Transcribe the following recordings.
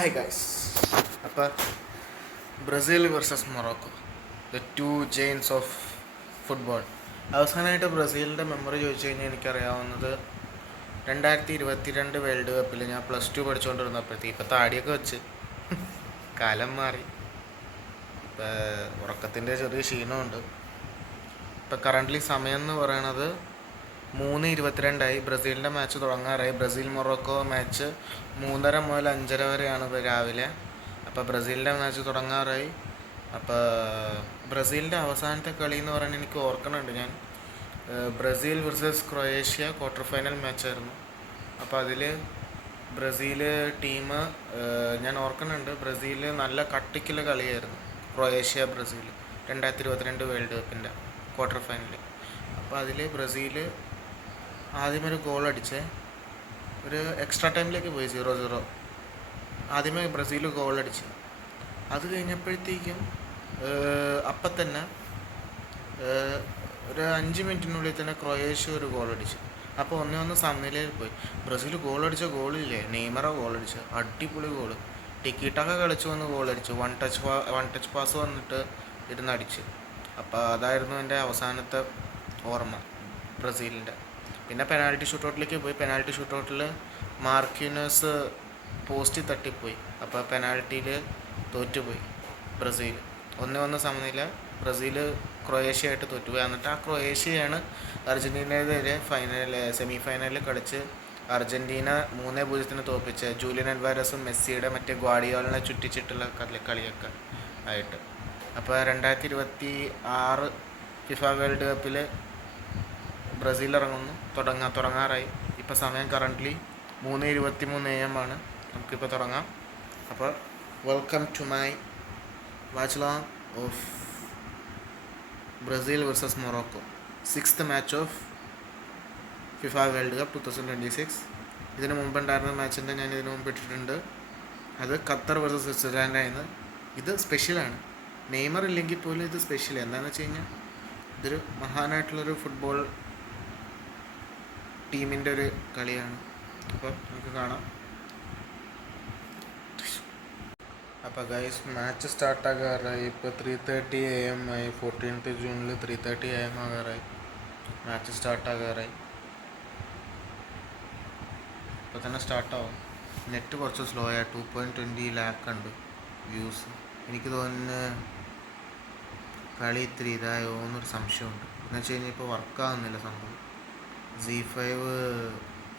Hi guys. അപ്പോൾ Brazil versus Morocco, the two giants of football. അവസാനമായിട്ട് ബ്രസീലിൻ്റെ memory ചോദിച്ചു കഴിഞ്ഞാൽ എനിക്കറിയാവുന്നത് 2022 വേൾഡ് കപ്പിൽ ഞാൻ +2 പഠിച്ചുകൊണ്ടിരുന്നപ്പോഴത്തേക്ക് ഇപ്പോൾ താടിയൊക്കെ വെച്ച് കാലം മാറി. ഇപ്പോൾ ഉറക്കത്തിൻ്റെ ചെറിയ ക്ഷീണമുണ്ട്. ഇപ്പോൾ കറൻ്റ്ലി സമയം എന്ന് പറയണത് 3:22 ബ്രസീലിൻ്റെ മാച്ച് തുടങ്ങാറായി. ബ്രസീൽ മൊറോക്കോ മാച്ച് 3:30 മുതൽ 5:30 വരെയാണ് രാവിലെ. അപ്പോൾ ബ്രസീലിൻ്റെ മാച്ച് തുടങ്ങാറായി. അപ്പോൾ ബ്രസീലിൻ്റെ അവസാനത്തെ കളി എന്ന് പറയുന്നത് എനിക്ക് ഓർക്കണുണ്ട്. ഞാൻ Brazil versus Croatia quarter final മാച്ചായിരുന്നു. അപ്പോൾ അതിൽ ബ്രസീൽ ടീം ഞാൻ ഓർക്കുന്നുണ്ട്. ബ്രസീൽ നല്ല കട്ടിക്കുള്ള കളിയായിരുന്നു. ക്രൊയേഷ്യ ബ്രസീൽ 2022 വേൾഡ് കപ്പിൻ്റെ ക്വാർട്ടർ ഫൈനൽ. അപ്പോൾ അതിൽ ബ്രസീൽ ആദ്യമൊരു ഗോൾ അടിച്ച് ഒരു എക്സ്ട്രാ ടൈമിലേക്ക് പോയി 0-0. ആദ്യമേ ബ്രസീൽ ഗോൾ അടിച്ച് അത് കഴിഞ്ഞപ്പോഴത്തേക്കും അപ്പം തന്നെ ഒരു 5 മിനിറ്റിനുള്ളിൽ തന്നെ ക്രൊയേഷ്യ ഒരു ഗോൾ അടിച്ചു. അപ്പോൾ 1-1 സമനിലയിൽ പോയി. ബ്രസീൽ ഗോൾ അടിച്ച ഗോളില്ലേ, നെയ്മറോ ഗോൾ അടിച്ച് അടിപൊളി ഗോള്. ടിക്കീട്ടൊക്കെ കളിച്ചു വന്ന് ഗോൾ അടിച്ചു. വൺ ടച്ച് പാസ് വന്നിട്ട് ഇരുന്നടിച്ച്. അപ്പോൾ അതായിരുന്നു എൻ്റെ അവസാനത്തെ ഓർമ്മ ബ്രസീലിൻ്റെ. പിന്നെ പെനാൽറ്റി ഷൂട്ടൗട്ടിലേക്ക് പോയി. പെനാൽറ്റി ഷൂട്ടൗട്ടിൽ മാർക്യൂനസ് പോസ്റ്റിൽ തട്ടിപ്പോയി. അപ്പോൾ പെനാൽറ്റിയിൽ തോറ്റുപോയി ബ്രസീൽ. 1-1 സമനില. ബ്രസീൽ ക്രൊയേഷ്യ ആയിട്ട് തോറ്റുപോയി. എന്നിട്ട് ആ ക്രൊയേഷ്യയാണ് അർജൻറ്റീനയുടെ സെമി ഫൈനലിൽ കളിച്ച് അർജൻറ്റീന 3-0 തോൽപ്പിച്ച് ജൂലിയൻ അൽവാരസും മെസ്സിയുടെ മറ്റേ ഗ്വാഡിയോളിനെ ചുറ്റിച്ചിട്ടുള്ള കളിയൊക്കെ ആയിട്ട്. അപ്പോൾ 2026 ഫിഫ വേൾഡ് കപ്പിൽ ബ്രസീൽ ഇറങ്ങുന്നു. തുടങ്ങാറായി. ഇപ്പോൾ സമയം കറൻ്റ്ലി 3:23 AM ആണ്. നമുക്കിപ്പോൾ തുടങ്ങാം. അപ്പോൾ welcome to my watch along of Brazil versus Morocco, 6th match of FIFA world cup 2026. ഇതിന് മുമ്പുണ്ടായിരുന്ന മാച്ചിൻ്റെ ഞാൻ ഇതിനു മുമ്പ് ഇട്ടിട്ടുണ്ട്. അത് ഖത്തർ വേഴ്സസ് സ്വിറ്റ്സർലാൻഡായിരുന്നു. ഇത് സ്പെഷ്യലാണ്. നെയ്മർ ഇല്ലെങ്കിൽ പോലും ഇത് സ്പെഷ്യൽ. എന്താണെന്ന് വെച്ച് കഴിഞ്ഞാൽ ഇതൊരു മഹാനായിട്ടുള്ളൊരു ഫുട്ബോൾ ടീമിൻ്റെ ഒരു കളിയാണ്. അപ്പോൾ നമുക്ക് കാണാം. അപ്പോൾ ഗൈസ്, മാച്ച് സ്റ്റാർട്ടാകാറായി. ഇപ്പോൾ 3:30 AM ആയി. 14th ജൂണിൽ 3:30 AM ആകാറായി. മാച്ച് സ്റ്റാർട്ടാകാറായി. ഇപ്പോൾ തന്നെ സ്റ്റാർട്ടാവും. നെറ്റ് കുറച്ച് സ്ലോ ആയി. 2.20 lakh ഉണ്ട് വ്യൂസ്. എനിക്ക് തോന്നുന്നു കളി ഇത്തിരി ഇതായോ എന്നൊരു സംശയമുണ്ട്. എന്ന് വെച്ച് കഴിഞ്ഞാൽ ഇപ്പോൾ വർക്കാകുന്നില്ല സംഭവം. Z5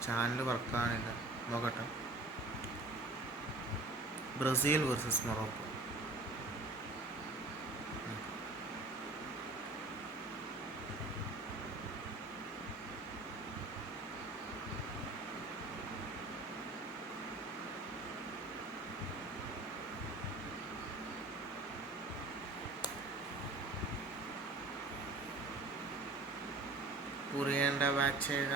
ചാനൽ വർക്കാണില്ല. നോക്കട്ടെ. Brazil versus Morocco. പുറിയേണ്ട മാച്ച് ചെയ്ത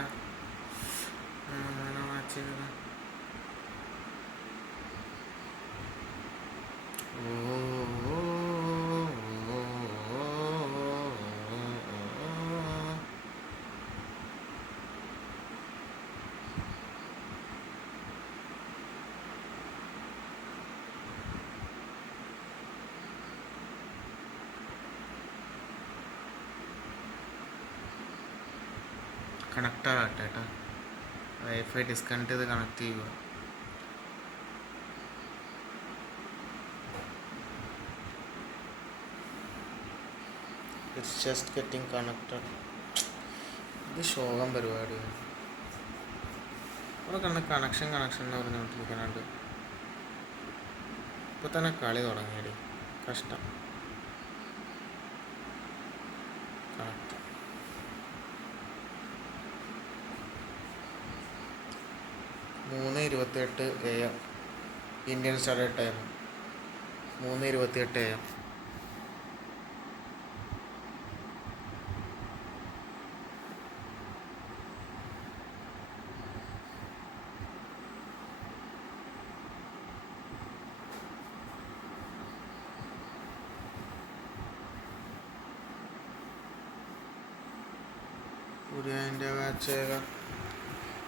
കണക്റ്റ് ആകട്ടെ കേട്ടോ. വൈഫൈ ഡിസ്കണക്ട് ചെയ്ത് കണക്ട് ചെയ്യുക. It's just getting connected. ഇത് ശോകം പരിപാടിയാണ്. അവിടെ കണക്ഷൻ എന്ന് പറഞ്ഞുകൊണ്ടിരിക്കുന്നുണ്ട്. ഇപ്പോൾ തന്നെ കളി തുടങ്ങിയടി. കഷ്ടം. Connect 3:28 AM Indian standard time. 3:28 AM. പുതിയ മാച്ച്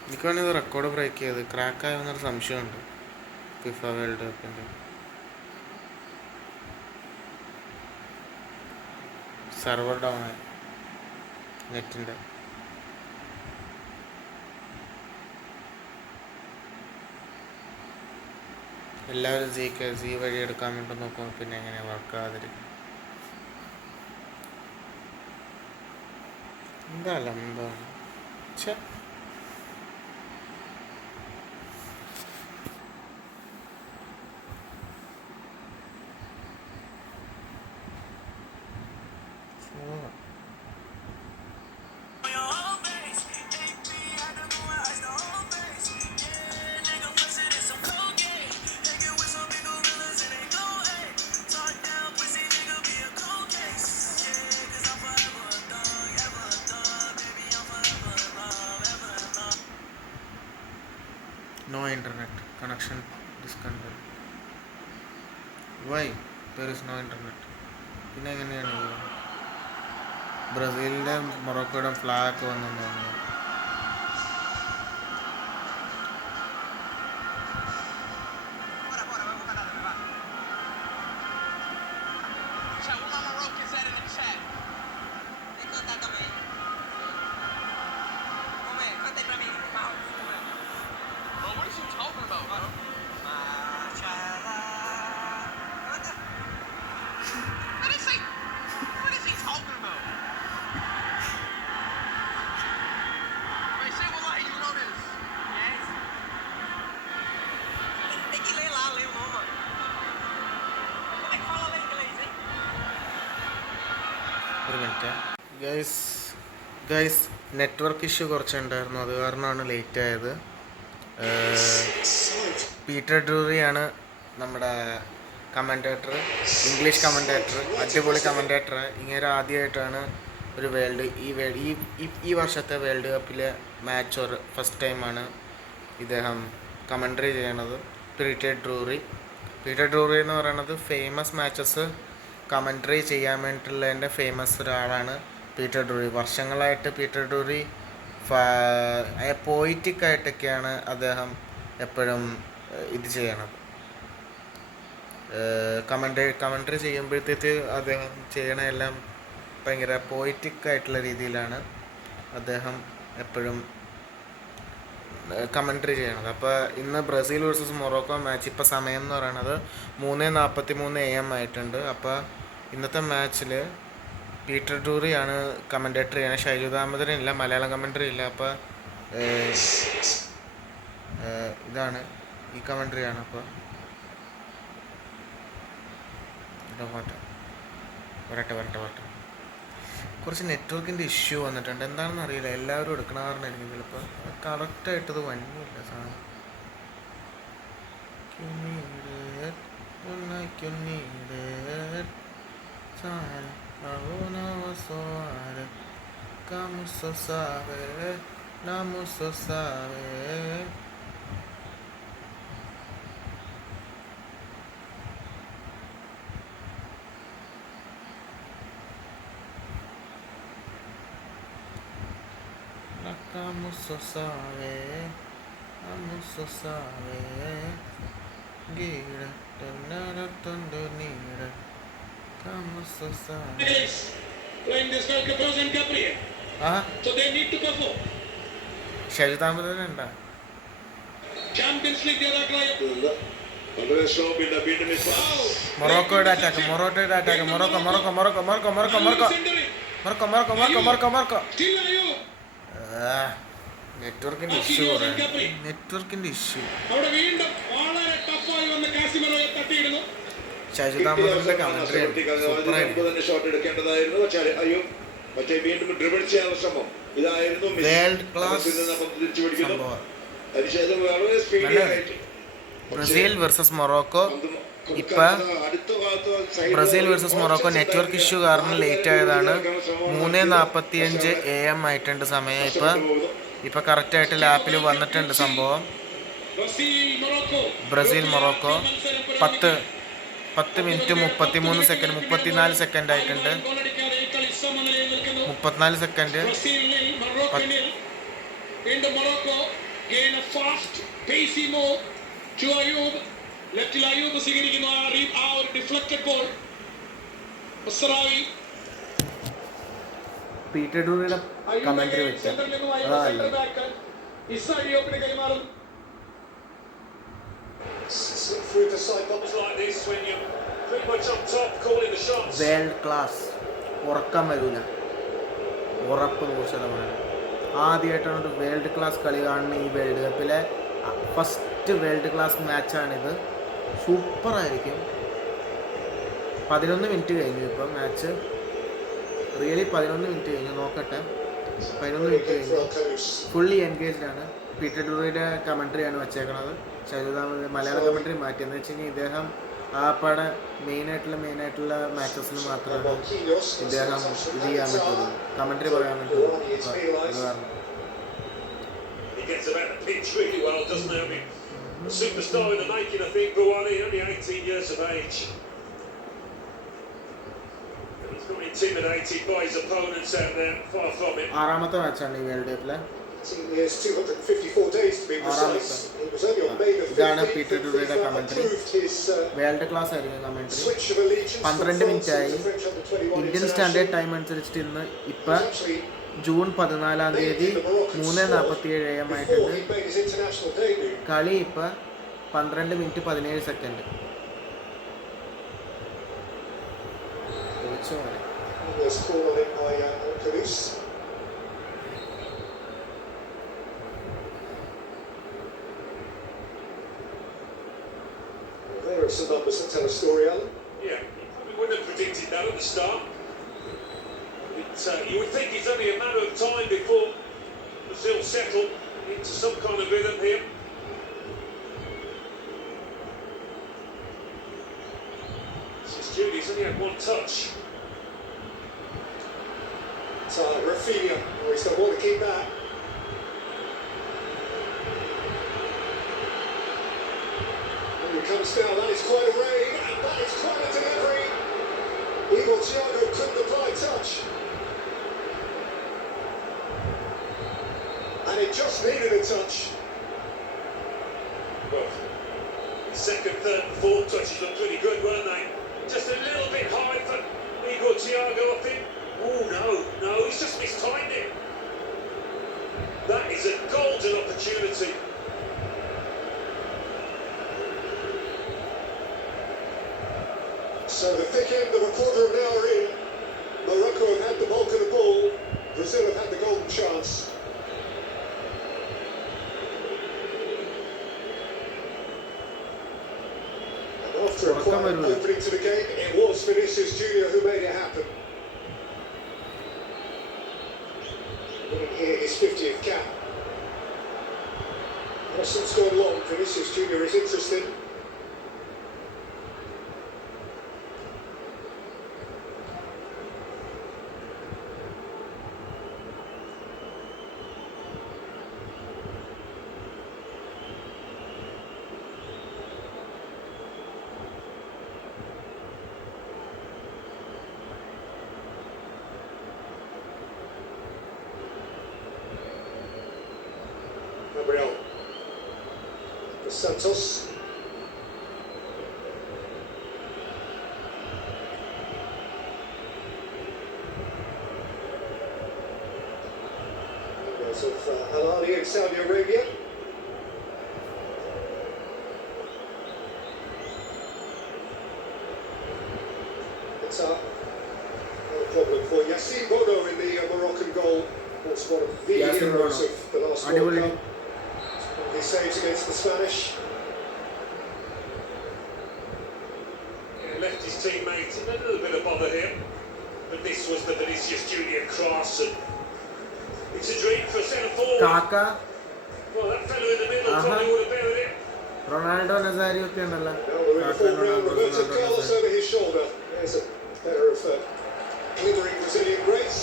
എനിക്ക് വേണമെങ്കിൽ ഇത് റെക്കോർഡ് ബ്രേക്ക് ചെയ്ത് ക്രാക്കായെന്നൊരു സംശയമുണ്ട്. ഫിഫ വേൾഡ് കപ്പിൻ്റെ സെർവർ ഡൗൺ ആയി നെറ്റിൻ്റെ. എല്ലാവരും സി വഴി എടുക്കാൻ വേണ്ടി നോക്കുമ്പോൾ പിന്നെ എങ്ങനെയാണ് വർക്കാതിരിക്കും? എന്താ എന്താണ് ഛേ. No internet connection disconnected. Why there is no internet? പിന്നെ എങ്ങനെയാണ് ബ്രസീലിൻ്റെ മൊറോക്കോയുടെ ഫ്ലാഗ് വന്നു തോന്നുന്നു. ഒരു മിനിറ്റ് ഗൈസ് നെറ്റ്വർക്ക് ഇഷ്യൂ കുറച്ചുണ്ടായിരുന്നു, അത് കാരണമാണ് ലേറ്റ് ആയത്. പീറ്റർ ഡ്രൂറിയാണ് നമ്മുടെ കമൻറ്റേറ്റർ, ഇംഗ്ലീഷ് കമൻറ്റേറ്റർ, അടിപൊളി കമൻറ്റേറ്റർ. ഇങ്ങനെ ആദ്യമായിട്ടാണ് ഒരു ഈ വർഷത്തെ വേൾഡ് കപ്പിലെ മാച്ച് ഫസ്റ്റ് ടൈമാണ് ഇദ്ദേഹം കമൻട്രി ചെയ്യണത്. പീറ്റർ ഡ്രൂറി എന്ന് പറയുന്നത് ഫേമസ് മാച്ചസ് കമൻട്രി ചെയ്യാൻ വേണ്ടിയിട്ടുള്ളതിൻ്റെ ഫേമസ് ഒരാളാണ് പീറ്റർ ഡ്രൂറി. വർഷങ്ങളായിട്ട് പീറ്റർ ഡ്രൂറി പോയിറ്റിക്കായിട്ടൊക്കെയാണ് അദ്ദേഹം എപ്പോഴും ഇത് ചെയ്യണത്. കമൻട്രി ചെയ്യുമ്പോഴത്തേക്ക് അദ്ദേഹം ചെയ്യണതെല്ലാം ഭയങ്കര പോയിറ്റിക്കായിട്ടുള്ള രീതിയിലാണ് അദ്ദേഹം എപ്പോഴും കമൻട്രി ചെയ്യണത്. അപ്പോൾ ഇന്ന് ബ്രസീൽ വേഴ്സസ് മൊറോക്കോ മാച്ച് ഇപ്പോൾ സമയം എന്ന് പറയുന്നത് 3:43 AM ആയിട്ടുണ്ട്. അപ്പോൾ ഇന്നത്തെ മാച്ചിൽ പീറ്റർ ഡ്രൂറിയാണ് കമൻറ്റേറ്റർ ചെയ്യണത്. ഷൈജു ദാമോദരനില്ല, മലയാളം കമൻട്രി ഇല്ല. അപ്പോൾ ഇതാണ് ഈ കമൻട്രിയാണ്. അപ്പോൾ വരട്ടെ കുറച്ച് നെറ്റ്വർക്കിൻ്റെ ഇഷ്യൂ വന്നിട്ടുണ്ട്, എന്താണെന്ന് അറിയില്ല. എല്ലാവരും എടുക്കണ കാരണമായിരിക്കും ചിലപ്പോൾ. കറക്റ്റായിട്ടത് വന്നില്ല സാധനം. Vamos a saber, gira, tonara, tondonira, vamos a saber. Playing this World Cup and Gabriel. So they need to perform. Shaiju Damodaran ഉണ്ടാ ചാമ്പ്യൻസ് ലീഗ് ജേതാക്കളായ മൊറോക്കോയുടെ അറ്റാക്ക് മൊറോക്കോ നെറ്റ്വർക്കിന്റെ ഇഷ്യൂ ഷൈജു ദാമോദരന്റെ കമന്ററി വേൾഡ് ക്ലാസ് സംഭവം. Brazil versus Morocco. ഇപ്പം Brazil versus Morocco network issue കാരണം late ആയതാണ്. 3:45 AM ആയിട്ടുണ്ട് സമയം. ഇപ്പം കറക്റ്റായിട്ട് ലാപ്പിൽ വന്നിട്ടുണ്ട് സംഭവം. Brazil Morocco 10 minute 33 second 34 second ആയിട്ടുണ്ട്. 34 സെക്കൻഡ്. ലെഫ്റ്റിലായിരുന്നു സ്വീകരിക്കുന്നു ആ ഒരു ഡിഫ്ലക്റ്റഡ് ബോൾ. പീറ്റർ ഡൂറിയുടെ കമന്ററി വെച്ചാൽ കൈമാറും. വേൾഡ് ക്ലാസ്, ഉറക്കം വരൂല, ഉറപ്പ് 100%. ആദ്യമായിട്ടാണ് ഒരു വേൾഡ് ക്ലാസ് കളി കാണുന്ന ഈ വേൾഡ് കപ്പിലെ ഫസ്റ്റ് വേൾഡ് ക്ലാസ് മാച്ചാണിത്. സൂപ്പറായിരിക്കും. 11 മിനിറ്റ് കഴിഞ്ഞു ഇപ്പം മാച്ച്. റിയലി 11 മിനിറ്റ് കഴിഞ്ഞു. നോക്കട്ടെ, 11 മിനിറ്റ് കഴിഞ്ഞു. ഫുള്ളി എൻഗേജ്ഡാണ്. പീറ്റർ ഡൂറിയുടെ കമൻട്രിയാണ് വെച്ചേക്കണത്. ഷൈജുദാമ മലയാള കമൻട്രി മാറ്റിയെന്ന് വെച്ച് കഴിഞ്ഞാൽ ഇദ്ദേഹം ആ പട മെയിനായിട്ടുള്ള മാച്ചസിന് മാത്രമാണ് ഇദ്ദേഹം ഇത് ചെയ്യാൻ പറ്റുള്ളൂ, കമൻട്രി പറയാൻ പറ്റുള്ളൂ. അത് കാരണം ആറാമത്തെ മാച്ചാണ് ഈ വേൾഡ് കപ്പിലെ. ഇതാണ് പീറ്റർ ഡൂറിയുടെ കമൻട്രി. വേൾഡ് ക്ലാസ് ആയിരിക്കും കമൻട്രി. 12 മിനിറ്റ് ആയി. ഇന്ത്യൻ സ്റ്റാൻഡേർഡ് ടൈം അനുസരിച്ചിട്ട് ഇന്ന് ഇപ്പം ജൂൺ 14 തീയതി 3:47 AM ആയിട്ടുണ്ട്. കളി ഇപ്പം 12 minute 17 second. There are some numbers that tell a story, Alan. Yeah, you probably wouldn't have predicted that at the start. You would think it's only a matter of time before Brazil settle into some kind of rhythm here. Since Judy's only had one touch. So Rafinha, he's going to want to keep that. Comes down, that is quite a raid, and that is quite a delivery. Igor Thiago couldn't apply touch. And it just needed a touch. Well, second, third and fourth touches were pretty good, weren't they? Just a little bit high for Igor Thiago, I think. Oh, no, he's just mistimed it. That is a golden opportunity. So the thick end of a quarter of an hour in, Morocco have had the bulk of the ball, Brazil have had the golden chance. And after a quiet opening to the game, it was Vinicius Junior who made it happen. Winning here his 50th cap. Hasn't scored long, Vinicius Junior is interesting. Gabriel Dos Santos. Members of Al Ahly in Saudi Arabia. It's no problem for Yassine Bono in the Moroccan goal. Was one of the heroes of the last World Cup. He saves against the Spanish. Yeah, left his teammates in a little bit of bother here, but this was the Vinicius Junior cross, and it's a dream for a centre forward. Kaka. Well, that fellow in the middle probably would have buried it. Ronaldo Nazario ഒക്കെ ഉണ്ടല്ലോ. Roberto Carlos over his shoulder. There's a pair of glittering Brazilian grace.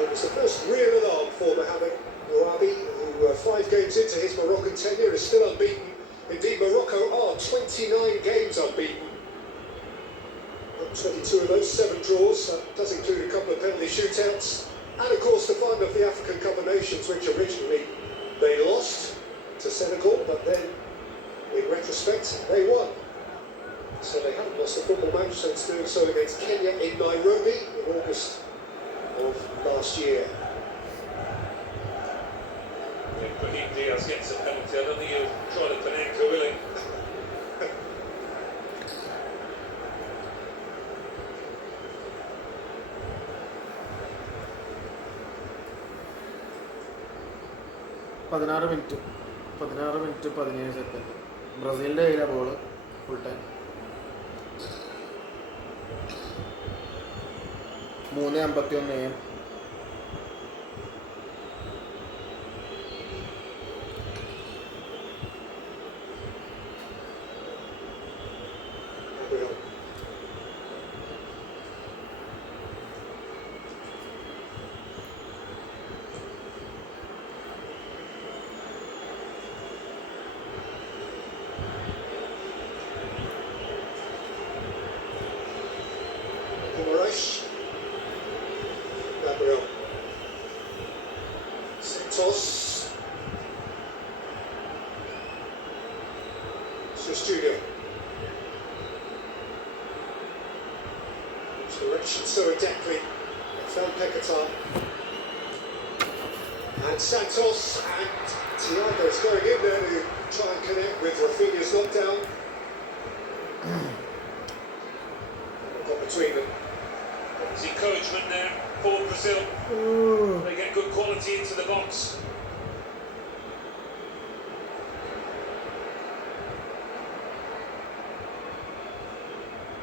It was the first real alarm for Mohamed Bouabi, who 5 games into his Moroccan tenure is still unbeaten. Indeed, Morocco are 29 games unbeaten. 22 of those, 7 draws. That does include a couple of penalty shootouts. And of course the final of the African Cup of Nations, which originally they lost to Senegal, but then in retrospect, they won. So they haven't lost a football match since doing so against Kenya in Nairobi in August of last year. If Brahim Diaz gets a penalty, I don't think he'll try to Panenka, will he? പതിനാറ് minute 17 ബ്രസീലിൻ്റെ കയ്യിലെ ball full time 3:51 AM. Guimaraes. Gabriel. Santos. Jesus Junior. Which direction so adeptly. Found Pekatar. And Santos. And Thiago's going in there to try and connect with Rafinha's knockdown. Got between them. There's encouragement there for Brazil. They get good quality into the box.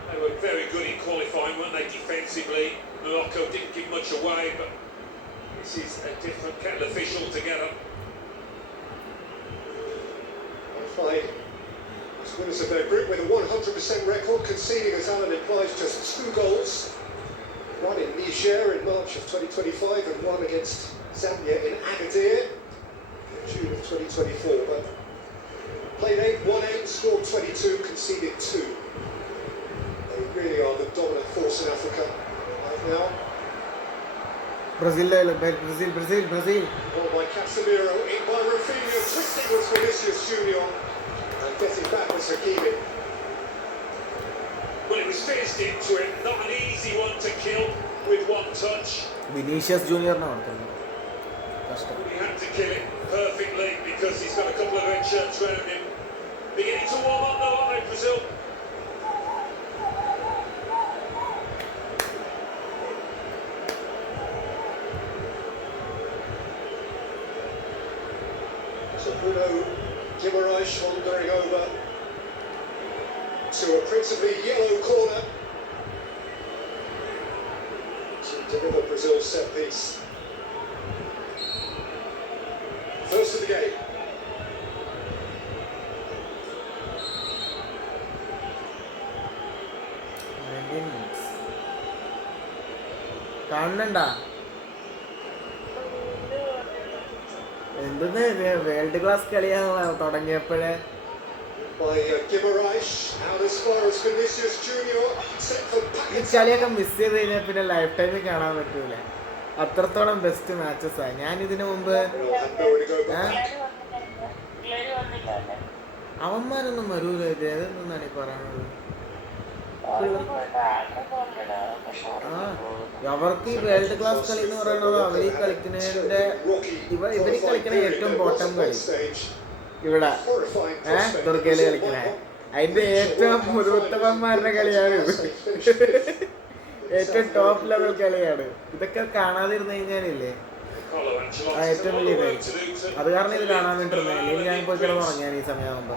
They were very good in qualifying, weren't they, defensively? Morocco didn't give much away, but this is a different kettle of fish altogether. Fine. As winners of their group with a 100% record, conceding, as Alan implies, just 2 goals. One in Niger in March of 2025 and one against Zambia in Agadir in June of 2024. But played 8, won 8, scored 22, conceded 2. They really are the dominant force in Africa right now. Brazil. Ball by Casemiro, in by Rafinha, twisting was Vinicius Junior, and getting back was Hakimi. Well, it was fizzed into him, not an easy one to kill with one touch. Vinicius ജൂനിയറിനാണ് കഷ്ടം. He had to kill it perfectly because he's got a couple of red shirts around him. Beginning to warm up though, aren't they, Brazil? So Bruno Guimaraes wandering over to a principally yellow corner to deliver Brazil's set piece. First of the game. കാണണ്ട എന്തെന്ന് world class കളിയാ തുടങ്ങിയപ്പോഴേ By Guimaraes, out as far as Vinicius Junior, set for ഈ കളിയൊക്കെ miss ചെയ്ത് കഴിഞ്ഞാൽ പിന്നെ life ടൈമിൽ കാണാൻ പറ്റൂല. അത്രത്തോളം ബെസ്റ്റ് മാച്ചസാ. ഞാൻ ഇതിനു മുമ്പ് അവന്മാരൊന്നും വരൂല. ഇത് ഏതെന്നാണ് ഈ പറയുന്നത്? അവർക്ക് ഈ വേൾഡ് ക്ലാസ് കളി എന്ന് പറയുന്നത് അവർ ഈ കളിക്കുന്നതിന്റെ ഇവർ കളിക്കണ ഏറ്റവും ബോട്ടം കളി ഇവിടെ ദുർഗയില് കളിക്കണേ. അതിന്റെ ഏറ്റവും മുഴുവത്തവന്മാരുടെ കളിയാണ് ഇത്. ഏറ്റവും ടോപ്പ് ലെവൽ കളിയാണ്. ഇതൊക്കെ കാണാതിരുന്നു കഴിഞ്ഞാലില്ലേ ഏറ്റവും വലിയ ഇതായിരിക്കും. അത് കാരണം ഇത് കാണാൻ വേണ്ടിയിരുന്നത്. അല്ലെങ്കിൽ ഞാൻ പോയി കിടന്ന് ഉറങ്ങിയാണ് ഈ സമയമാകുമ്പോ.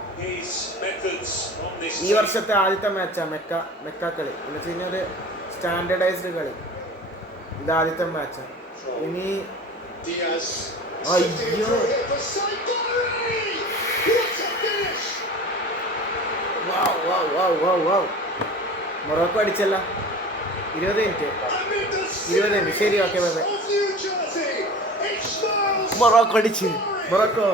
ഈ വർഷത്തെ ആദ്യത്തെ മാച്ചാ മെക്ക കളി എന്ന് വെച്ച് കഴിഞ്ഞാൽ ഒരു സ്റ്റാൻഡേർഡൈസ്ഡ് കളി. ഇത് ആദ്യത്തെ മാച്ചാ. ഇനി അയ്യോ മൊറോക്കോ അടിച്ചല്ല. 20 മിനിറ്റ് ശരി. Okay bye. മൊറോക്കോ അടിച്ച് മൊറോക്കോ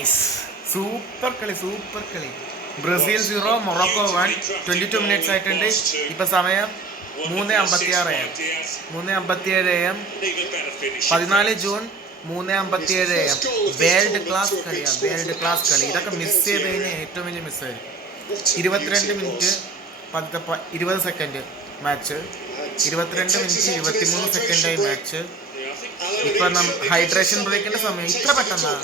നൈസ്, സൂപ്പർ കളി. Brazil 0 Morocco 1. 22 മിനിറ്റ്സ് ആയിട്ടുണ്ട്. ഇപ്പം സമയം 3:56 AM. 3:57 AM. 14 June 3:57 AM. World class കളി. ഇതൊക്കെ മിസ് ചെയ്ത് കഴിഞ്ഞാൽ ഏറ്റവും വലിയ മിസ്സായി. 22 മിനിറ്റ് 20 സെക്കൻഡ് മാച്ച്. 22 മിനിറ്റ് 23 സെക്കൻഡായി മാച്ച്. ഇപ്പം ഹൈഡ്രേഷൻ ബ്രേക്കിൻ്റെ സമയം ഇത്ര പെട്ടെന്നാണ്.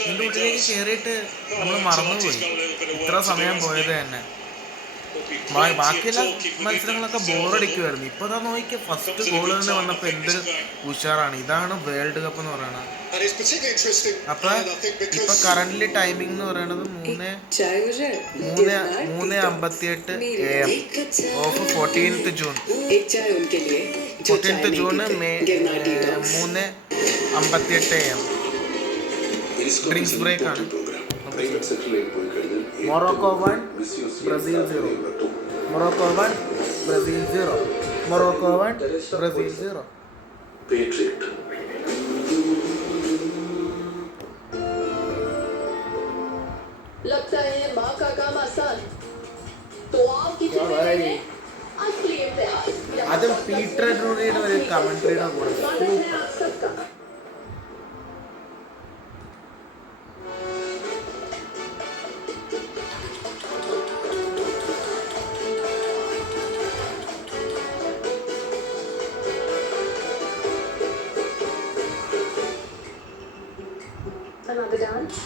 ഇതിൻ്റെ ഉള്ളിലേക്ക് കയറിയിട്ട് നമ്മൾ മറന്നുപോയി ഇത്ര സമയം പോയത് തന്നെ. ബാക്കിയുള്ള മത്സരങ്ങളൊക്കെ ബോറടിക്കുമായിരുന്നു. ഇപ്പോൾ ഇതാ നോക്കിയ ഫസ്റ്റ് ഗോൾ തന്നെ വന്നപ്പോൾ എന്തൊരു ഉഷാറാണ്. ഇതാണ് വേൾഡ് കപ്പ് എന്ന് പറയുന്നത്. അപ്പം ഇപ്പം കറൻ്റ് ടൈമിംഗ് എന്ന് പറയുന്നത് 3:58 AM of 14th June. 14th June 3:58 AM. Drinks break ആണ്. Morocco 1 Brazil 0. Morocco 1 Brazil 0. Morocco 1 Brazil 0. लगता है माँ का काम आसान तो आपकी असली इम्तिहान അതും പീറ്റർ ഡ്രൂറിയുടെ ഒരു കമന്ററിയുടെ കൂടെ another dance.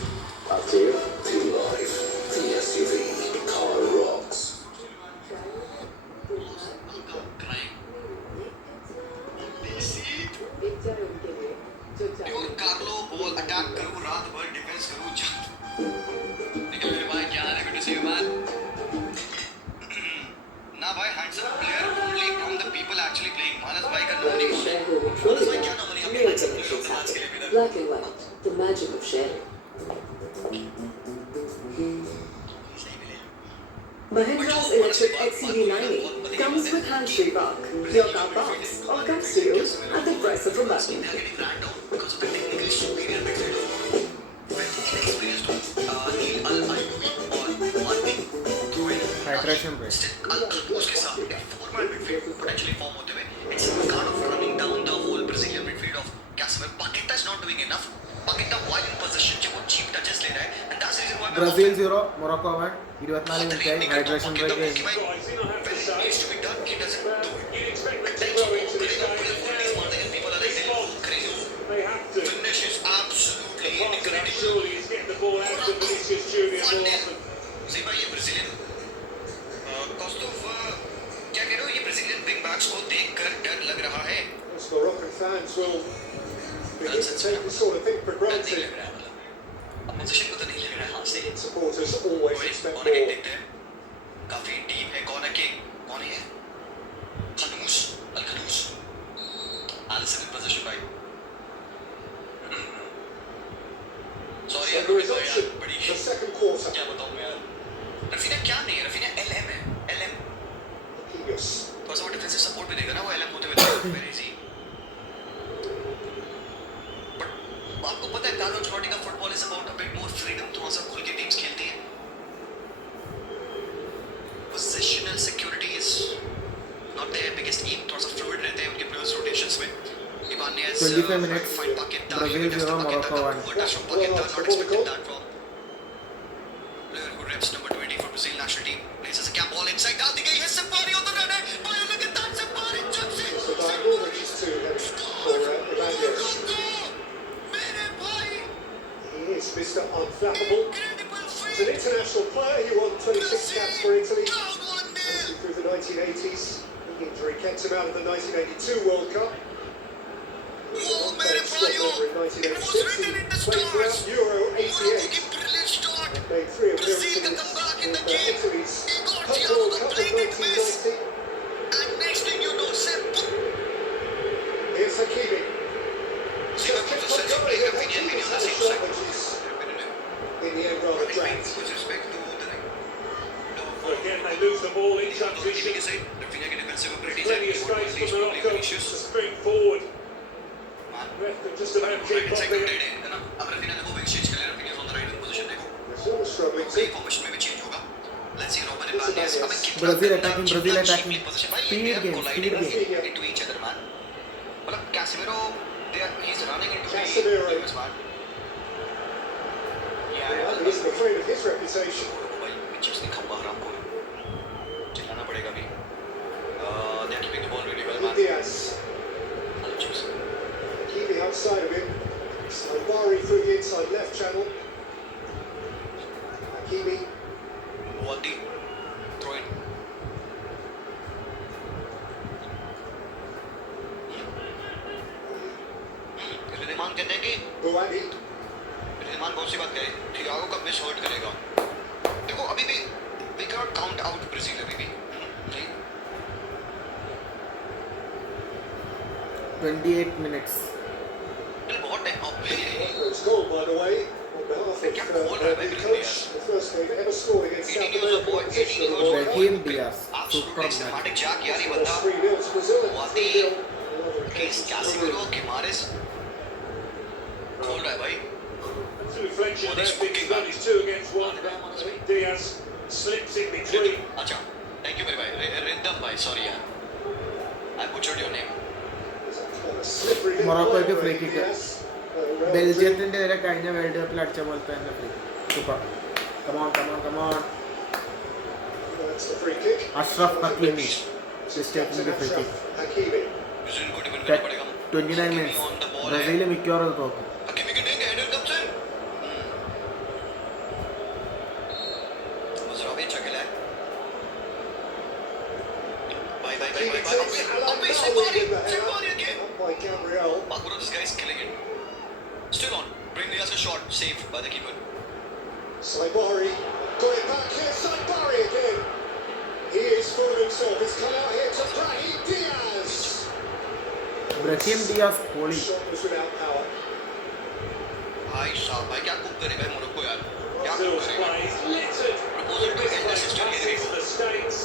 Update to life. The SUV car rocks. Pure Carlo ball attack करूं, रात भर डिफेंस करूं, निकल मेरे भाई, क्या हाल है? Good to see you man. ना भाई, handsome player only from the people actually playing. Manas भाई का नॉमिनी मानस भाई क्या नॉमिनी अपने मैच में लोग मैच के लिए भी Black and white, the magic of sharing. Mahindra's electric XCV90 comes with hands-free park. Your car parks or comes to you at the press of a button. They are getting ran down because of the technically superior midfield of inexperienced Neil Al-Ayoub और Mane through in hydration break. उसके साथ four-man midfield potentially form होते हुए it's kind of running down the whole Brazilian midfield of Casemiro. Paqueta is not doing enough. Paqueta while in possession जो वो cheap touches ले रहा है and that's the reason why Brazil 0 Morocco 1. 24 മിനിറ്റായി hydration break കഴിഞ്ഞു. when it needs to be done he doesn't do it. At times वो करेगा पूरे full knees मारते हैं people are like crazy. They have to. Finish is absolutely incredible. Surely he's getting the ball out to Vinicius Junior more often. See भाई ये Brazilian कॉस्टोफ क्या कह रहे हो? ये ब्राजीलियन विंग बैक्स को देखकर डर लग रहा है. Most Moroccan fans will begin to take this sort of thing for नहीं granted. लग रहा है मतलब अपोजिशन को तो नहीं लग रहा है हाथ से. Supporters always expect corner kick more. देखते हैं, काफी डीप है कॉर्नर किक. कौन है? खनूस अल-खनूस. एलिसन इन पोजीशन भाई. सॉरी यार So there is यार option बड़ी for second quarter. क्या बताऊं मैं यार. रफीना क्या नहीं है, रफीना LM है. LM Kyrgios. थोड़ा सा वो डिफेंसिव सपोर्ट भी देगा ना वो LM होते हुए वेरी इजी. बट आपको पता है कार्लो अंचेलोटी का football is about a bit more freedom. थोड़ा सा खुल के टीम्स खेलती हैं. Positional security is not their biggest aim. थोड़ा सा फ्लूइड रहते हैं उनके प्लेयर्स रोटेशंस में. Ibanez 25 minutes. find Paqueta. Brazil 0 Morocco 1. Touch from Paqueta, not expected that from player who reps number 20 for Brazil national team. Places a cap ball inside. डाल दी गई है. Sapari on the run है. Boy, look at that. Sapari jump से. So that all of these two heading for Ibanez. मेरे भाई. He is Mr. Unflappable. Incredible He's feat. an international player. He won 26 caps for Italy Down 1-0. through the 1980s. The injury kept him out of the 1982 World Cup. He was Oh, not मेरे playing Scotland भाइयों. in It was 1986. written in the He played stars. throughout Euro Morocco 88. की brilliant start. Made 3 Brazil appearances can come back in the in game. Italy's He got Cup Thiago World Cup of playing it miss. 1990. And next thing you know, Sepp. Here's Hakimi. See, Just मैं kept खुद on से going. opinion Hakimi's the had a same shot, side. which is in the end rather dragged. With respect to the But again, they lose the ball in transition. Rafinha की defensive ability Plenty of space for Morocco to spring forward. Left them just about right keep inside up to there. Dede, है ना? अब Rafinha ने वो wing change कर लिया. Rafinha is on the right wing. struggling कई to. Formation में भी चेंज होगा. Let's see Robin Ibanez. अबे कितना Brazil गंदा, attacking, कितना Brazil attacking. cheaply position. भाई, Speed they are game, colliding speed game. into each other, man. मतलब Casemiro, he's running into the Casemiro. defense, man. Well, he isn't afraid of his reputation. भाई chips ने खंबा हराम को चिल्लाना पड़ेगा भी. They are keeping the ball really well, man. Diaz. Hello, chips. Keeping outside of him. Saibari through the inside left channel. Hakimi. Waldi, throw in. रिदमान कहते हैं कि Buani. रिदमान बहुत सी बात कहे थियागो का मिस हर्ट करेगा. देखो अभी भी we cannot count out Brazil अभी भी नहीं. 28 minutes. बहुत टाइम अबे It's goal, by the way, on behalf of the coach. The first game ever scored against South 18 years of America boy, competition 18 of the years World of Cup. Brahim Diaz. absolutely Superb match. systematic jack यार ये It बंदा. was 3-0 to Brazil and Wadi, 3-0 on other case occasions. Casemiro Guimaraes खोल रहा है भाई. It's a reflection Well, of he's how big cooking, he's done man. his 2 against 1. Diaz slips in between. अच्छा thank you मेरे भाई रिदम भाई sorry यार I butchered your name. A slippery little Morocco play के by free kick. Diaz. Real Madrid. ബെൽജിയത്തിന്റെ വരെ കഴിഞ്ഞ world കപ്പിൽ അടിച്ച പോലത്തെ തന്നെ free. Super. Come on come on come on. That's the free kick. Ashraf ഹക്കീമി It's is taking the free kick. Hakimi. Brazil को defend करना पड़ेगा. 29 minutes. ബ്രസീൽ മിക്കവാറും അത് തോക്കും. हकीमी के देंगे हेडर कब से मजरावी अच्छा खेला है. Bye bye bye Hakimi bye takes it. Alan अबे Bowley with the Shibari header. again. Up by Gabriel. Bakuro, this guy is killing it. Still on. Bring Diaz a shot. Saved by the keeper. Saibari. Got it back here. Saibari again. He is fooling himself. He's come out here to Brahim Diaz. Brahim Diaz പൊളി. Shot was without power. भाई साहब भाई क्या cook करेगा Morocco यार. क्या cook Brazil's करेगा. play is littered Proposal with to end the mismatched system. Here we passes to go. the States.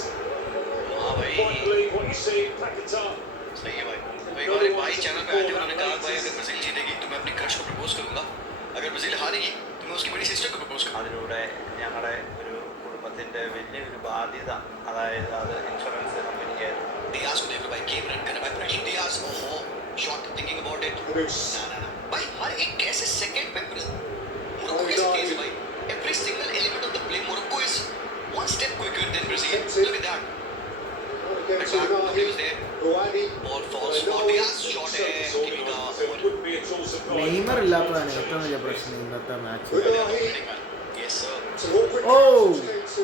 हाँ Can't भाई. believe what you see in Paquetá. सही है भाई. भाई हमारे भाई चैनल पे आए थे उन्होंने कहा भाई अगर ब्राजील जीतेगी तो मैं अपनी क्रश को प्रपोज करूंगा. अगर ब्राजील हारेगी तो मैं उसकी बड़ी सिस्टर को प्रपोज करूंगा. അതിലൂടെ ഞങ്ങളുടെ ഒരു കുടുംബത്തിൻ്റെ വലിയൊരു ബാധ്യത, അതായത് അത് ഇൻഷുറൻസ് കമ്പനിക്ക് Diaz को देख लो भाई गेम रन करना भाई. Brahim Diaz ओहो shot thinking about it. Loose. ना भाई हर एक कैसे सेकंड पे मोरक्को कैसे तेज है भाई. Every single element of the play Morocco is one step quicker than Brazil. Look at that. Again to Attack, nobody was Unahi. there. Buani. Ball falls for Diaz. Shot है Hakimi का. So it wouldn't be at all surprising. Neymar ഇല്ലാത്തതാണ് ഏറ്റവും വലിയ പ്രശ്നം ഇന്നത്തെ match. Unahi. Yes sir. It's an awkward Oh. catch to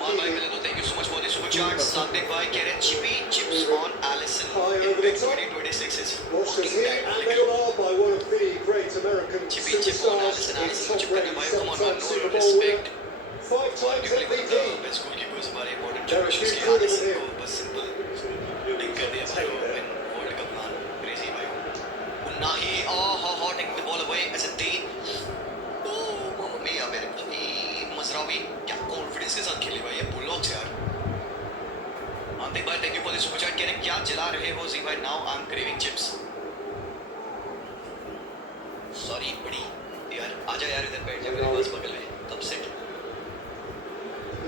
मान भाई Hakimi. मिले तो thank you so much for the super chat. Sadik bhai कह रहे हैं chippy chips on Alisson. High In over the mid top. 2026 is Watched as fucking hit and dynamic. they are by one of the great American Chippy chip on superstars Alisson. in Alisson top chip करना rank. भाई. Come on man, 7-time no Super Bowl winner. respect. 5 times Arguably one of the MVP. best goalkeepers हमारे modern There are generations few के. good Alisson in को him. बस simple dink कर दिया भाई वो in World Cup man. Crazy भाई. Unahi oh taking the ball away as a Dane. Oh mamma mia मेरे भाई. मजरावी क्या confidence के साथ खेले भाई ये Bulldogs यार. Antik bhai thank you for the super chat. कह रहे हैं क्या जला रहे हो जी भाई. Now I'm craving chips. Sorry बड़ी यार आजा यार इधर बैठ जा मेरे पास बगल में. कब से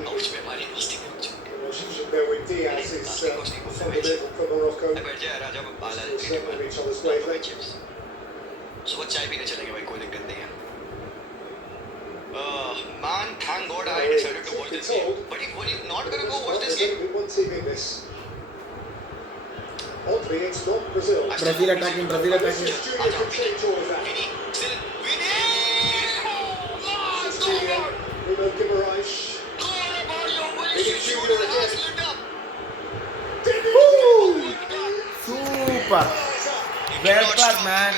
आउच में हमारी मस्ती कर चुके. Relationship there with Diaz is fundamental for Morocco. बैठ जा यार आजा बाला Still certainly on each other's wavelength. Chips. सुबह चाय पीने चलेंगे भाई कोई दिक्कत नहीं है. Man, thank God I decided to watch this game. But if were you not gonna go watch this There's game? only been one team in this. Oddly, it's not Brazil. I still Brazil hope attacking, Brazil- Brazil attacking. Vinicius Junior can change all of that. Vini, still Vini! Junior, Bruno Guimaraes. Super. Well pass man.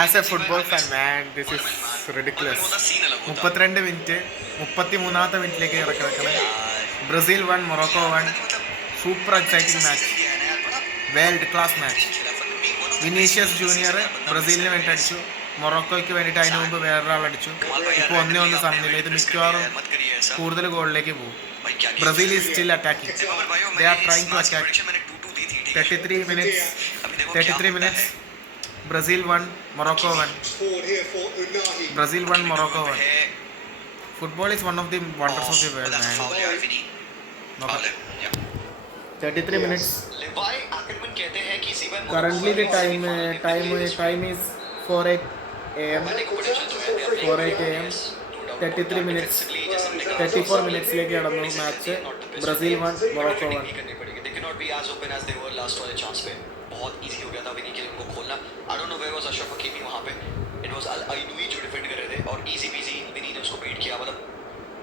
As a football fan man this is ridiculous. 32 minute 33ാമത്തെ മിനിറ്റിലേക്ക് കിടക്കണേ. Brazil 1 Morocco 1. Super exciting match, world class match. Vinicius junior ബ്രസീലിന് വേണ്ടി അടിച്ചു, മൊറോക്കോയ്ക്ക് വേണ്ടിയിട്ട് അതിന് മുമ്പ് വേറൊരാൾ അടിച്ചു. ഇപ്പോൾ 1-1 സമനില. ഇത് മിക്കവാറും കൂടുതൽ ഗോളിലേക്ക് പോകും. Brazil is still attacking. They are trying to attack. 33 minutes. Brazil 1 Morocco 1. Brazil 1 Morocco 1. Football is one of the wonders of the world, man. 33 minutes. Currently the time is 4:08 a.m. 4:08 a.m. 33 minutes 34 minutes लेके कड़नु match. Brazil 1 Morocco 1. They cannot be as open as they were last वाले chance पे. बहुत easy हो गया था विनी के लिए उनको खोलना. I don't know where was Ashraf Hakimi वहाँ पे. It was Al-Ainoui जो डिफेंड कर रहे थे और easy peasy विनी ने उसको बीट किया. मतलब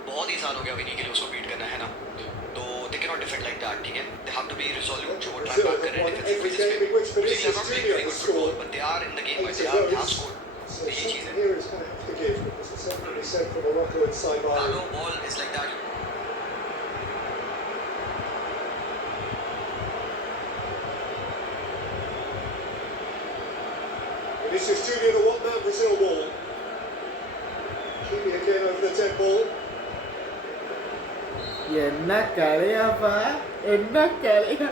बहुत ही आसान हो गया विनी के लिए उसको बीट करना, है ना. तो they cannot defend like that, ठीक है. They have to be resolute जो वो ट्राई बैक कर रहे हैं defensive phase पे. They are not playing very good football, but they are in the game. They have scored. So the shot here is going to have to give, because it's certainly said for Morocco inside by. No ball is like that. Vinicius Junior, the one-man Brazil ball. Kimi again over the dead ball. എന്നാ കളിയാപ്പാ, എന്നാ കളിയാ.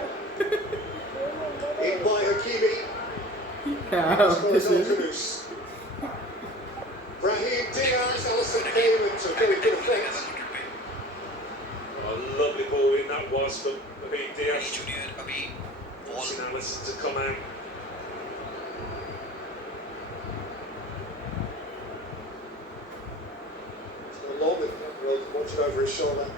In by Hakimi. Brahim Diaz, Alisson came into very good effect. A lovely ball in that was from Brahim Diaz. Junior अभी ball Forcing Alisson to come out. It's a lob and Road watched over his shoulder.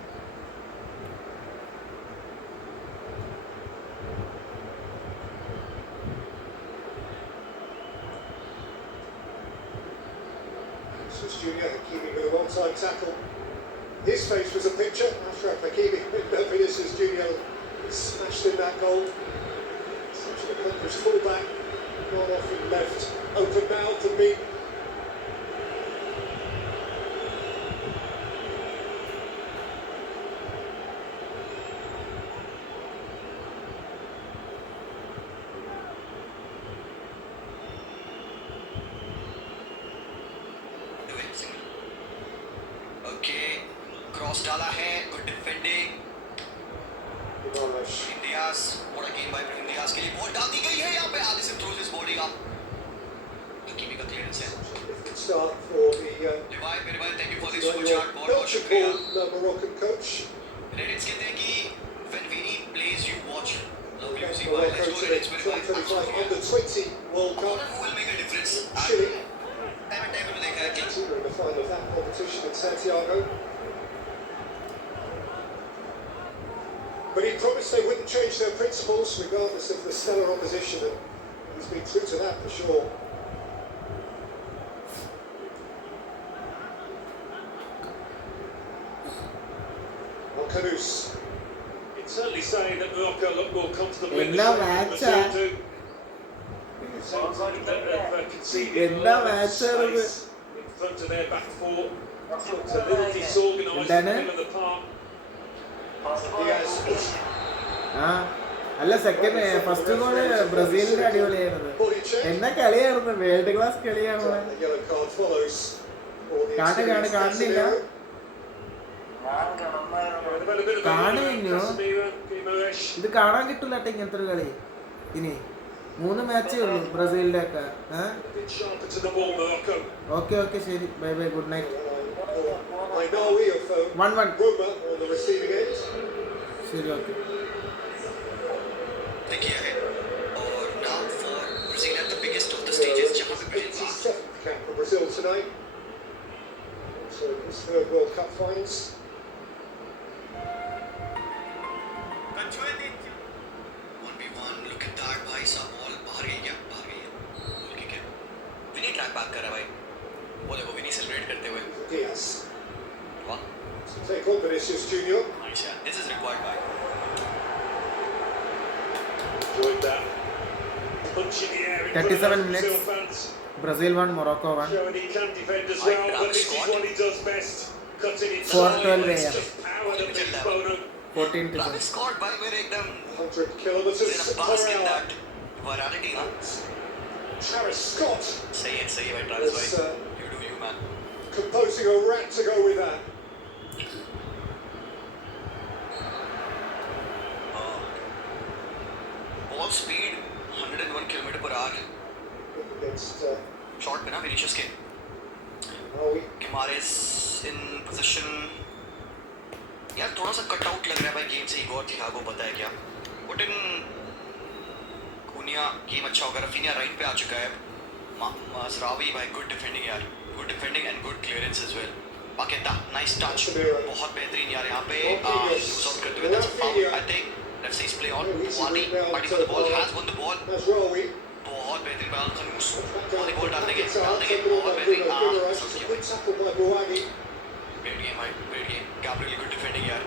Junior Hakimi with a one-time tackle. His face was a picture. Ashraf Hakimi with Vinicius Junior smashed in that goal. Such an accomplished fullback. Not often left open mouthed and beat. Okay cross डाला है. Good defending. इंडियास what a game by Brahim Diaz के लिए ball डाल दी गई है. यहाँ पे Alisson throws his body up. Hakimi का क्लियरेंस है. Start for the लिवाई मेरे भाई thank you for this super chat. बहुत बहुत शुक्रिया. the Moroccan coach. रेडिट्स कहते हैं कि when Vini plays you watch love you see Morocco why. Let's go to the Reddits मेरे भाई. 2025 Under-20 World Cup. Who will make a difference? Chile. Time and time में देखा है कि Argentina in the final of that competition in Santiago. But he promised they wouldn't change their principles regardless of the stellar opposition, and he's been true to that for sure. Al-Khanous. You'd certainly say that Morocco look more comfortable in the എന്നാ shape than match-ആ. Brazil do. Sounds like they've conceded എന്നാ a lot of match-ആണ് ഇത്. space in front of their back four. Looked a little disorganised in the എന്താണ്? middle of the park. Diaz. ആ അല്ല, second first goal ബ്രസീലിന്റെ അടിപൊളിയായിരുന്നു. എന്നാ കളിയായിരുന്നു, world class കളിയാണ്. The yellow card follows. for the കാണുന്നില്ല. Casemiro. They've had a bit of a കാണുന്നു. Casemiro, Guimaraes. ഇത് കാണാൻ കിട്ടില്ല ഇങ്ങനത്തെ ഒരു കളി. ഇനി 3 മാച്ചേ ഉള്ളൂ ബ്രസീലിന്റെ ഒക്കെ. A bit sharper to the ball, Morocco. Okay ശരി, bye bye, good night. Ainaoui of 1-1. Roma on the receiving end. ശരി, ഓക്കെ. किया है. और now for Brazil at the biggest of the stages जहां पे Brazil 87th cap for Brazil tonight. So his third World Cup finals. 1v1 look at that भाई साहब. Ball बाहर गई क्या? बाहर गई है. गोल किक है. विनी ट्रैक बैक कर रहा है भाई. वो देखो विनी सेलिब्रेट करते हुए. Diaz. वाह To take on Vinicius Junior. Nice यार. दिस इज रिक्वायर्ड भाई. Enjoyed that. Punch in the air in front of 37 those Brazil minutes. fans. Brazil 1, Morocco 1. Showing he can defend as Right, well, but Travis this is Scott. what he does best. Cutting it 4-12 it's AM. just power that beats Bono. 14 to Travis Scott भाई मेरे एकदम 100 kilometres in a per bask in hour. that virality ना. Travis Scott सही है भाई Travis is भाई. You do you man. composing a rap to go with that. Ball speed 101 km/h. Against Shot पे ना Vinicius के. Maui. Guimaraes in position. यार थोड़ा सा कट आउट लग रहा है भाई गेम से. इगोर थियागो पता है क्या. Put in Cunha गेम अच्छा होगा. Rafinha राइट पे आ चुका है. Mazraoui भाई गुड डिफेंडिंग यार. Good defending and good clearance as well. Paqueta nice touch. बहुत बेहतरीन यार यहाँ पे लूज आउट करते हुए. That's a foul I think. Let's see his play on. Wadi for the ball has won the ball. Mazraoui. बहुत बेहतरीन बयान खनूस. वाली बॉल डाल देंगे बहुत बेहतरीन. सब किया भाई. Good tackle by Buani. Great game भाई. Great game. Gabriel good defending यार.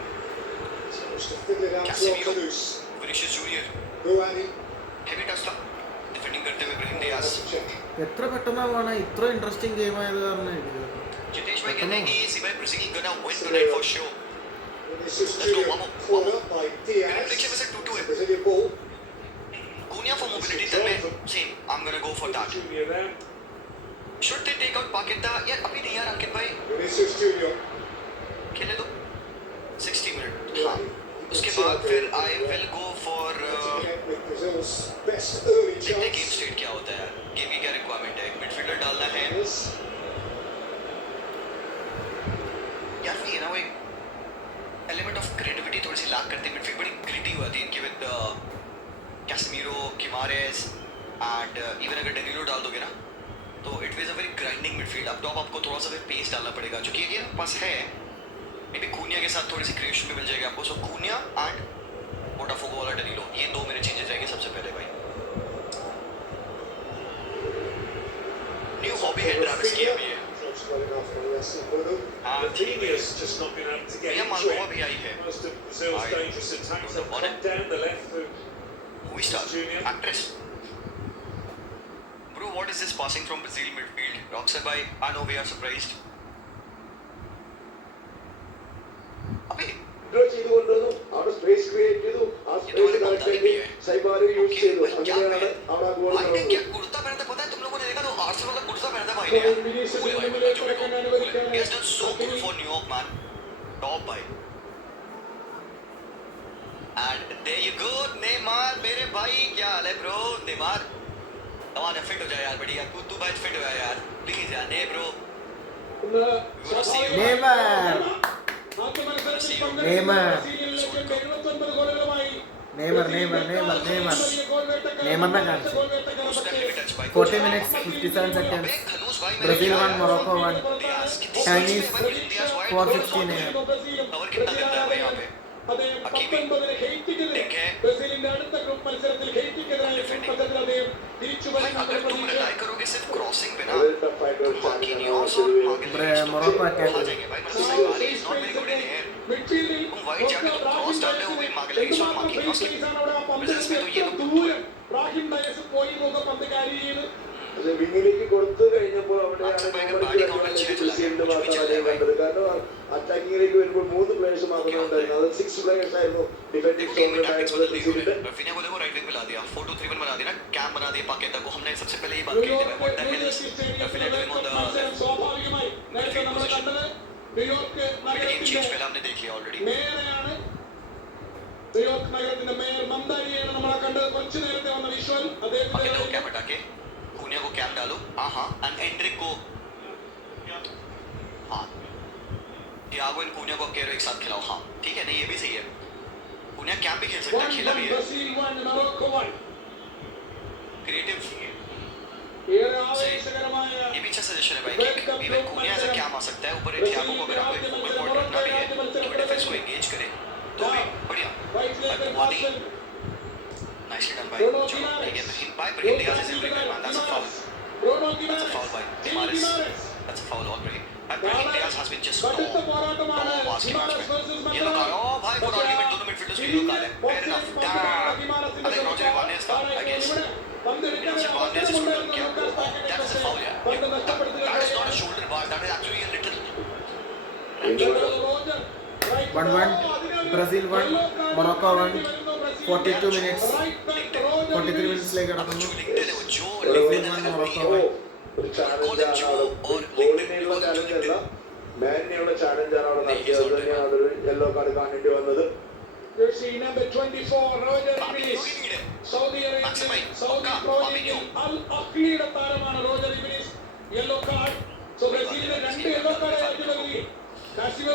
Managed to fiddle it out to Casemiro. Alcanus. Vinicius Junior Buani. heavy touch था. Defending करते हुए Brahim Diaz. എത്ര പെട്ടെന്നാണ് ഇത്ര ഇൻട്രസ്റ്റിംഗ് ഗെയിം ആയത് കാരണം जितेश भाई कहते हैं कि सिवाय Brazil gonna win tonight for sure. Vinicius Let's go, Junior Mamo. caught up by Can I Diaz. prediction में से 2-2 है. Brazilian ball. Cunha for mobility तब में same. I'm gonna go for that. Junior there. Should they take out Paqueta? यार अभी नहीं यार अंकित भाई. Vinicius Junior. खेलने दो. 60 मिनट. हाँ. उसके बाद फिर I will go for With Brazil's best early देखते हैं गेम chance. स्टेट क्या होता है यार. गेम की क्या रिक्वायरमेंट है. मिडफील्डर डालना है. यार ये ना वो एक एलिमेंट ऑफ क्रिएटिविटी थोड़ी सी लैक करती है. मिडफील्ड बड़ी ग्रिटी होती है इनकी विद कैसेमीरो, गिमारेस एंड इवन अगर डेनिलो डाल दोगे ना तो it is a very grinding midfield. अब तो अब आपको थोड़ा सा फिर पेस डालना पड़ेगा जो कि ये पास है. मे बी Cunha के साथ थोड़ी सी क्रिएशन भी मिल जाएगी आपको. सो Cunha एंड बोटाफोगो वाला डेनिलो ये दो मेरे चेंजेस रहेंगे सबसे पहले भाई. न्यू हॉबी है ट्रैविस की अभी है. Rafinha's just not been able to get Mia into Malgova it. भी आई है. Most of Brazil's Aye. dangerous attacks Don't have know come down the left through Movie star, Junior. actress. Bro, what is this passing from Brazil midfield? Roxer bhai, I know we are surprised. अबे ചെയ്തുകൊണ്ടതും അവിടെ space create ചെയ്തു ആ space കറക്റ്റായിട്ട് സൈബാരി use ചെയ്തു അങ്ങനെയാണ് അവിടെ goal भाई ने क्या कुर्ता पहना था पता है तुम लोगों ने देखा तो आर्सेनल वाला कुर्ता पहना था भाई ने. Cool है भाई, जो भी कहो, cool है. He has done so good for New York man. Top भाई. And there you go, Neymar मेरे भाई क्या हाल है bro? Neymar तमाम फिट हो जाए यार बढ़िया. तू भाई फिट हो जाए यार प्लीज यार. ने bro we wanna see you. Neymar Neymar Neymar Neymar Neymar നെയ്മറിനെ കാണിച്ചു. 40 minutes 57 seconds. Brazil 1, Morocco 1. Chinese 4:15 AM. Cover कितना देता है भाई यहाँ पे. Hakimi ठीक है. भाई अगर तुम रिलाई करोगे सिर्फ क्रॉसिंग पे ना तुम मार्किनियोस और Morocco attack. आ जाएंगे भाई. मतलब Saibari is not very good in air. तुम वाइड जाके तुम क्रॉस डाल रहे हो भी मार्किनियोस और मार्किनियोस की बिजनेस में तो ये तो വിങ്ങിലേക്ക് കൊടുത്തു കഴിഞ്ഞപ്പോൾ അവിടെയാണ് ബ്രസീലിന്റെ ഭാഗത്താണ് കണ്ടത്. കാരണം അറ്റാക്കിങ്ങിലേക്ക് വരുമ്പോൾ 3 പ്ലേയേഴ്സ് മാത്രമേ ഉണ്ടായിരുന്നു. അത് 6 പ്ലേയേഴ്സ് ആയിരുന്നു ഡിഫൻഡിംഗ് गेम में टैक्टिक्स സ്റ്റോറിൽ बदल दी ബ്രസീലിന്റെ. उन्होंने. रफीना को देखो राइट विंग पे ला दिया. 4-2-3-1 बना दिया ना. कैम बना दिया पाकेता को. हमने सबसे पहले ये बात कही थी what the hell is Rafina doing on the midfield position. Mid game change पहले हमने देख लिया ऑलरेडी. ന്യൂയോർക്ക് നഗരത്തിന്റെ മേയർ മമതാരിയാണ് നമ്മളെ കണ്ടത്. കുറച്ചു നേരത്തെ വന്ന വിഷ്വൽ पाकेता को कैम അദ്ദേഹത്തിന്റെ हटा के Cunha को कैम डालो. हाँ एंड एंड्रिक को हाँ थियागो एंड Cunha को कह रहे हो एक साथ खिलाओ. हाँ ठीक है नहीं ये भी सही है. Cunha कैम भी खेल सकता है. खेला भी है. Brazil 1 Morocco 1. क्रिएटिव ഏറെ ആവേശകരമായ ये भी अच्छा सजेशन है भाई कि even Cunha as a CAM आ सकता है. ऊपर थियागो को अगर आपको एक फोकल पॉइंट रखना भी है तो डिफेंस को एंगेज करे तो भी बढ़िया. Wadi nicely done by चलो ठीक है. by Brahim Diaz is everywhere man. That's a foul. That's a foul by Guimaraes. That's a foul all Brahim. And Brahim Diaz has been just top pass के match में. ये लोग आ रहे भाई for argument दोनों midfielders की लोग आ रहे हैं. Fair enough. I think Roger Ibanez था I guess. Roger Ibanez is good किया. That is a foul is actually a little. 1-1. Brazil 1, Morocco 1. 42 minutes. 43 മിനിറ്റ്സിലേക്ക് കടക്കുന്നു. Brazil 1, Morocco 1. ഒരു ചാലഞ്ചാണ് അവിടെ ബോളിനെയുള്ള ചാലഞ്ചല്ല, മാനിനെയുള്ള ചാലഞ്ചാണ് അവിടെ നടത്തിയത്. അത് തന്നെയാണ് അതൊരു യെല്ലോ കാർഡ് കാണേണ്ടി വന്നത്. Jersey number 24, Roger Ibanez. Saudi Arabia, Saudi Pro League, Al Ahliയുടെ താരമാണ് Roger Ibanez. Yellow card. So ബ്രസീലിന് 2 യെല്ലോ കാർഡ് ആയിട്ട് നൽകി. കാസിമിറോ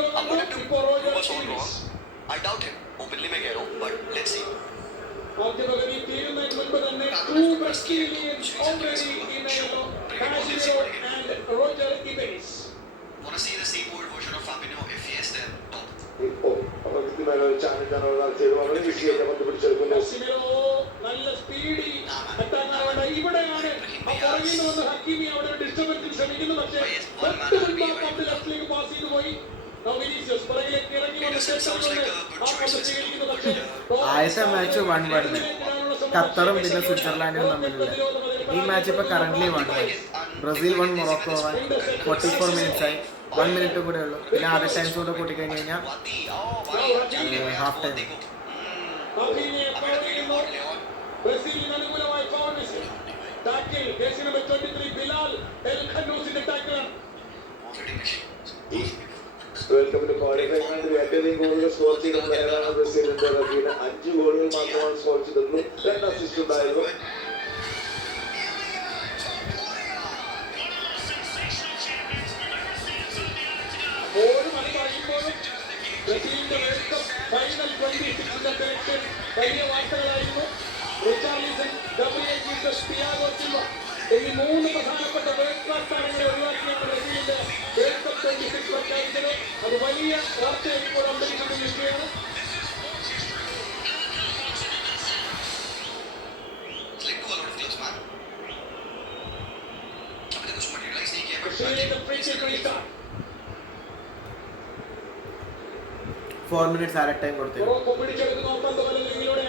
ഇപ്പോൾ Roger Ibanez. I doubt him. Openly मैं कह रहा हूँ, but let's see. ആദ്യ പകുതി തീരുന്നതിന് മുൻപ് തന്നെ 2 Brazilians already in a yellow. Casemiro and Roger Ibanez. Wanna see the same old version of Fabinho? If yes, then top. ഇപ്പോൾ കൃത്യമായ ഒരു ചാലഞ്ചാണ് അവിടെ നടത്തിയത്. വളരെ ഈസിയായിട്ട് പന്ത് പിടിച്ചെടുക്കുന്നു. കാസിമിറോ നല്ല സ്പീഡി അറ്റാക്കാണ്. ഇവിടെയാണ് ആ പുറകിൽ നിന്ന് വന്ന് ഹക്കീമി അവിടെ ഡിസ്റ്റർബൻസിൽ ശ്രമിക്കുന്നു. പക്ഷേ പത്ത് മുൻപ് ആ പന്ത് ലെഫ്റ്റിലേക്ക് പാസ് ചെയ്തു പോയി. വിനീഷ്യസ് പുറകിലേക്ക് ഇറങ്ങി വന്ന് ആദ്യത്തെ മാച്ച് 1-1. ഖത്തറും പിന്നെ സ്വിറ്റ്സർലാൻഡും തമ്മിലുള്ള ഈ മാച്ച് ഇപ്പോൾ കറന്റ് 1-1. Brazil 1, Morocco 1. 44 മിനിറ്റ്സ് ആയി. 1 മിനിറ്റ് കൂടെ ഉള്ളൂ. പിന്നെ ആദ്യ ടൈംസ് കൂടെ കൂട്ടിക്കഴിഞ്ഞ് കഴിഞ്ഞാൽ ഹാഫ് ടൈം. ബ്രസീലിന് അനുകൂലമായ fouls. Tackle jersey number 23 Bilal El ഖന്നൂസിന്റെ ടാക്കിളാണ്. വേൾഡ് കപ്പിന്റെ ക്വാളിഫൈ ഏറ്റവും ഗോളുകൾ സ്കോർ ചെയ്ത പ്ലെയറാണ് ബ്രസീലിന്റെ റഫീന. 5 ഗോളുകൾ മാത്രമാണ് സ്കോർ ചെയ്തിട്ടുള്ളൂ. 2 അസിസ്റ്റ് ഉണ്ടായിരുന്നു. ഓരോ മത്സരത്തിലും ബ്രസീലിന്റെ വേൾഡ് കപ്പ് ഫൈനൽ 26ന്റെ സെലക്ഷൻ വലിയ വാർത്തകളായിരുന്നു. Richarlison, Gabriel Jesus, Thiago Silva എന്നീ 3 പ്രധാനപ്പെട്ട വേൾഡ് ക്ലാസ് താരങ്ങളെ ഒഴിവാക്കിയാണ് ബ്രസീലിന്റെ വേൾഡ് കപ്പ് 26 പ്രഖ്യാപിച്ചത്. അത് വലിയ വാർത്തയായി ഇപ്പോൾ അന്തരീക്ഷത്തിൽ നിൽക്കുകയാണ്. ബ്രസീലിന്റെ free kick restart. 4 minutes add time കൊടുത്തു. മൊറോക്കോ പിടിച്ചെടുക്കുന്ന ഒപ്പന്ത വലയിലൂടെ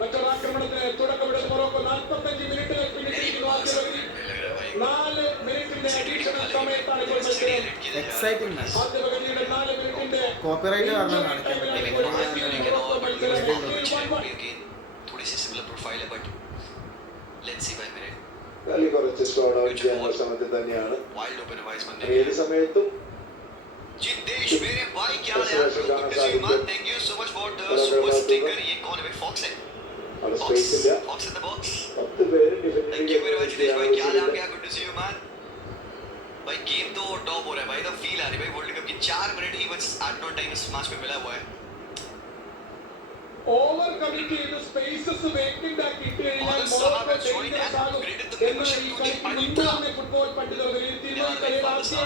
മറ്റൊരു ആക്രമണത്തിന് തുടക്കമിടുന്ന മൊറോക്കോ 45 മിനിറ്റുകൾ പിന്നിട്ടിരിക്കുന്നു. ആദ്യ പകുതി 4 മിനിറ്റിന്റെ അഡീഷണൽ സമയത്താണ് ഇപ്പോൾ മത്സരം. Exciting match. ആദ്യ പകുതിയുടെ 4 മിനിറ്റിന്റെ കോപ്പിറൈറ്റ് കാരണം കാണിക്കാൻ പറ്റില്ല. കളി കുറച്ച് സ്ലോ ഡൗൺ ചെയ്യാനുള്ള ശ്രമത്തിൽ തന്നെയാണ്. ഏത് സമയത്തും जितेश मेरे भाई क्या हाल है यार? Good to see you man. Thank you so much for the super sticker. ये कौन है भाई? फॉक्स है. അവിടെ സ്പേസ് ഇല്ല. Fox in the box. 10 പേര് थैंक यू मेरे भाई जितेश भाई. क्या हाल है आपका? Good to see you man. भाई गेम तो टॉप हो रहा है भाई. द फील आ रही है भाई. वर्ल्ड कप की 4 मिनट ही बस एडिशनल टाइम इस मैच में मिला हुआ है. ഓവർ കമ്മിറ്റ് ചെയ്ത് സ്പേസസ് വേക്കന്റ് ആക്കി ഇട്ട് കഴിഞ്ഞാൽ മൊറോക്കോ ഡേഞ്ചറസ് ആകും എന്ന് ഈ കളിക്ക് മുൻപ് തന്നെ ഫുട്ബോൾ പണ്ഡിതർ വിലയിരുത്തിയിരുന്നു. ഈ കളിയുടെ ആദ്യ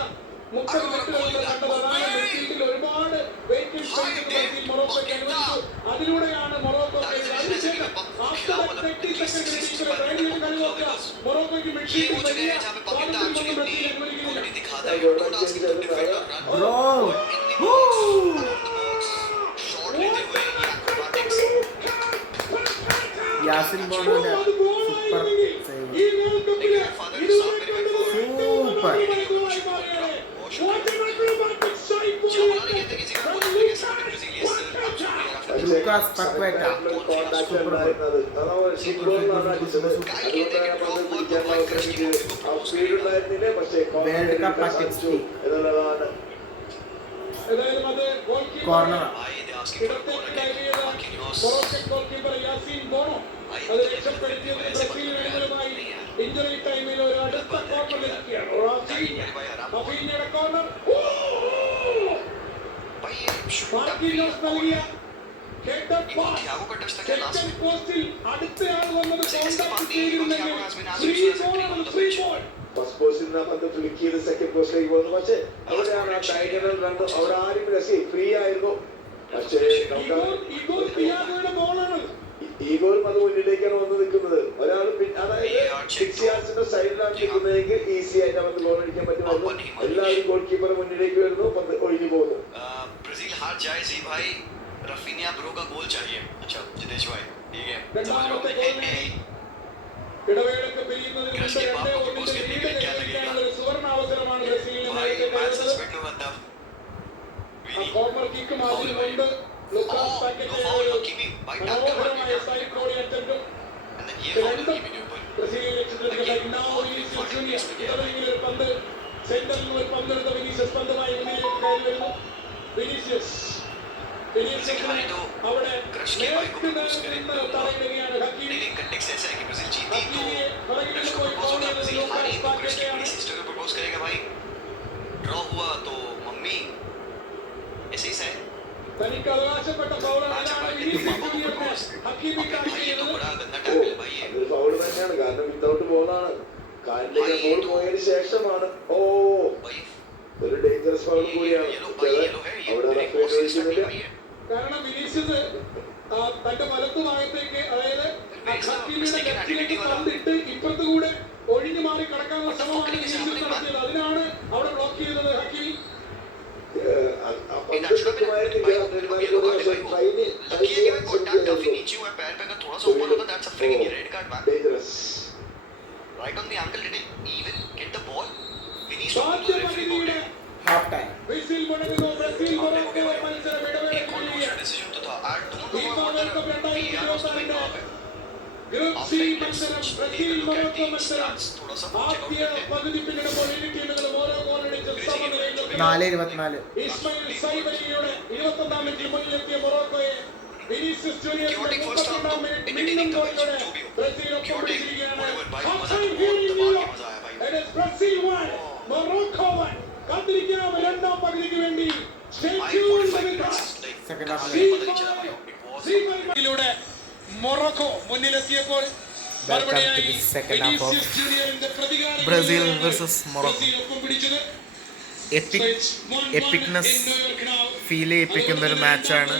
30 മിനിറ്റുകളിൽ കണ്ടതാണ് മിഡ്ഫീൽഡിൽ ഒരുപാട് വേക്കന്റ് സ്പേസ് ബ്രസീൽ മൊറോക്കോയ്ക്ക് അനുവദിച്ചു. അതിലൂടെയാണ് മൊറോക്കോ അതിനുശേഷം ആഫ്റ്റർ 30 സെക്കൻഡ് കളി നോക്കുക. മൊറോക്കോയ്ക്ക് മിഡ്ഫീൽഡിൽ വലിയ സ്വാതന്ത്ര്യമൊന്നും ബ്രസീൽ അനുവദിക്കുന്നില്ല. ബ്രോ യാസിൻ ബോണോന്റെ super save. Super. Lucas Paqueta super. World cup tactics corner. Moroccan goalkeeper Yassine Bono അത് രക്ഷപ്പെടുത്തിയത് ബ്രസീലിന് അനുകൂലമായി ഇഞ്ചുറി ടൈമിൽ ഒരു അടുത്ത കോർണറിലെത്തിയാണ്. റഫീനിയുടെ കോർണർ മാർക്കിനോസ് നൽകിയ ഹെഡർ പാസ് സെക്കൻഡ് പോസ്റ്റിൽ അടുത്തയാൾ വന്നത് കോൺടാക്ട് ചെയ്തിരുന്നെങ്കിൽ ഫ്രീ ബോൾ ഫസ്റ്റ് പോസ്റ്റിൽ നിന്ന് പന്ത് ഫ്ലിക്ക് ചെയ്ത് സെക്കൻഡ് പോസ്റ്റിലേക്ക് പോകുന്നു. പക്ഷേ അവിടെയാണ് ആ ഡയഗണൽ റൺ. അവിടെ ആരും ഫ്രീ ആയിരുന്നു. പക്ഷേ ഈഗോയും അത് മുന്നിലേക്കാണ് വന്ന് നിൽക്കുന്നത്. ഒരാൾ അതായത് 6 യാർഡ്സിന്റെ സൈഡിലാണ് നിൽക്കുന്നതെങ്കിൽ ഈസി ആയിട്ട് അവർക്ക് ഗോൾ അടിക്കാൻ പറ്റുമായിരുന്നു. എല്ലാവരും ഗോൾ കീപ്പർ മുന്നിലേക്ക് വരുന്നു, പന്ത് ഒഴിഞ്ഞു പോകുന്നു. ब्राजील हार जाए जी भाई. रफीनिया ब्रो का गोल चाहिए. अच्छा जितेश भाई ठीक है. ഇടവേളയ്ക്ക് പിരിയുന്നതിന് മുമ്പ് 2-1 ലീഡ് കൈവരിക്കാനുള്ള ഒരു സുവർണ അവസരമാണ് ബ്രസീലിന്. കോർണർ കിക്ക് മാറ്റിയിട്ടുണ്ട്. ലുക്കാസ് പാക്കറ്റിന്റെ ഒരു മനോഹരമായ സൈഡ് ബോഡി അറ്റംപ്റ്റും രണ്ടും ബ്രസീലിയൻ ലക്ഷ്യത്തിലേക്ക്. Now Vinicius Junior ഇടതുവശങ്ങളിൽ ഒരു പന്ത്, സെന്ററിൽ നിന്ന് ഒരു പന്തെടുത്ത വിനീഷ്യസ് പന്തുമായി മുന്നിലേക്ക് കയറി വരുന്നു. വിനീഷ്യസ് അവിടെ നിന്ന് തടയുകയാണ് ഹക്കീമി. ഹക്കീമിയെ പുറകിൽ പോയി ഫോൾ ചെയ്തത് ലൂക്കാസ് പാക്കറ്റെയാണ്. തനിക്ക് അവകാശപ്പെട്ട ഫൗളാണ്. വിനീഷ്യസ് ജൂനിയറിന് ഹക്കീമി കാണിക്കുന്നത് അതൊരു ഫൗള് തന്നെയാണ്. കാരണം വിത്തൗട്ട് ബോളാണ്. കാലിലേക്ക് ബോൾ പോയതിനു ശേഷമാണ് ഒരു ഡേഞ്ചറസ് ഫൗൾ കൂടിയാണ്. അവിടെ റഫറി ഒഴിക്കുന്നില്ല. കാരണം വിനീഷ്യസ് തന്റെ വലത്തു ഭാഗത്തേക്ക്, അതായത് ഹക്കീമിയുടെ ലെഫ്റ്റിലേക്ക് പന്തിട്ട് ഇപ്പുറത്ത് കൂടെ ഒഴിഞ്ഞു മാറി കടക്കാനുള്ള ശ്രമമാണ് വിനീഷ്യസ് നടത്തിയത്. അതിനാണ് അവിടെ ബ്ലോക്ക് ചെയ്തത് ഹക്കീമി. Half time. ബ്രസീൽ മുടങ്ങുന്നു. ബ്രസീൽ മൊറോക്കോ മത്സരം ഇടവേളയ്ക്ക് FIFA world cup 2026 group C മത്സരം, ബ്രസീൽ മൊറോക്കോ മത്സരം. ആദ്യ പകുതി പിന്നിടുമ്പോൾ ഇരു ടീമുകളും ഓരോ ഗോളടിച്ച് സമനിലയിൽ. 4-24. ഇസ്മായിൽ സൈബലിയുടെ 21-ാം മിനിറ്റിൽ മുന്നിലെത്തിയ മൊറോക്കോയെ വിനീഷ്യസ് ജൂനിയറിന്റെ 32-ാം മിനിറ്റ് മിന്നും ഗോളിലൂടെ ബ്രസീൽ ഒപ്പം പിടിച്ചിരിക്കുകയാണ്. Brazil 1 Morocco 1. കാത്തിരിക്കാം രണ്ടാം പകുതിക്ക് വേണ്ടി. മൊറോക്കോ മുന്നിലെത്തിയപ്പോൾ Brazil versus Morocco. Epicness feel ചെയ്യിപ്പിക്കുന്ന ഒരു മാച്ചാണ്.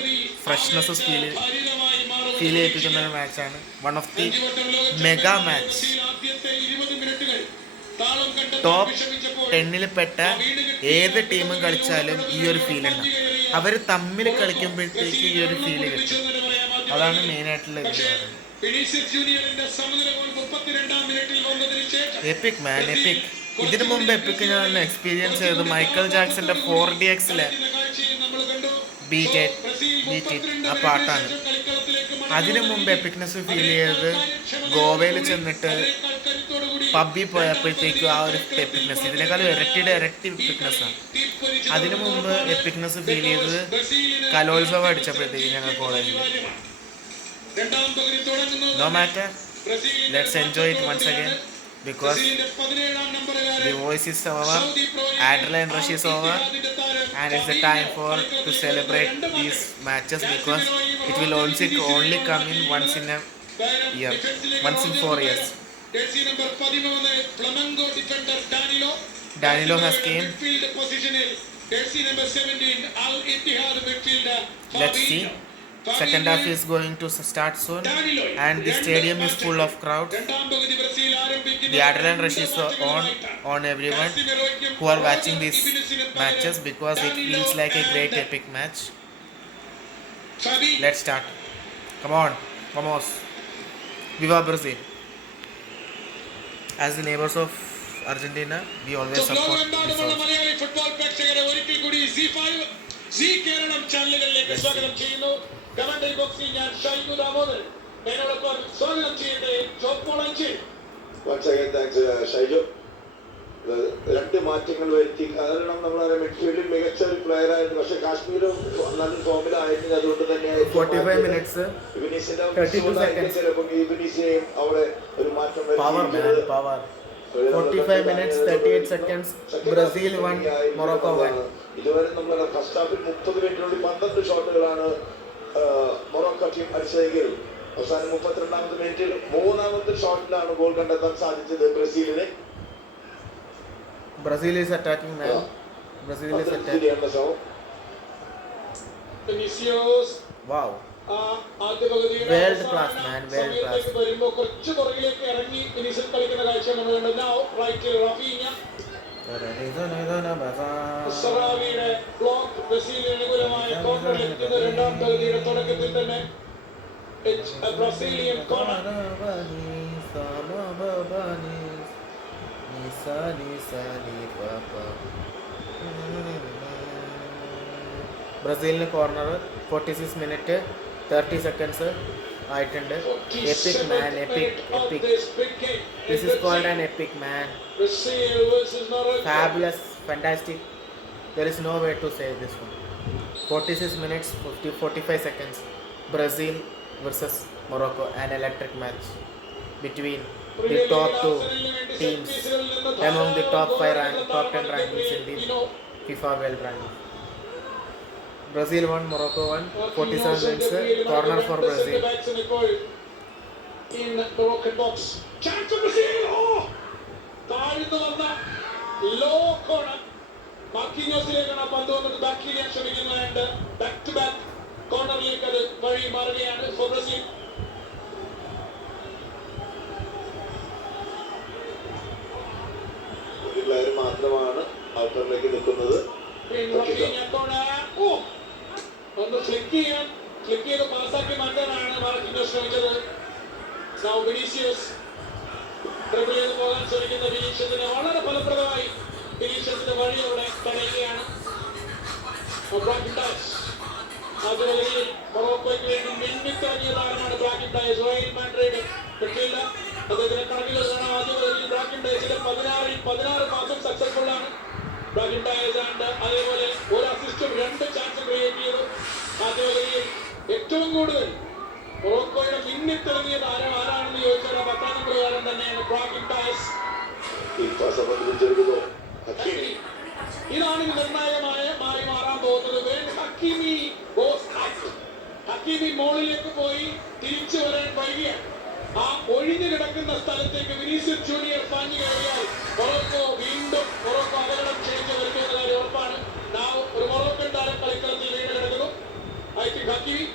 ഫ്രഷ്നെസ് ഫീൽ ചെയ്യിപ്പിക്കുന്ന ഒരു മാച്ചാണ്. One of the mega match. Top 10 പെട്ട ഏത് ടീമും കളിച്ചാലും ഈ ഒരു ഫീൽ ഉണ്ടാവും. അവർ തമ്മിൽ കളിക്കുമ്പോഴത്തേക്ക് ഈ ഒരു ഫീല് കിട്ടും. അതാണ് മെയിനായിട്ടുള്ള ഇത്. EPIC man, EPIC. ഇതിനു മുമ്പ് എപ്പിക് ഞാൻ എക്സ്പീരിയൻസ് ചെയ്തത് മൈക്കൽ ജാക്സന്റെ 4DXലെ ബീറ്റ് ആ പാട്ടാണ്. അതിനു മുമ്പ് എപ്പിക്നെസ് ഫീൽ ചെയ്തത് ഗോവയിൽ ചെന്നിട്ട് പബ്ബിൽ പോയപ്പോഴത്തേക്കും ആ ഒരു എപ്പിക്നെസ്, ഇതിനേക്കാളും ഇരട്ടിയുടെ ഇരട്ടി എപ്പിക്നെസ്സാണ്. അതിനു മുമ്പ് എപ്പിക്നെസ് ഫീൽ ചെയ്തത് കലോത്സവം അടിച്ചപ്പോഴത്തേക്കും ഞങ്ങൾ കോളേജിൽ. No matter, let's enjoy it once again because the voice is over, adrenaline rush is over, and it's the time to celebrate these matches because it will only come in once in a year, once in 4 years. Danilo has came. Let's see. Second half is going to start soon and the stadium is full of crowd. The adrenaline rush is on everyone who are watching these matches because it feels like a great epic match. Let's start. Come on, vamos. Viva Brazil. As the neighbors of Argentina, we always support this. Football പ്രേക്ഷകരെ ഒരിക്കൽ കൂടി C Keralam ചാനലുകളിലേക്ക് സ്വാഗതം ചെയ്യുന്നു. Commentary ബോക്സിൽ ഞാൻ ഷൈനു ദാമോദരൻ, എന്നോടൊപ്പം സ്വാഗതം ചെയ്യട്ടെ ജോപ്പോളഞ്ചി. ഷൈജു, രണ്ട് മാറ്റങ്ങൾ വരുത്തി. കാരണം നമ്മളെ മിഡ്ഫീൽഡിൽ മികച്ച ഒരു പ്ലെയർ ആയിരുന്നു, പക്ഷെ കാശ്മീരും നല്ല ഫോമിലായിരുന്നു. അതുകൊണ്ട് തന്നെ 45 minutes 32 അവിടെ ഒരു മാറ്റം വരുത്തി. 45 minutes 38 seconds. Brazil 1, Morocco 1. ഇതുവരെ നമ്മൾ ഫസ്റ്റ് ഹാഫിൽ 30 മിനിറ്റിനുള്ളിൽ 12 ഷോട്ടുകളാണ് മൊറോക്കോ ടീം അടിച്ചതെങ്കിൽ അവസാനം 32ാമത്തെ മിനിറ്റിൽ 3ാമത്തെ ഷോട്ടിലാണ് ഗോൾ കണ്ടെത്താൻ സാധിച്ചത് ബ്രസീലിന്. Brazil is attacking now. Brazil is attacking. Wow. World class man, world class. വരുമ്പോൾ കുറച്ച് പുറകിലേക്ക് ഇറങ്ങി ഫിനിഷിൽ കളിക്കുന്ന കാഴ്ച നമ്മൾ കണ്ടു. നൗ റൈറ്റ് റഫീഞ്ഞ സറാവിയുടെ ബ്ലോക്ക് ബ്രസീലിന് അനുകൂലമായ കോർണറിൽ എത്തുന്ന രണ്ടാം പകുതിയുടെ തുടക്കത്തിൽ തന്നെ ബ്രസീലിയൻ കോർണർ. ബ്രസീലിന് കോർണർ 46 മിനിറ്റ് 30 സെക്കൻഡ്സ് ആയിട്ടുണ്ട്. Epic man, epic. This is called an epic man. Fabulous, fantastic. There is no way to say this one. 46 minutes 45 seconds. Brazil versus Morocco, an electric match between the top two teams among the top 10 rankings in the FIFA World Ranking. Brazil won, Morocco won. 47 minutes, corner for Brazil. In the Moroccan box. Chance for Brazil! Oh! താഴ്ന്നു വന്ന law corner മാർക്കിഞ്ഞോസിലേക്കാണ് പന്ത് വന്നത്. Back ചെയ്യാൻ ശ്രമിക്കുന്നു. And back to back കോർണറിലേക്ക് അത് വഴി മാറുകയാണ് for Brazil. ഒരു പ്ലെയർ മാത്രമാണ് ഔട്ടറിലേക്ക് നിൽക്കുന്നത്. ഒന്ന് ക്ലിക്ക് ചെയ്ത് പാസ്സാക്കി മാറ്റാനാണ് മാർക്കിഞ്ഞോസ് ശ്രമിച്ചത്. വിനീഷ്യസ് ഡ്രിബിൾ ചെയ്ത് പോകാൻ ശ്രമിക്കുന്ന വിനീഷ്യസിനെ വളരെ ഫലപ്രദമായി വിനീഷ്യസിന്റെ വഴിയോടെ തടയുകയാണ്. അതുവഴി മൊറോക്കോയ്ക്ക് വേണ്ടി മിന്നിത്തിറങ്ങിയ താരമാണ് ബ്രാക്കിൻ ഡയസ്. Real Madrid midfielder. അദ്ദേഹത്തിന്റെ കണക്കിൽ കാണാം. ആദ്യ പകുതിയിൽ ബ്രാക്കിൻ ഡയസിലെ 16 പാസും സക്സസ്ഫുൾ ആണ് ബ്രാക്കിൻ ഡയസ്. ആൻഡ് അതേപോലെ ഒരു അസിസ്റ്റും 2 ചാൻസും ക്രിയേറ്റ് ചെയ്തു. ആദ്യ പകുതിയിൽ ഏറ്റവും കൂടുതൽ മൊറോക്കോയുടെ മിന്നിത്തിറങ്ങിയ താരം ആരാണെന്ന് ചോദിച്ചാൽ 10ാം നമ്പർ താരം തന്നെയാണ് ബ്രാക്കിൻ ഡയസ്. ഇതാണ് നിർണായകമായി മാറാൻ പോകുന്നത്. ഹക്കീമി മോളിലേക്ക് പോയി തിരിച്ചു വരാൻ വൈകിയാണ്. ആ ഒഴിഞ്ഞു കിടക്കുന്ന സ്ഥലത്തേക്ക് വിനീഷ്യസ് ജൂനിയർ പാഞ്ഞു കയറിയാൽ മൊറോക്കോ അപകടം ക്ഷണിച്ചു വരുന്ന കാര്യം ഉറപ്പാണ്. ഒരു മൊറോക്കൻ താരം കളിക്കളത്തിൽ വീണ് കിടക്കുന്നു. I think ഹക്കീമി.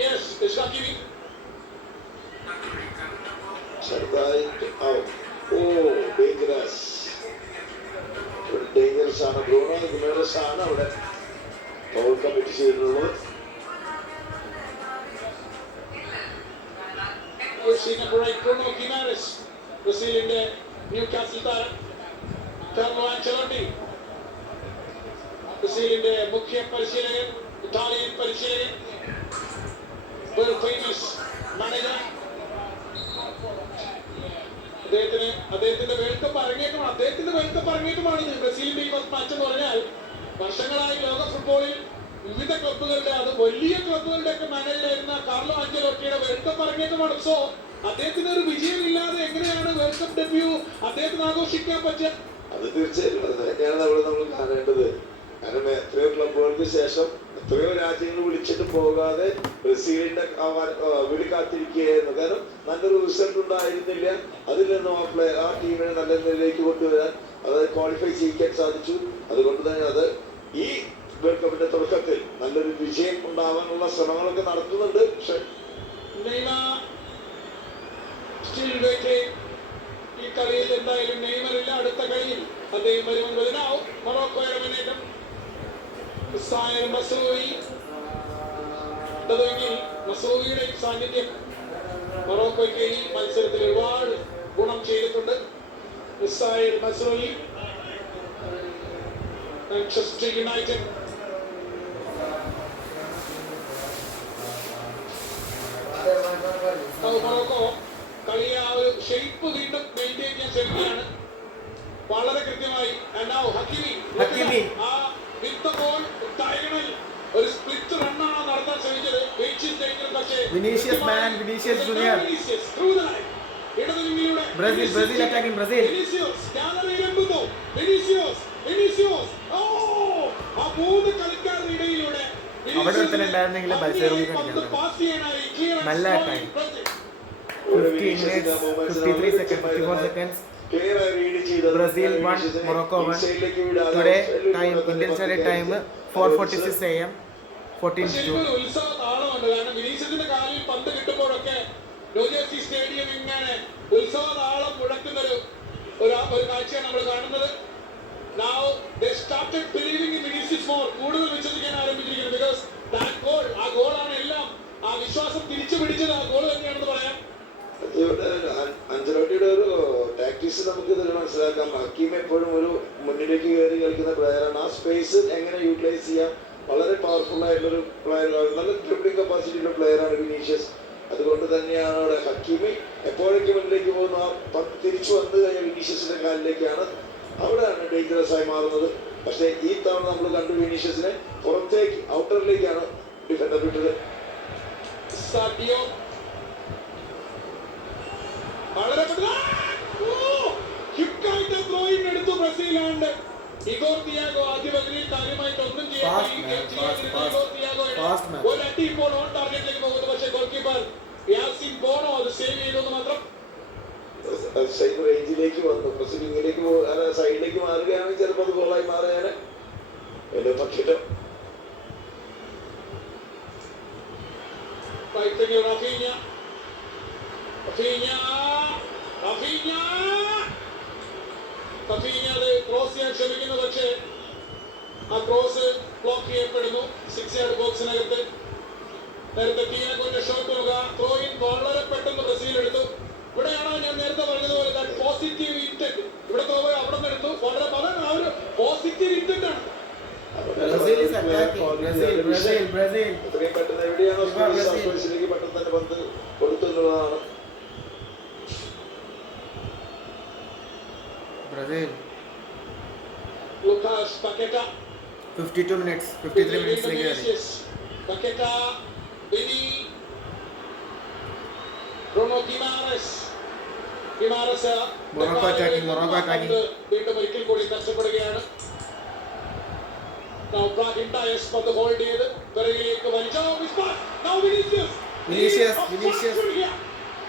Yes, it's ഹക്കീമി. Dangerous ആണ്. ബ്രൂണോ ഗിമേറസ് ആണ് അവിടെ ഫൗൾ കമ്മിറ്റ് ചെയ്തിട്ടുള്ളത്. ബ്രസീലിന്റെ ന്യൂകാസിൽ താരം കാർലോ ആൻചെലോട്ടി, ബ്രസീലിന്റെ മുഖ്യ പരിശീലകൻ, ഇറ്റാലിയൻ പരിശീലകൻ, ഫേമസ് മാനേജർ. അദ്ദേഹത്തിന്റെ വേൾഡ് കപ്പ് അരങ്ങേറ്റമാണ് ഇത്. ബ്രസീലിന്റെ ഈ ഫസ്റ്റ് മാച്ച് എന്ന് പറഞ്ഞാൽ വർഷങ്ങളായി ലോക ഫുട്ബോളിൽ വിവിധ ക്ലബ്ബുകളുടെ, അത് വലിയ ക്ലബ്ബുകളുടെ ഒക്കെ മാനേജറായിരുന്ന കാർലോ ആൻചെലോട്ടിയുടെ വേൾഡ് കപ്പ് അരങ്ങേറ്റമാണ്. സോ അദ്ദേഹത്തിന് ഒരു വിജയമില്ലാതെ എങ്ങനെയാണ് വേൾഡ് കപ്പ് ഡെബ്യൂ അദ്ദേഹത്തിന് ആഘോഷിക്കാൻ പറ്റുക? അത് തീർച്ചയായിട്ടും അത് തന്നെയാണ് നമ്മൾ കാണേണ്ടത്. കാരണം എത്രയോ ക്ലബ്ബുകൾക്ക് ശേഷം എത്രയോ രാജ്യങ്ങൾ വിളിച്ചിട്ട് പോകാതെ ബ്രസീലിന്റെ വിളി കാത്തിരിക്കുകയായിരുന്നു. കാരണം നല്ലൊരു റിസൾട്ട് ഉണ്ടായിരുന്നില്ല. അതിൽ നിന്നും ആ ടീമിനെ നല്ല നിലയിലേക്ക് കൊണ്ടുവരാൻ, അതായത് ക്വാളിഫൈ ചെയ്യിക്കാൻ സാധിച്ചു. അതുകൊണ്ട് തന്നെ അത് ഈ വേൾഡ് കപ്പിന്റെ തുടക്കത്തിൽ നല്ലൊരു വിജയം ഉണ്ടാവാനുള്ള ശ്രമങ്ങളൊക്കെ നടത്തുന്നുണ്ട്. പക്ഷെ ഈ കളിയിൽ എന്തായാലും നെയ്മറില്ല. അടുത്ത കളിയിൽ അദ്ദേഹം വരുമെന്നതിനാവും. മൊറോക്കോയുടെ മുന്നേറ്റം. മസൂദിയുടെ സാന്നിധ്യം മൊറോക്കോയ്ക്ക് ഈ മത്സരത്തിൽ ഒരുപാട് ഗുണം ചെയ്തിട്ടുണ്ട്. മാഞ്ചസ്റ്റർ യുണൈറ്റഡ് മൊറോക്കോ കളിയെ ആ ഒരു ഷേപ്പ് വീണ്ടും മെയിൻറ്റെയിൻ ചെയ്യാൻ ശ്രമിക്കുകയാണ് വളരെ കൃത്യമായി. ഹക്കീമി ആ വിത്ത് ബോൾ ഡയഗണൽ ഒരു സ്പ്ലിറ്റ് റണ്ണാണ് നടത്താൻ ശ്രമിച്ചത്. പക്ഷേ Vinicius man, Vinicius Junior. ഇടതു വിങ്ങിലൂടെ Brazil attacking Brazil. ഓ ആ മൂന്ന് കളിക്കാരുടെ ഇടയിലൂടെ അവിടെ ഉണ്ടായിരുന്നെങ്കിൽ നല്ല time. 15 minutes 53 seconds 54 seconds. Brazil won, Morocco won. Today time, Indian Standard Time 4:46 AM 14 June. ഉത്സവ താളമുണ്ട്. കാരണം വിനീഷ്യസിന്റെ കാലിൽ പന്ത് കിട്ടുമ്പോഴൊക്കെ ന്യൂജേഴ്സി സ്റ്റേഡിയം ഇങ്ങനെ ഉത്സവ താളം മുഴക്കുന്ന ഒരു കാഴ്ചയാണ് നമ്മൾ കാണുന്നത്. Now they started believing in Vinicius more. കൂടുതൽ വിശ്വസിക്കാൻ ആരംഭിച്ചിരിക്കുന്നു. Because that goal, ആ ഗോളാണ് എല്ലാം. ആ വിശ്വാസം തിരിച്ചു പിടിച്ചത് ആ ഗോൾ തന്നെയാണെന്ന് പറയാം. അഞ്ചലോട്ടിയുടെ ഒരു ടാക്ടിക്സ് പ്രാക്ടീസ് നമുക്ക് ഇതിൽ മനസ്സിലാക്കാം. ഹക്കീം എപ്പോഴും ഒരു മുന്നിലേക്ക് കയറി കളിക്കുന്ന പ്ലെയറാണ്. ആ സ്പേസ് എങ്ങനെ യൂട്ടിലൈസ് ചെയ്യാം, വളരെ പവർഫുൾ ആയിട്ടുള്ളൊരു പ്ലെയർ, നല്ല ഡ്രിബ്ലിംഗ് കപ്പാസിറ്റി ഉള്ള പ്ലെയറാണ് വിനീഷ്യസ്. അതുകൊണ്ട് തന്നെയാണ് അവിടെ ഹക്കീമി എപ്പോഴേക്കും മുന്നിലേക്ക് പോകുന്ന ആ പന്ത് തിരിച്ചു വന്നു കഴിഞ്ഞാൽ വിനീഷ്യസിന്റെ കാലിലേക്കാണ്, അവിടെയാണ് ഡേഞ്ചറസ് ആയി മാറുന്നത്. പക്ഷേ ഈ തവണ നമ്മൾ കണ്ടു വിനീഷ്യസിനെ പുറത്തേക്ക് ഔട്ടറിലേക്കാണ് ഡിഫൻഡർ വിട്ടത്. വളരെ എടുത്തു ബ്രസീലാണ്ട്. ഇഗോർ തിയാഗോ ആദ്യ പകുതിയിൽ കാര്യമായിട്ട് ഒന്നും ഒരു അടി ഇപ്പോൾ ഓൺ ടാർഗറ്റിലേക്ക് പോകുന്നു. പക്ഷേ ഗോൾ കീപ്പർ യാസിൻ ബോണോ അത് സേവ് ചെയ്തെന്ന് മാത്രം. റേഞ്ചിലേക്ക് വന്നു. ബ്രസീൽ ഇങ്ങനെയൊക്കെ സൈഡിലേക്ക് മാറുകയാണെങ്കിൽ ചിലപ്പോൾ അത് ഗോളായി മാറുകയാണ്. പക്ഷേ അത് ക്രോസ് ചെയ്യാൻ ശ്രമിക്കുന്നു. പക്ഷേ ആ ക്രോസ് ബ്ലോക്ക് ചെയ്യപ്പെടുന്നു 6 യാർഡ് ബോക്സിനകത്ത്. നേരത്തെ തിയാഗോന്റെ ഷോട്ട് നോക്കുക. ത്രോയിൻ വളരെ പെട്ടെന്ന് ബ്രസീൽ എടുത്തു. ഇവിടെയാണ് ഞാൻ നേരത്തെ പറഞ്ഞതുപോലെ പോസിറ്റീവ് ഇന്റന്റ്. ഇവിടെ ത്രോ അവിടെ നിന്ന് എടുത്തു. വളരെ ആ ഒരു പോസിറ്റീവ് ഇന്റന്റ് ആണ്. എത്രയും പെട്ടെന്ന് എവിടെയാണോ പെട്ടെന്ന് തന്നെ പന്ത് കൊടുത്തുള്ളതാണ്. Brazil. Lucas Paqueta. 52 minutes, 53 minutes ലേക്ക്. Paqueta, Vini, Bruno Guimaraes. Morocco attacking. വീണ്ടും ഒരിക്കൽ കൂടി നഷ്ടപ്പെടുകയാണ്. Now Brahim Dias പന്ത് ഹോൾഡ് ചെയ്ത് പിറകിലേക്ക് വലിച്ചു. Now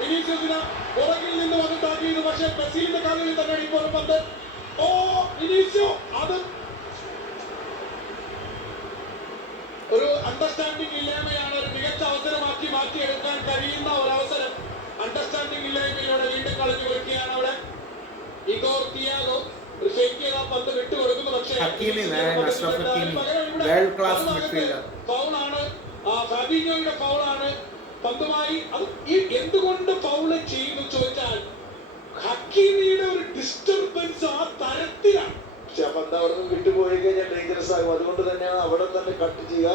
വിനീഷ്യസിന് പുറകിൽ നിന്ന് വന്ന് ടാക്ക് ചെയ്തു. പക്ഷേ ബ്രസീലിന്റെ കാലുകളിൽ തന്നെ ഇപ്പോൾ പന്ത്. വിനീഷ്യോ അത് ഒരു അണ്ടർസ്റ്റാൻഡിംഗ് ഇല്ലായ്മയാണ്. ഒരു മികച്ച അവസരമാക്കി മാറ്റിയെടുക്കാൻ കഴിയുന്ന ഒരു അവസരം അണ്ടർസ്റ്റാൻഡിംഗ് ഇല്ലായ്മയിലൂടെ വീണ്ടും കളഞ്ഞു കൊടുക്കുകയാണ് അവിടെ. ഇഗോർ തിയാഗോ ഒരു ഷേക്ക് ചെയ്ത പന്ത് വിട്ടുകൊടുക്കുന്നു. പക്ഷേ ഫൗളാണ്, ഫാബിഞ്ഞോയുടെ ഫൗളാണ്. പന്തുമായി അത് എന്തുകൊണ്ട് ഫൗള് ചെയ്തു ചോദിച്ചാൽ ഹക്കീമിയുടെ ഒരു ഡിസ്റ്റർബൻസ് ആ തരത്തിലാണ്. പക്ഷെ ആ പന്ത് അവിടെ നിന്ന് വിട്ടുപോയി കഴിഞ്ഞാൽ ഡേഞ്ചറസ് ആകും. അതുകൊണ്ട് തന്നെയാണ് അവിടെ തന്നെ കട്ട് ചെയ്യുക,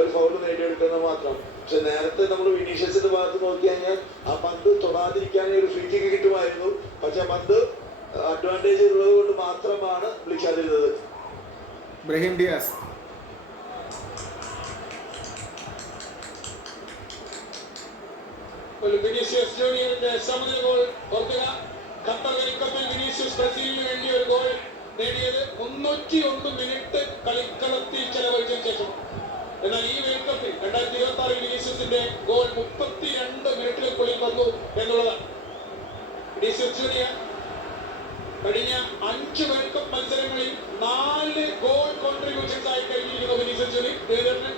ഒരു ഫൗള് നേടിയെടുക്കുന്നത് മാത്രം. പക്ഷെ നേരത്തെ നമ്മൾ വിനീഷ്യസിന്റെ ഭാഗത്ത് നോക്കി കഴിഞ്ഞാൽ ആ പന്ത് തൊടാതിരിക്കാനേ ഒരു ഫ്രീ കിക്ക് കിട്ടുമായിരുന്നു. പക്ഷെ ആ പന്ത് അഡ്വാൻറ്റേജ് ഉള്ളത് കൊണ്ട് മാത്രമാണ് വിളിക്കാതിരുന്നത്. ബ്രഹീം ഡിയാസ് വിനീഷ്യസ് ജൂനിയറിന്റെ സമനില ഗോൾ ഓർക്കുക. ഖത്തർ വേൾഡ് കപ്പിൽ വിനീഷ്യസ് ബ്രസീലിന് വേണ്ടി ഒരു ഗോൾ നേടിയത് 301 മിനിറ്റ് കളിക്കളത്തിൽ ചെലവഴിച്ചതിന് ശേഷം. എന്നാൽ ഈ വേൾഡ് കപ്പിൽ 2026 വിനീഷ്യസിന്റെ ഗോൾ 32 മിനിറ്റിനുള്ളിൽ വന്നു എന്നുള്ളതാണ്. വിനീഷ്യസ് ജൂനിയർ കഴിഞ്ഞ 5 വേൾഡ് കപ്പ് മത്സരങ്ങളിൽ 4 ഗോൾ കോൺട്രിബ്യൂഷൻസ് ആയി കഴിഞ്ഞിരിക്കുന്നു. വിനീഷ്യസ് ജൂനിയറിന്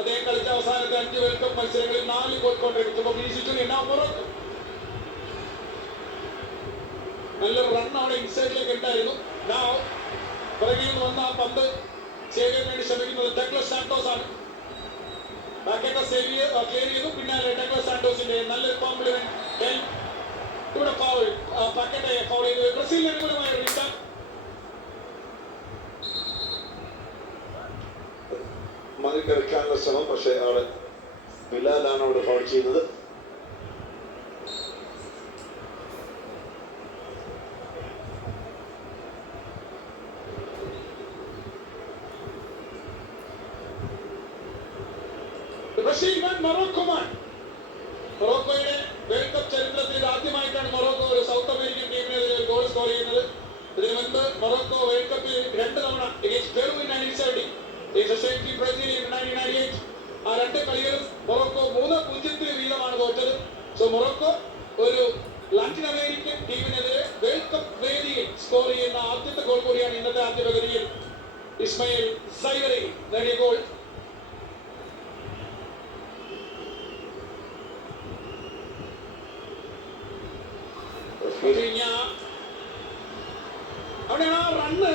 അദ്ദേഹം കളിച്ച അവസാനത്തെ 5 വേൾഡ് കപ്പ് മത്സരങ്ങളിൽ 4 ഗോൾ കോൺട്രിബ്യൂഷൻ. നല്ലൊരു റൺ അവിടെ ഇൻസൈഡിലേക്ക് ഉണ്ടായിരുന്നു. പുറകിൽ നിന്ന് വന്ന ആ പന്ത് സേവ് ചെയ്യാൻ വേണ്ടി ശ്രമിക്കുന്നത് ഡഗ്ലസ് സാന്റോസ് ആണ്. പാക്കറ്റ ക്ലിയർ ചെയ്തു. പിന്നാലെ ഡഗ്ലസ് സാന്റോസിന്റെ നല്ലൊരു കോംപ്ലിമെന്റ്. ഇവിടെ ഫൗൾ, പാക്കറ്റയെ ഫൗൾ ചെയ്തു. ബ്രസീലിന് അനുകൂലമായ റീസൺ. മറികടക്കാനുള്ള ശ്രമം, പക്ഷേ അവിടെ ബിലാലാണ് അവിടെ ഫൗൾ ചെയ്യുന്നത്. മൊറോക്കോയുടെ വേൾഡ് കപ്പ് ചരിത്രത്തിൽ ആദ്യമായിട്ടാണ് മൊറോക്കോ ഒരു സൗത്ത് അമേരിക്കൻ ടീമിനെതിരെ ഗോൾ സ്കോർ ചെയ്യുന്നത്. ഇതിനു മുൻപ് മൊറോക്കോ വേൾഡ് കപ്പിൽ 2 തവണ പെറു in 1970, ബ്രസീൽ in 1998. ആ 2 കളികളും മൊറോക്കോ 3-0 വീതമാണ് തോറ്റത്. സോ മൊറോക്കോ ഒരു ലാറ്റിൻ അമേരിക്കൻ ടീമിനെതിരെ വേൾഡ് കപ്പ് വേദിയിൽ സ്കോർ ചെയ്യുന്ന ആദ്യത്തെ ഗോൾ കൂടിയാണ് ഇന്നത്തെ ആദ്യ പകുതിയിൽ ഇസ്മയിൽ സൈവറി നേടിയ ഗോൾ. അവിടെയാണ് ആ റണ്ണ്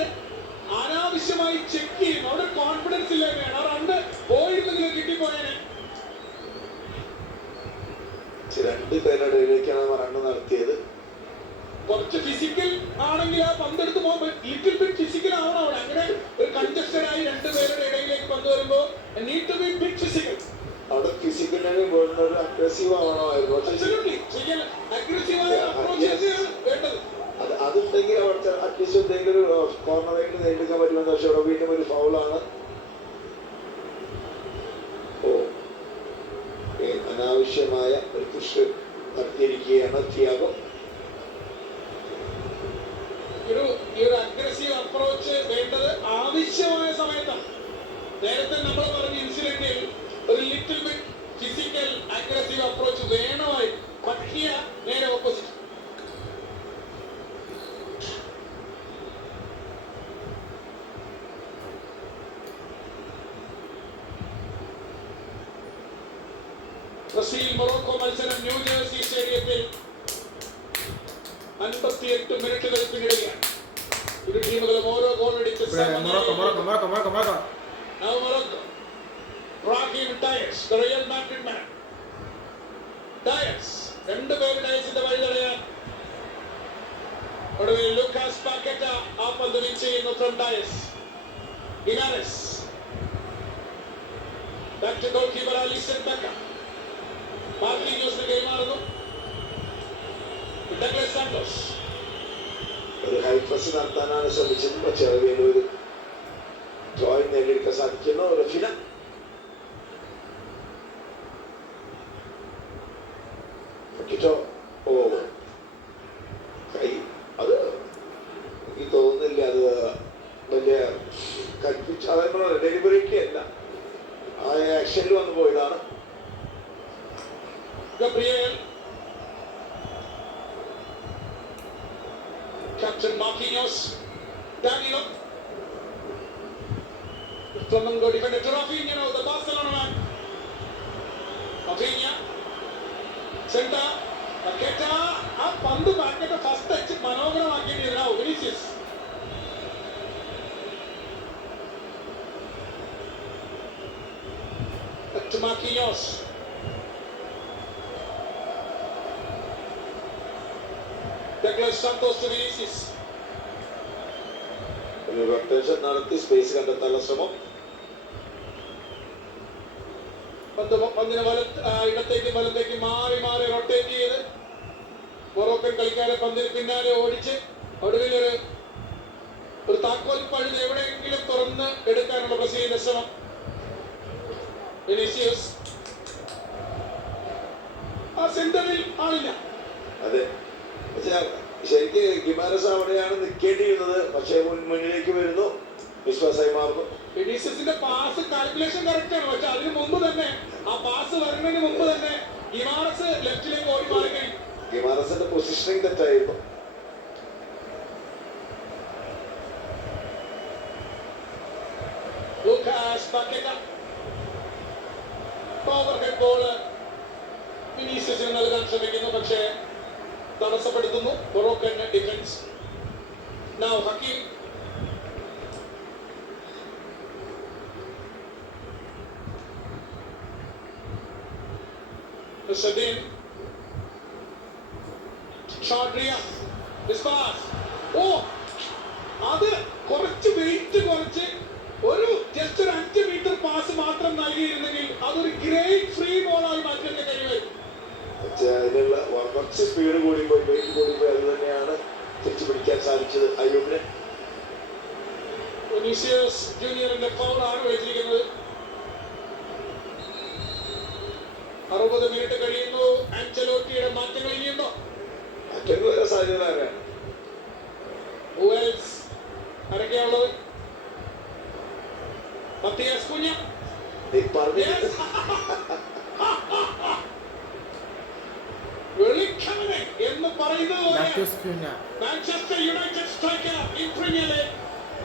അനാവശ്യമായി ചെക്ക് ചെയ്യും. അവിടെ കോൺഫിഡൻസ് ഇല്ലായ്മയാണ്. ആ റണ്ണ് പോയിരുന്നെങ്കിൽ കിട്ടിപ്പോയേനെ. 2 പേരുടെ ഇടയിലേക്കാണ് റണ്ണ് നടത്തിയത്. കുറച്ച് ഫിസിക്കൽ ആണെങ്കിൽ ആ പന്തെടുത്ത് പോകുമ്പോൾ ലിറ്റിൽ ബിറ്റ് ഫിസിക്കൽ ആവണം അവിടെ. അങ്ങനെ ഒരു കൺജസ്റ്റഡ് ആയി രണ്ടുപേരുടെ ഇടയിലേക്ക് പന്ത് വരുമ്പോൾ need to be bit physical. അവിടെ ഫിസിക്കലി വേണ്ടത് അഗ്രസീവ് ആവണമായിരുന്നു. അഗ്രസീവായ അപ്രോച്ച് വേണ്ടത്. അതുണ്ടെങ്കിൽ അവിടുത്തെ അറ്റ്ലീസ്റ്റ് എന്തെങ്കിലും ഒരു കോർണറായിട്ട് നേടിയെടുക്കാൻ പറ്റുമെന്ന്. പക്ഷെ അവിടെ വീണ്ടും ഒരു ഫൗളാണ്. അനാവശ്യമായ ഒരു പുഷ് നടത്തിയിരിക്കുകയാണ് ത്യാഗോ. ഈ ഒരു അഗ്രസീവ് അപ്രോച്ച് വേണ്ടത് ആവശ്യമായ സമയത്താണ്. നേരത്തെ നമ്മൾ പറഞ്ഞ ഇൻസിഡന്റിൽ ഒരു little bit physical aggressive approach വേണമായി. പക്ഷിയ നേരെ ഓപ്പോസിറ്റ്. ബ്രസീൽ മൊറോക്കോ മത്സരം ന്യൂജേഴ്സി സ്റ്റേഡിയത്തിൽ 58 മിനിറ്റുകൾ പിന്നിടുകയാണ്. ഇരു ടീമുകളും ഓരോ ഗോൾ അടിച്ച് റിയൽ മാഡ്രിഡ് മാൻ ഡയസ് രണ്ടുപേര് ഡയസിന്റെ വഴി തടയാൻ ഒടുവിൽ ലൂക്കാസ് പാക്കറ്റ ആ പന്ത് വിൻ ചെയ്യുന്നു from Diaz. Guimaraes back to goal keeper Alisson Becker. മാർക്കിനിയോസിന് കൈമാറുന്നു. ഡഗ്ലസ് സാന്റോസ് ഒരു ഹൈ പ്രസ് നടത്താനാണ് ശ്രമിച്ചത്. പക്ഷേ അതിന് ഒരു ഡ്രോയിങ് നേടിയെടുക്കാൻ സാധിക്കുന്നു. റഫീന കൈ അത് എനിക്ക് തോന്നുന്നില്ല അത് വലിയ കൽപ്പിച്ച അതേപോലെ ഡെലിവറിക്ക് അല്ല, ആ ആക്ഷനിൽ വന്നു പോയതാണ്. Gabriel, Captain Marquinhos, Danilo, Flamengo defender Rafinha, now the Barcelona man. Rafinha, center, Paqueta, ആ പന്ത് പാക്കറ്റ് ഫസ്റ്റ് ടച്ച് മനോഹരമാക്കിയിട്ടില്ല. Vinicius Marquinhos. Douglas Santos to Vinicius. ഒരു റൊട്ടേഷൻ നടത്തി സ്പേസ് കണ്ടെത്താനുള്ള ശ്രമം. പന്തിന് ഇടത്തേക്ക് വലത്തേക്ക് മാറി മാറി റൊട്ടേറ്റ് ചെയ്ത് മൊറോക്കൻ കളിക്കാരെ പന്തിന് പിന്നാലെ ഓടിച്ച് ഒടുവിൽ ഒരു താക്കോൽ പഴുത് എവിടെയെങ്കിലും തുറന്ന് എടുക്കാനുള്ള ബ്രസീലിന്റെ ശ്രമം. വിനീഷ്യസ് ആ സെന്ററിൽ ആളില്ല. അതെ, ശരിക്ക് ഗിമാരസ് അവിടെയാണ് നിൽക്കേണ്ടിയിരുന്നത്. പക്ഷേ മുന്നിലേക്ക് വരുന്നു, വിശ്വാസമായി മാറുന്നു. വിനീഷ്യസിന്റെ പാസ് കാൽക്കുലേഷൻ കറക്റ്റ് ആണ്. പക്ഷെ അതിന് മുമ്പ് തന്നെ ആ പാസ് വരുന്നതിന് മുമ്പ് തന്നെ ഗിമാരസ് ലെഫ്റ്റിലേക്ക് ഓടി മാറി കഴിഞ്ഞു. ഗിമാരസിന്റെ പൊസിഷനിങ് തെറ്റായിരുന്നു. ലൂക്കാസ് പാക്കറ്റ ഓവർഹെഡ് ബോൾ വിനീഷ്യസിന് നൽകാൻ ശ്രമിക്കുന്നു, പക്ഷേ തടസ്സപ്പെടുത്തുന്നു Moroccan defence. Now Hakim. Sadin. Shadria. This pass. Oh! അത് കുറച്ച് വെയിറ്റ് കുറച്ച് ഒരു ജസ്റ്റ് ഒരു 5 മീറ്റർ പാസ് മാത്രം നൽകിയിരുന്നെങ്കിൽ അതൊരു ഗ്രേറ്റ് ഫ്രീ ബോളായി മാറ്റാൻ കഴിയുമായിരുന്നു. അതിനുള്ള കുറച്ച് സ്പീഡ് കൂടിപ്പോയി, വെയിറ്റ് കൂടിപ്പോയി. അത് തന്നെയാണ് തിരിച്ചു പിടിക്കാൻ സാധിച്ചത് അയ്യൂബിനെ. വിനീഷ്യസ് ജൂനിയറിന്റെ ഫൗളാണ് വെച്ചിരിക്കുന്നത്. 60 മിനിറ്റ് കഴിയുന്നു. ആൻചലോട്ടിയുടെ മാറ്റങ്ങൾ ഇനിയുണ്ടോ? മാറ്റങ്ങൾ വരാൻ സാധ്യത ആരാണ്? ആരൊക്കെയാണുള്ളത്? മത്തിയാസ് കുഞ്ഞ വെളിക്കവനെ എന്ന് പറയുന്നത് Manchester United striker in Premier League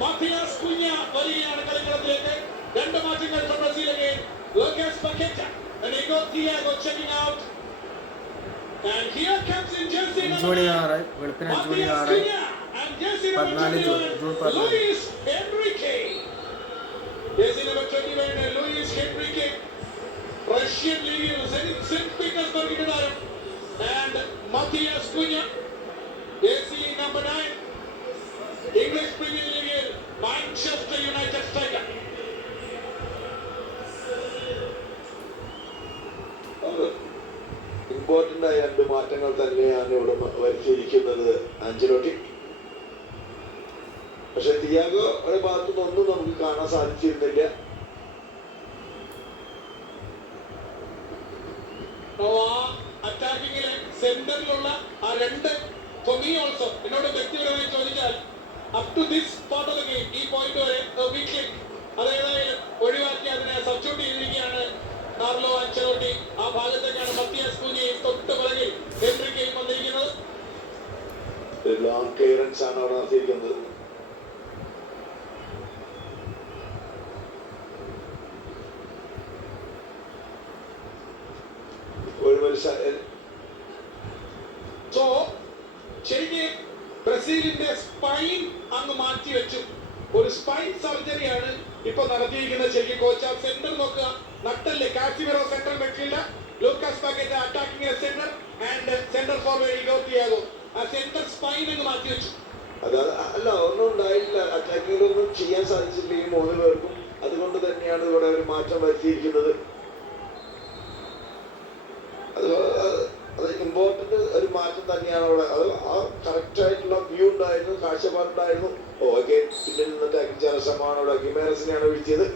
Matheus Cunha വരികയാണ് കളിക്കളത്തിലേക്ക്. 2 മാറ്റങ്ങൾ for Brazil again. Lucas Paqueta and Igor Thiago checking out. And here comes in jersey number 9. Matias Cunha and jersey number 21 Luis Enrique. Jersey number 21 Luis Enrique. Russian League Zenit St. Petersburg താരം. And Matias Cunha Jersey number 9, English Premier League, Manchester United striker. Important ആയ 2 മാറ്റങ്ങൾ തന്നെയാണ് ഇവിടെ വരുത്തിയിരിക്കുന്നത് Ancelotti. പക്ഷെ തിയാഗോയുടെ ഭാഗത്തുനിന്നൊന്നും നമുക്ക് കാണാൻ സാധിച്ചിരുന്നില്ല. അറ്റാക്കിങ്ങിലെ സെന്ററിലുള്ള ആ 2 for me also എന്നോട് വ്യക്തിപരമായി ചോദിച്ചാൽ up to this part of the game ഈ പോയിന്റ് വരെ വീക്കിൽ അതേതായാലും ഒഴിവാക്കി അതിനെ സബ്സ്റ്റിറ്റ്യൂട്ട് ചെയ്തിരിക്കുകയാണ് കാർലോ ആൻചലോട്ടി. ആ ഭാഗത്തേക്കാണ് മത്തിയാസ് കുഞ്ഞയും തൊട്ട് പിറകിൽ ഹെൻറിക്കയും വന്നിരിക്കുന്നത്. ലോങ് ക്ലിയറൻസ് ആണ് അവിടെ നടത്തിയിരിക്കുന്നത്. സോ ശരിക്കും ബ്രസീലിന്റെ സ്പൈൻ അങ്ങ് മാറ്റി വെച്ചു. ഒരു സ്പൈൻ സർജറിയാണ് ഇപ്പൊ നടത്തിയിരിക്കുന്നത്. ശരിക്കും കോച്ച് ആ സെന്റർ നോക്കുക, നട്ടല്ലേ Casemiro central midfielder, Lucas Paqueta attacking centre and centre forward Igor Thiago. ആ സെന്റർ സ്പൈൻ അങ്ങ് മാറ്റി വെച്ചു. അല്ല ഒന്നും ഉണ്ടായില്ല, അറ്റാക്കിങ്ങിലൊന്നും ചെയ്യാൻ സാധിച്ചില്ല ഈ 3 പേർക്കും. അതുകൊണ്ട് തന്നെയാണ് ഇവിടെ ഒരു മാറ്റം വരുത്തിയിരിക്കുന്നത്. അത് ഇമ്പോർട്ടന്റ് ഒരു മാറ്റം തന്നെയാണ് അവിടെ. അത് ആ കറക്റ്റ് ആയിട്ടുള്ള വ്യൂ ഉണ്ടായിരുന്നു, കാഴ്ചപ്പാടുണ്ടായിരുന്നു. ഓക്കെ, പിന്നെ നിന്നിട്ട് അടിച്ചാൽ ശ്രമമാണ് അവിടെ. ഗിമേറസിനെയാണ് വീഴ്ത്തിയത്.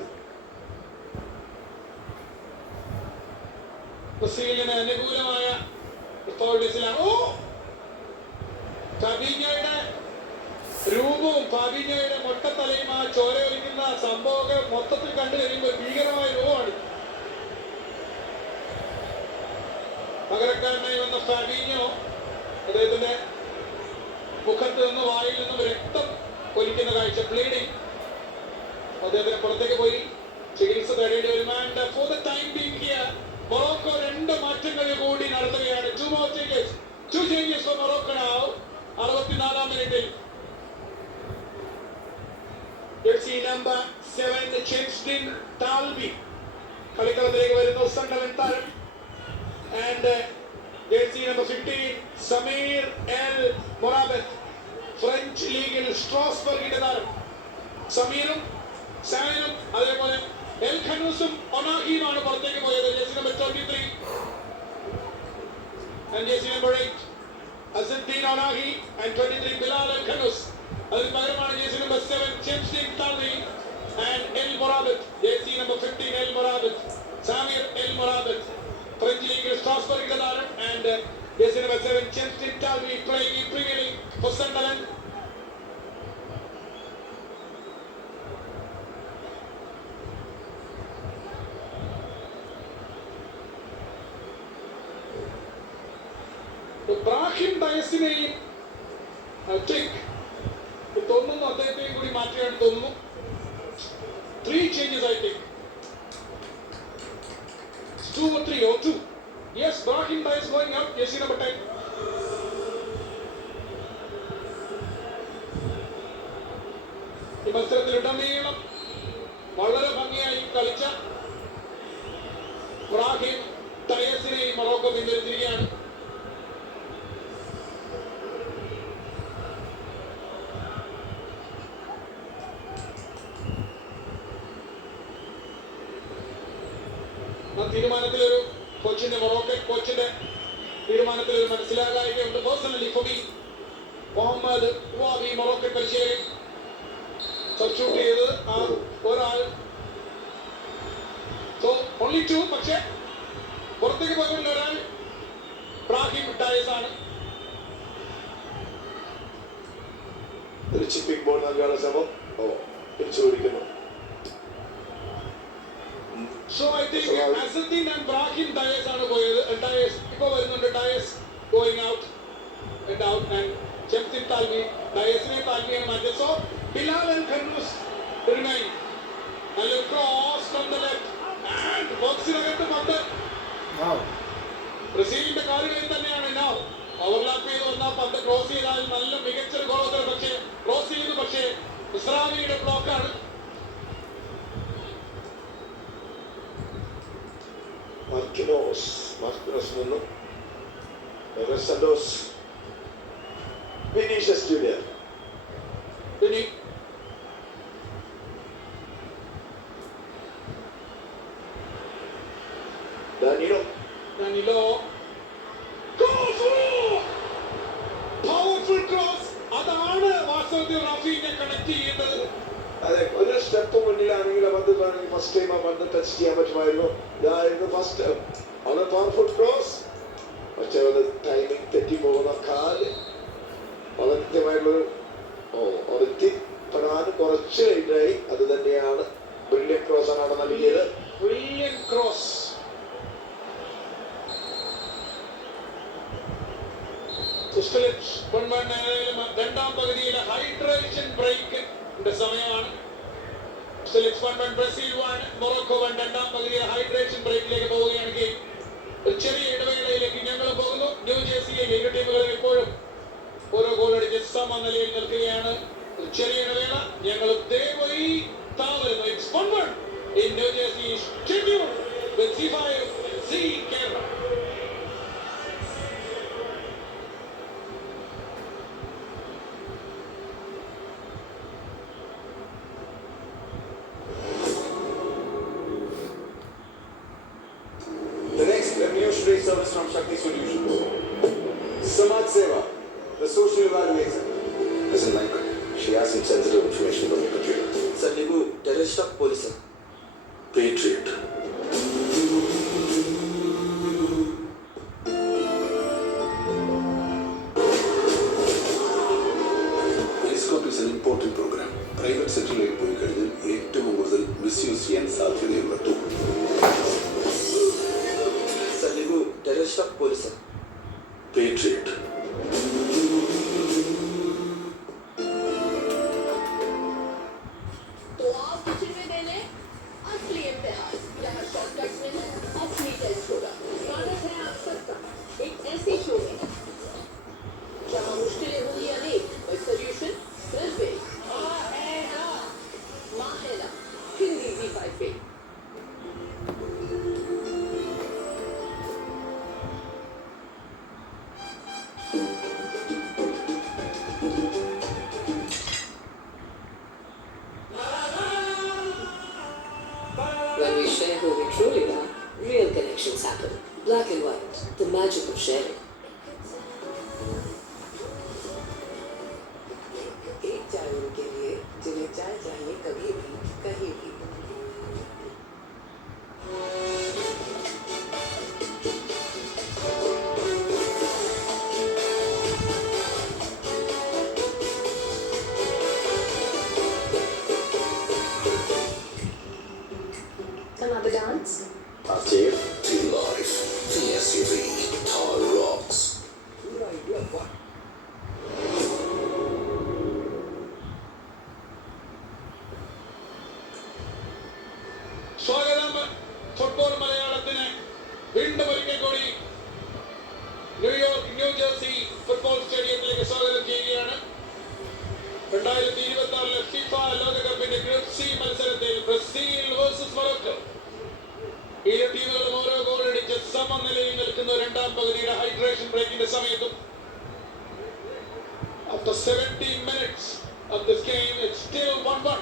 ബ്രസീലിന് അനുകൂലമായ ഫാബീഞ്ഞോയുടെ രൂപവും ഫാബീഞ്ഞോയുടെ മൊട്ടത്തലയും ആ ചോര ഒലിക്കുന്ന സംഭവമൊക്കെ മൊത്തത്തിൽ കണ്ടു കഴിയുമ്പോൾ ഭീകരമായ രൂപമാണ്. പകരക്കാരനായി വന്ന ഫാബീഞ്ഞോ അദ്ദേഹത്തിന്റെ മുഖത്ത് നിന്ന് വായിൽ നിന്നും രക്തം ഒലിക്കുന്ന കാഴ്ച, ബ്ലീഡിങ്. അദ്ദേഹത്തിന് പുറത്തേക്ക് പോയി ചികിത്സ തേടേണ്ടി വരും. And for the time being here Morocco 2 മാറ്റങ്ങൾ കൂടി നടത്തുകയാണ്. 2 changes for Morocco now. 64-ാം മിനിറ്റിൽ ജേഴ്സി നമ്പർ 7 ചെൻസ്റ്റിൻ ടാൽബി കളിക്കളത്തിലേക്ക് വരുന്നു, സണ്ടർലൻഡ് താരം. And jersey number 15 Samir El Mourabet, French ലീഗിൽ സ്ട്രോസ്ബർഗിന്റെ താരം. സമീറും സാനും അതേപോലെ എൽ ഖനൂസും ഒനാഹിയുമാണ് പുറത്തേക്ക് പോയത്. Jersey number 23 and jersey number 8 Azuddin Onahi and 23 Bilal El Khanous. അതിന് പകരമാണ് jersey number 7 Chemstin Talbi and El Morabat. jersey number 15 El Morabat, Samir El Morabat, French League Strasbourg താരം. and jersey number 7 Chemstin Talbi playing in Premier League for Sunderland. Brahim ഡയസിനെയും തോന്നുന്നു അദ്ദേഹത്തെയും കൂടി മാറ്റുകയാണ് തോന്നുന്നു. 3 changes I think. 2 or 3 or 2. Yes, Brahim Dias going out. Jersey number 10. ഈ മത്സരത്തിലുടനീളം വളരെ ഭംഗിയായി കളിച്ച ബ്രാഹിം ഡയസിനെയും മൊറോക്കോ പിന്തുടരുകയാണ്. തീരുമാനത്തിലൊരു കോച്ചിന്റെ മൊറോക്കൻ കോച്ചിന്റെ തീരുമാനത്തിലൊരു മനസ്സിലാകായികയുണ്ട്. Personally for me Mohamed Ouahbi Moroccan പരിശീലകൻ സബ്സ്റ്റിറ്റ്യൂട്ട് ചെയ്ത് ആ ഒരാൾ. So only 2. പക്ഷേ പുറത്തേക്ക് പോയുള്ള ഒരാൾ ബ്രാഹിം ഡയസ് ആണ്. ഒരു ചിപ്പിംഗ് ബോൾ നൽകാനുള്ള ശ്രമം തിരിച്ചു പിടിക്കുന്നു. So I think Azuddin and Brahim Dias are going. Dias ഇപ്പോൾ വരുന്നുണ്ട്. Dias going out and Chemstin Talbi Diasനെ താൽവിയാണ് മാറ്റിയത്. So Bilal El Khanous remain. And a cross from the left and ബോക്സിനകത്ത് പന്ത് ബ്രസീലിന്റെ കാലുകളിൽ തന്നെയാണ്. now ഓവർലാപ്പ് ചെയ്ത് വന്ന പന്ത് ക്രോസ് ചെയ്താൽ നല്ല മികച്ചൊരു ഗോളോത്തരം. പക്ഷേ ക്രോസ് ചെയ്തു, പക്ഷേ ഇസ്രായേലിയുടെ ബ്ലോക്കാണ്. മാർക്കിനോസ് നിന്നു. Vinicius junior. പിന്നെ ഡാനിലോ. Powerful cross. അതാണ് വാസ്തവത്തിൽ റഫീനെ കണക്ട് ചെയ്യുന്നത്. അതെ, ഒരു സ്റ്റെപ്പ് മുന്നിലാണെങ്കിൽ പന്ത് ഫസ്റ്റ് ടൈം ആ പന്ത് ടച്ച് ചെയ്യാൻ പറ്റുമായിരുന്നു. ഇതായിരുന്നു ഫസ്റ്റ്. വളരെ പവർഫുൾ ക്രോസ്. പക്ഷെ അത് ടൈമിംഗ് തെറ്റിപ്പോകുന്ന കാല് വളരെ കൃത്യമായിട്ടുള്ളൊരു ഒരെത്തിപ്പെടാൻ കുറച്ച് ലേറ്റായി. അത് തന്നെയാണ് ബ്രില്യൻ ക്രോസ് ആണ് അവിടെ നൽകിയത്. Brilliant cross. രണ്ടാം പകുതിയിലെ ഹൈഡ്രേഷൻ ബ്രേക്കിന്റെ സമയമാണ്. Brazil 1 Morocco 1. രണ്ടാം പകുതിയിലെ ഹൈഡ്രേഷൻ ബ്രേക്കിലേക്ക് പോവുകയാണെങ്കിൽ ഒരു ചെറിയ ഇടവേളയിലേക്ക് ഞങ്ങൾ പോകുന്നു. ന്യൂജേഴ്സിയിലെ ഇരു ടീമുകളും ഇപ്പോഴും ഓരോ ഗോൾ അടിച്ച് സമനിലയിൽ നിൽക്കുകയാണ്. ഒരു ചെറിയ ഇടവേള. ഞങ്ങൾ ദയവായി താമരുന്നു. It's 1-1 in New Jersey Stadium with C5 Kerala. The next revolutionary service from Shakti Solutions. Samaj Seva, the social evaluator. Listen, Mike. She has some sensitive information from your computer. Sir, Nibu, terrorist of police. Patriot. Periscope is an important program. Private sector-like പോയി കഴിഞ്ഞാൽ ഏറ്റവും കൂടുതൽ misuse ചെയ്യാൻ സാധ്യതയുള്ള tool. Sir, Nibu, terrorist of police. Patriot. तो आप kitchen में ले लें असली इम्तिहान। यहाँ शॉर्टकट में असली टेस्ट होगा। स्वागत है आप सबका एक ऐसे शो में जहाँ मुश्किलें होंगी अनेक पर सॉल्यूशन सिर्फ एक। माहेरा हिंदी Z5 पे। When we share who we truly are, real connections happen. Black and white, the magic of sharing. एक चाय उनके लिए जिन्हें चाय चाहिए कभी भी कहीं भी। Another dance? Active. To life. The SUV. Tar rocks. സ്വാഗതം ഫുട്ബോൾ മലയാളത്തിന് വീണ്ടും ഒരിക്കൽ കൂടി ന്യൂജേഴ്സി ഫുട്ബോൾ സ്റ്റേഡിയത്തിലേക്ക് സ്വാഗതം ചെയ്യുകയാണ്. 2026 ഫിഫ ലോകകപ്പിന്റെ ഗ്രൂപ്പ് സി മത്സരത്തിൽ ബ്രസീൽ വേഴ്സസ് മൊറോക്കോ. ഇരു ടീമുകളും ഓരോ ഗോൾ അടിച്ച് സമനിലയിൽ നിൽക്കുന്ന രണ്ടാം പകുതിയുടെ ഹൈഡ്രേഷൻ ബ്രേക്കിന്റെ സമയത്തും after 17 minutes of this game it's still 1-1.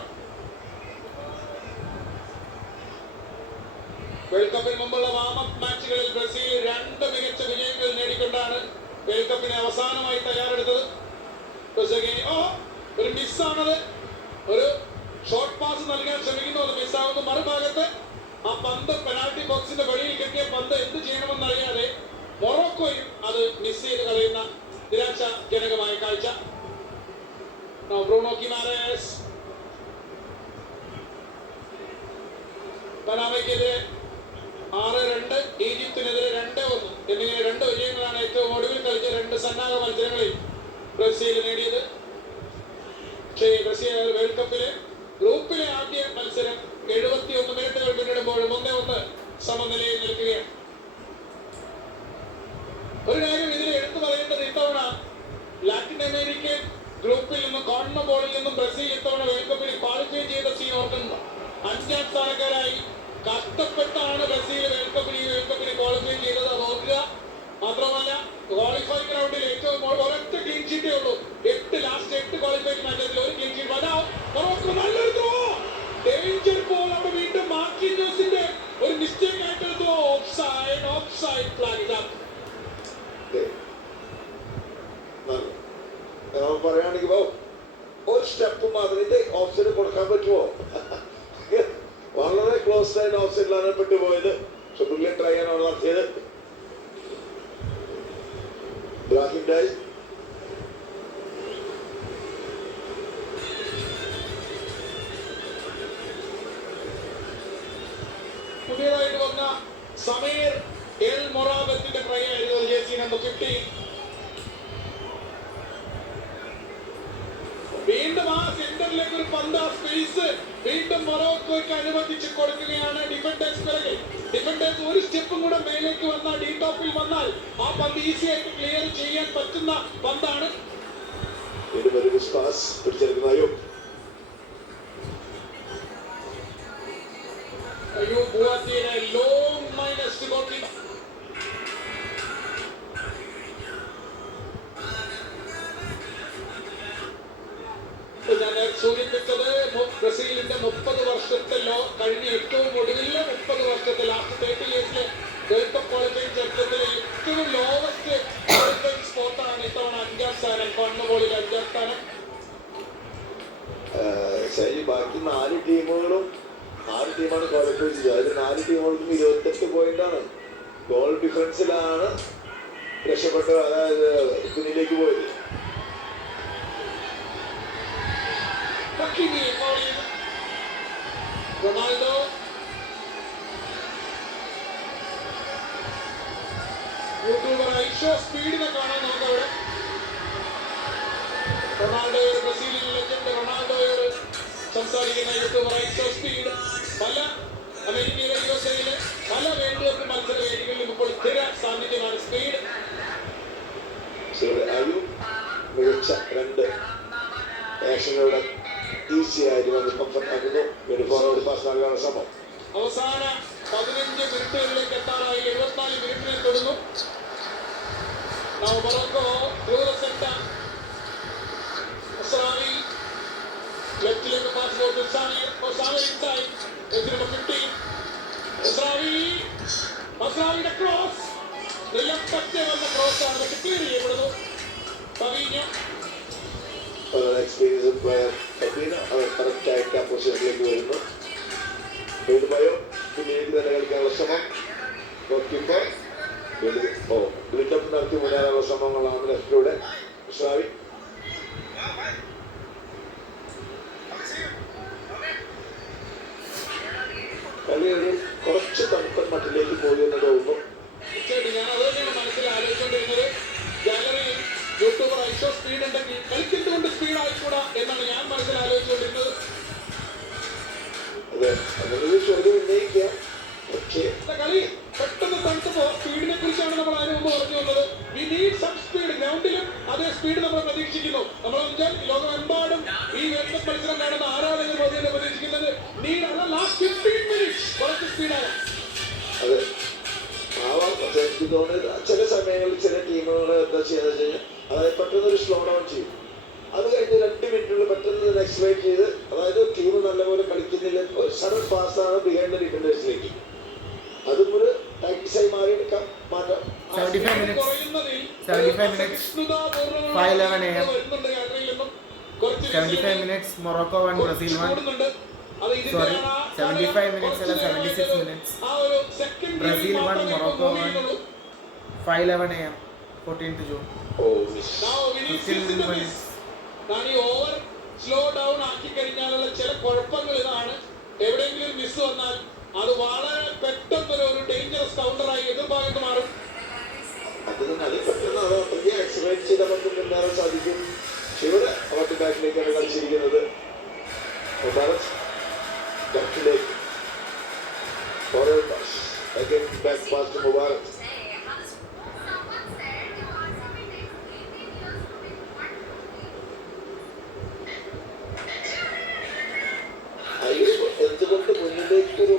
World കപ്പിന് മുമ്പുള്ള വാമപ്പ് മാച്ചുകളിൽ ബ്രസീൽ 2 മികച്ച വിജയങ്ങൾ നേടിക്കൊണ്ടാണ് വേൾഡ് കപ്പിനെ അവസാനമായി തയ്യാറെടുത്തത്. ഒരു മിസ്സാണത്. ഒരു ഷോർട്ട് പാസ് നൽകാൻ ശ്രമിക്കുന്നു, അത് മിസ്സാകുന്നു. മറുഭാഗത്ത് ആ പന്ത് പെനാൽറ്റി ബോക്സിന്റെ വെളിയിൽ കിട്ടിയ പന്ത് എന്ത് ചെയ്യണമെന്നറിയാതെ മൊറോക്കോയും അത് മിസ് ചെയ്ത് കളയുന്ന നിരാശാജനകമായ കാഴ്ച. ബ്രൂണോ ഗിമാരസ് പനാമയ്ക്കെതിരെ 6-2, ഈജിപ്തിനെതിരെ 2-1 എന്നിങ്ങനെ 2 വിജയങ്ങളാണ് ഏറ്റവും ഒടുവിൽ കളിച്ച 2 സന്നാഹ മത്സരങ്ങളിൽ ബ്രസീൽ നേടിയത്. പക്ഷേ ബ്രസീൽ വേൾഡ് കപ്പിലെ ഗ്രൂപ്പിലെ ആദ്യ മത്സരം 71 മിനിറ്റുകൾ പിന്നിടുമ്പോൾ 1-1 സമനിലയിൽ നിൽക്കുകയാണ്. ഒരു കാര്യം ഇതിൽ എടുത്തു പറയേണ്ടത്, ഇത്തവണ ലാറ്റിൻ അമേരിക്കൻ ഗ്രൂപ്പിൽ നിന്നും കോൺമബോളിൽ നിന്നും ബ്രസീൽ ഇത്തവണ വേൾഡ് കപ്പിൽ ക്വാളിഫൈ ചെയ്ത സീൻ ഓർക്കുന്നു. 5ാം സ്ഥാനക്കാരായി കഷ്ടപ്പെട്ടാണ് ബ്രസീൽ വേൾഡ് കപ്പിന് ക്വാളിഫൈ ചെയ്തത്, അത് ഓർക്കുക. മാത്രമല്ല ക്വാളിഫൈ റൗണ്ടിൽ ഏറ്റവും ഒരൊറ്റ ക്ലീൻ ഷീറ്റേ ഉള്ളൂ പറയുകയാണെങ്കിൽ ഒരു സ്റ്റെപ്പ് മാത്രം ഇത് ഓഫ് സൈഡ് കൊടുക്കാൻ പറ്റുമോ? വളരെ ക്ലോസ് ആയിട്ട് ഓഫ് സൈഡിലാണ് പെട്ടുപോയത്. പക്ഷെ പുള്ളിയെ ട്രൈ ചെയ്യാനാണ് നടത്തിയത്. ഇബ്രാഹിം ഡൈസ് പുതിയതായിട്ട് വന്ന സമീർ എൽ മൊറാബത്തിന്റെ ട്രൈ ആയിരുന്നു ജേഴ്സി നമ്പർ 50. വീണ്ടും ആ സെന്ററിലേക്ക് ഒരു പന്ത്, ആ സ്പേസ് വീണ്ടും മൊറോക്കോയ്ക്ക് അനുവദിച്ച് കൊടുക്കുകയാണ് ഡിഫൻഡേഴ്സ് പിറകെ. ഡിഫൻഡേഴ്സ് ഒരു സ്റ്റെപ്പും കൂടെ മേലേക്ക് വന്നാൽ, ഡി ടോപ്പിൽ വന്നാൽ ആ പന്ത് ഈസി ആയിട്ട് ക്ലിയർ ചെയ്യാൻ പറ്റുന്ന പന്താണ്. അയ്യോ, ബുവാറ്റിയുടെ ലോങ് മൈനസ് ഗോൾ. ഞാൻ സൂചിപ്പിച്ചത് ബ്രസീലിന്റെ 30 വർഷത്തെ കഴിഞ്ഞ ഏറ്റവും ഒടുവിലെ 30 വർഷത്തെ ലാസ്റ്റ് 30 ഇയേഴ്സിലെ വേൾഡ് കപ്പ് ക്വാളിഫയിങ് ചരിത്രത്തിലെ ഏറ്റവും ലോവസ്റ്റ് ക്വാളിഫയിങ് സ്പോട്ടാണ് ഇത്തവണ 5ാം സ്ഥാനം. കോൺമബോളിൽ 5ാം സ്ഥാനം. ബാക്കി 4 ടീമാണ് ക്വാളിഫൈ ചെയ്തത്. അതിൽ 4 ടീമുകൾക്കും 28 പോയിന്റാണ്. ഗോൾ ഡിഫറൻസിലാണ് രക്ഷപ്പെട്ടത്, അതായത് പിന്നിലേക്ക് പോയത്. റൊണാൾഡോ യൂട്യൂബർ ഐഷോ സ്പീഡിനെ കാണാൻ നമുക്ക് അവിടെ. റൊണാൾഡോയോട്, ബ്രസീലിയൻ ലെജൻഡ് റൊണാൾഡോയോട് സംസാരിക്കുന്ന യൂട്യൂബർ ഐഷോ സ്പീഡ് പല അമേരിക്കയിലെ യുഎസ്എയിലെ പല വേൾഡ് കപ്പ് മത്സര വേദികളിലും ഇപ്പോൾ സ്ഥിര സാന്നിധ്യമാണ് സ്പീഡ്. മികച്ച 2 ആക്ഷനുകളുടെ ഈസിയായിട്ട് വന്ന് കംഫർട്ട് ആക്കുന്നു. ഫോർവേഡ് പാസ് നൽകാനുള്ള ശ്രമം. അവസാന 15 മിനിറ്റുകളിലേക്ക് എത്താറായി. 74 മിനിറ്റിനെ തൊടുന്നു. Morocco through the center. Masraoui ലെഫ്റ്റിലേക്ക് പാസ് കൊടുത്തു. Masraoui inside. number 15. Masraouiയുടെ ക്രോസ് ലെഫ്റ്റ് വന്ന ക്രോസ് ആണ്, പക്ഷെ ക്ലിയർ ചെയ്യപ്പെടുന്നു. ഫബീഞ്ഞോ എക്സ്പീരിയൻസ് പ്ലെയർ ഫബീനോ അവർ കറക്റ്റായിട്ട് ആ പൊസിഷനിലേക്ക് വരുന്നു. ബയോ പിന്നീട് തന്നെ കളിക്കാനുള്ള ശ്രമം. ഗോൾകീപ്പർ ബിൽഡപ്പ് നടത്തി മുന്നേറാനുള്ള ശ്രമങ്ങളാണ് ലെഫ്റ്റിലൂടെ. മസ്രാവി കളി ഒരു കുറച്ച് തണുപ്പൻ മട്ടിലേക്ക് പോയി എന്ന് തോന്നുന്നു. ഞാൻ അത് തന്നെയാണ് മനസ്സിൽ ആലോചിച്ചുകൊണ്ടിരുന്നത്. ഗാലറിയിൽ യൂട്യൂബർ ഐഷോ സ്പീഡ് ഉണ്ടെങ്കിൽ കളിക്കുന്നതുകൊണ്ട് സ്പീഡ് ആയിക്കൂടാ എന്നാണ് ഞാൻ മനസ്സിൽ ആലോചിച്ചുകൊണ്ടിരുന്നത്. അതെ, അങ്ങനൊരു ചോദ്യം ഉന്നയിക്കാം. പക്ഷേ കളി പെട്ടെന്ന് തണുത്തപ്പോ സ്പീഡിനെ കുറിച്ചാണ് നമ്മൾ അതിന് മുമ്പ് പറഞ്ഞു വന്നത്. We need some speed. ഗ്രൗണ്ടിലും അതേ സ്പീഡ് നമ്മൾ പ്രതീക്ഷിക്കുന്നു. നമ്മളെന്നുവെച്ചാൽ ലോകമെമ്പാടും ഈ വേൾഡ് കപ്പ് മത്സരം കാണുന്ന ആരാധകർ മുതലേ പ്രതീക്ഷിക്കുന്നത് നീഡ് അല്ല ലാസ്റ്റ് 15 മിനിറ്റ്സ് കുറച്ച് സ്പീഡാണ്. അതെ, ആവാം. പക്ഷേ എനിക്ക് തോന്നുന്നത് ചില സമയങ്ങളിൽ ചില ടീമുകൾ എന്താ ചെയ്യുന്നത് വെച്ച് കഴിഞ്ഞാൽ, അതായത് പെട്ടെന്നൊരു സ്ലോ ഡൗൺ ചെയ്യും. അത് കഴിഞ്ഞ് 2 മിനിറ്റുള്ളിൽ പെട്ടെന്ന് എക്സ്പ്ലൈറ്റ് ചെയ്ത്, അതായത് ടീം നല്ലപോലെ കളിക്കുന്നില്ല, ഒരു സഡൻ പാസ്സാണ് ബിഹൈൻഡ് ദ ഡിഫൻഡേഴ്സിലേക്ക്. അതും ഒരു ടാക്ടിക്സായി മാറിയെടുക്കാം, മാറ്റാം. 75 minutes 5:11 AM. 75 minutes Morocco 1 Brazil 1. Sorry, 75 minutes അല്ല 76 minutes. Brazil 1 Morocco 1. 5:11 AM 14th June. 15 minutes. ഈ ഓവർ സ്ലോ ഡൗൺ ആക്കി കഴിഞ്ഞാലുള്ള ചില കുഴപ്പങ്ങൾ ഇതാണ്. എവിടെയെങ്കിലും മിസ് വന്നാൽ അത് വളരെ പെട്ടെന്നൊരു ഡേഞ്ചറസ് കൗണ്ടറായി എതിർഭാഗത്ത് മാറും. അത് തന്നെ, അത് പെട്ടെന്ന് അത്രയ്ക്ക് എക്സ്പ്ലൈറ്റ് ചെയ്താൽ നമുക്ക് മുന്നേറാൻ സാധിക്കും. ഇവിടെ അവർക്ക് ബാക്കിലേക്കാണ് കളിച്ചിരിക്കുന്നത്. ലെഫ്റ്റിലേക്ക് forward pass, again back pass to Mubarak. എന്തുകൊണ്ട് മുന്നിലേക്കൊരു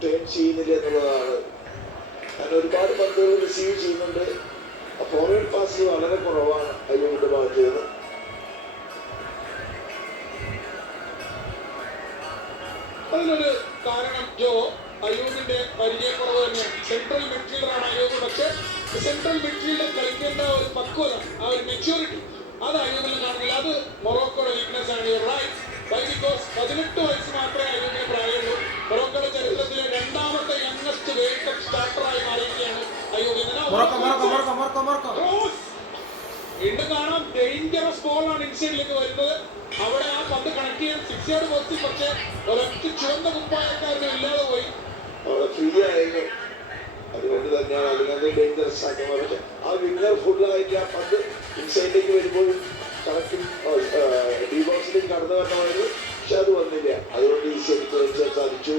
ടേൺ ചെയ്യുന്നില്ല എന്നുള്ളതാണ്. കാരണം ഒരുപാട് പന്തുകൾ റിസീവ് ചെയ്യുന്നുണ്ട്. ഫോർവേഡ് പാസ് വളരെ കുറവാണ് അയ്യൂബിന്റെ ഭാഗത്ത് നിന്ന്. അതിനൊരു കാരണം അയ്യൂബിന്റെ പരിചയക്കുറവ് തന്നെയാണ്. സെൻട്രൽ മിഡ്ഫീൽഡറാണ് അയ്യൂബ്. പക്ഷേ സെൻട്രൽ മിഡ്ഫീൽഡർ കളിക്കേണ്ട ഒരു പക്വത, ആ ഒരു മെച്യൂരിറ്റി അത് അയ്യൂബിലും കാണുന്നില്ല. അത് മൊറോക്കോയുടെ വീക്ക്നെസ് ആണ്. റൈറ്റ് ബൈ ബിക്കോസ് 18 വയസ്സ് മാത്രമേ അയ്യൂബിന് പ്രായമുള്ളൂ. മൊറോക്കോയുടെ ചരിത്രത്തിലെ രണ്ടാമത്തെ യങ്ങസ്റ്റ് വേൾഡ് കപ്പ് സ്റ്റാർട്ടറായി മാറിയിരിക്കുകയാണ് അയ്യൂബ്. വീണ്ടും കാണാം, ഡേഞ്ചറസ് ബോളാണ് ഇൻസൈഡിലേക്ക് വരുന്നത്. അവിടെ ആ പന്ത് കണക്ട് ചെയ്യാൻ 6 യാർഡ് ബോക്സിൽ, പക്ഷേ ഒരൊറ്റ ചുവന്ന കുപ്പായക്കാരനും ഇല്ലാതെ പോയി. അവിടെ ഫ്രീ ആയിരുന്നു, അതുകൊണ്ട് തന്നെയാണ് അതിനകത്ത് ഡേഞ്ചറസ് ആക്കാൻ പറഞ്ഞത്. ആ വിന്നർ ഫുള്ളായിട്ട് ആ പന്ത് ഇൻസൈഡിലേക്ക് വരുമ്പോഴും കറക്റ്റും ഡി ബോക്സിലേക്ക് കടന്നു വരണമായിരുന്നു, പക്ഷെ അത് വന്നില്ല. അതുകൊണ്ട് ഈസി ആയിട്ട് ചെയ്യാൻ സാധിച്ചു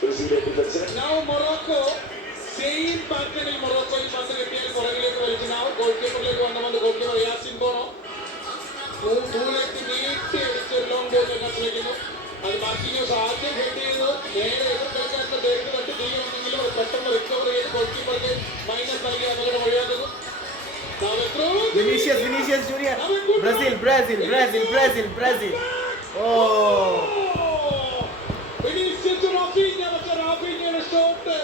ബ്രസീലിയൻ ഡിഫൻസിന്. മൊറോക്കോ സെയിം പാറ്റേണിൽ മൊറോക്കോയിൽ പന്ത് കിട്ടിയാൽ പുറകിലേക്ക് വലിച്ചിനാവും. ഗോൾ കീപ്പറിലേക്ക് വന്ന ഗോൾ കീപ്പർ യാസിൻ ബോണോ ദൂരേക്ക് നീട്ടി അടിച്ച് ലോങ് ബോൾ വെക്കാൻ ശ്രമിക്കുന്നു. അത് മാർക്കിന്യോസ് ആദ്യം ഹെഡ് ചെയ്തത് നേരെ എതിർ കളിക്കാരുടെ ദേഹത്ത് തട്ടി തിരികെയാണെങ്കിലും അത് പെട്ടെന്ന് റിക്കവർ ചെയ്ത് ഗോൾ കീപ്പർക്ക് മൈനസ് നൽകി അപകടം ഒഴിവാക്കുന്നു. Vinicius Junior. Brazil. Oh. റാഫീഞ്ഞയുടെ ഷോട്ട്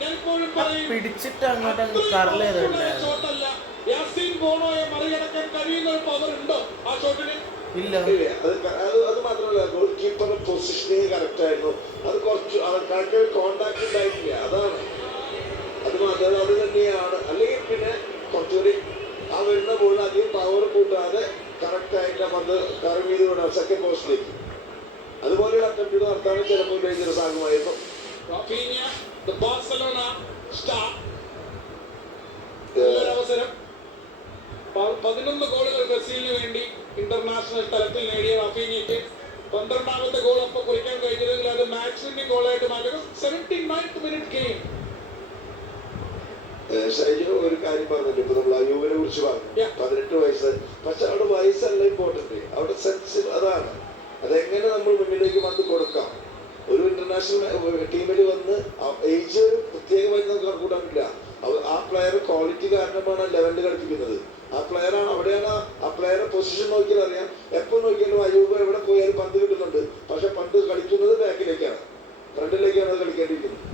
ഞാൻ ഇപ്പോഴും പറയും, പിടിച്ചിട്ട് അങ്ങോട്ട് കറൽ ചെയ്തിട്ടുണ്ട്. ഷോട്ടല്ല. യാസിൻ ബോണോയെ മറികടക്കാൻ കഴിയുന്ന ഒരു പവർ ഉണ്ടോ ആ ഷോട്ടിന്? ഇല്ല. അത് മാത്രമല്ല, ഗോൾ കീപ്പറുടെ പൊസിഷനിങ് കറക്റ്റ് ആയിരുന്നു. അത് കുറച്ച് കറക്റ്റ് കോണ്ടാക്ട് ഉണ്ടായിട്ടില്ല, അതാണ്. അത് മാത്രമല്ല, അത് തന്നെയാണ്. അല്ലെങ്കിൽ പിന്നെ കുറച്ചുകൂടി ആ വരുന്ന ബോൾ അധികം പവർ കൂട്ടാതെ കറക്റ്റായിട്ട് പന്ത് കറവ് ചെയ്ത് വിടാം സെക്കൻഡ് പോസ്റ്റിലേക്ക്. അതുപോലെയുള്ള അറ്റംപ്റ്റ് നടത്താൻ ചിലപ്പോൾ ഡേഞ്ചറസ് ആകുമായിരുന്നു. അവസരം 11 ഗോളുകൾ ബ്രസീലിന് വേണ്ടി ഇന്റർനാഷണൽ തലത്തിൽ നേടിയ റാഫീഞ്ഞയ്ക്ക് 12ാമത്തെ ഗോൾ അപ്പോൾ കുറിക്കാൻ കഴിഞ്ഞില്ലെങ്കിൽ അത് മാച്ച് വിന്നിംഗ് ഗോളായിട്ട് മാറ്റും. 79th minute game. ഷൈജു ഒരു കാര്യം പറഞ്ഞിട്ട് ഇപ്പൊ നമ്മൾ അയ്യൂബിനെ കുറിച്ച് പറഞ്ഞു, 18 വയസ്സ്. പക്ഷെ അവിടെ വയസ്സല്ല ഇമ്പോർട്ടന്റ്, അവിടെ സെൻസ് അതാണ്. അതെങ്ങനെ നമ്മൾ മുന്നിലേക്ക് വന്ന് കൊടുക്കാം. ഒരു ഇന്റർനാഷണൽ ടീമിൽ വന്ന് ഏജ് പ്രത്യേകമായി നമുക്ക് കണക്കൂട്ടാൻ പറ്റില്ല. ആ പ്ലെയർ ക്വാളിറ്റി കാരണമാണ് ലെവലിൽ കളിപ്പിക്കുന്നത്. ആ പ്ലെയറാണ്, അവിടെയാണ് ആ പ്ലെയറെ പൊസിഷൻ നോക്കിയാൽ അറിയാം. എപ്പോൾ നോക്കിയാലും അയ്യൂബ് എവിടെ പോയാലും പന്ത് കിട്ടുന്നുണ്ട്, പക്ഷെ പന്ത് കളിക്കുന്നത് ബാക്കിലേക്കാണ്, ഫ്രണ്ടിലേക്കാണ് അത് കളിക്കേണ്ടിയിരിക്കുന്നത്.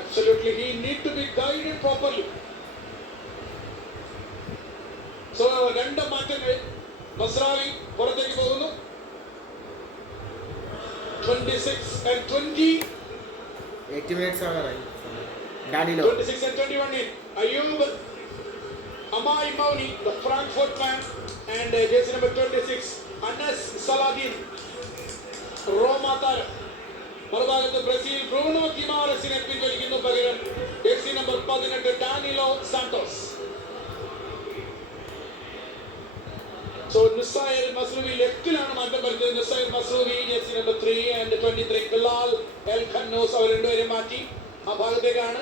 Absolutely, he need to be guided properly. So, രണ്ട് മാറ്റങ്ങൾ. മസ്രാവി പുറത്തേക്ക് പോകുന്നു. 26 and 20. 80 minutes ആകാറായി. Danilo 26 and 21 in. Ayoub Amai Mauni, the Frankfurt man, and jersey number 26, Anas Saladin, Roma താരം. മറുഭാഗത്ത് ബ്രസീൽ ബ്രൂണോ ഗിമാറസിനെ പിൻവലിക്കുന്നു. പകരം jersey number 18 Danilo Santos. So നിസായൽ മസ്രൂവി ലെഫ്റ്റിലാണ് മാറ്റം വരുന്നത്. നിസായൽ Masraoui jersey number 3 and 23 Bilal El Khannouss അവർ രണ്ടുപേരും മാറ്റി ആ ഭാഗത്തേക്കാണ്.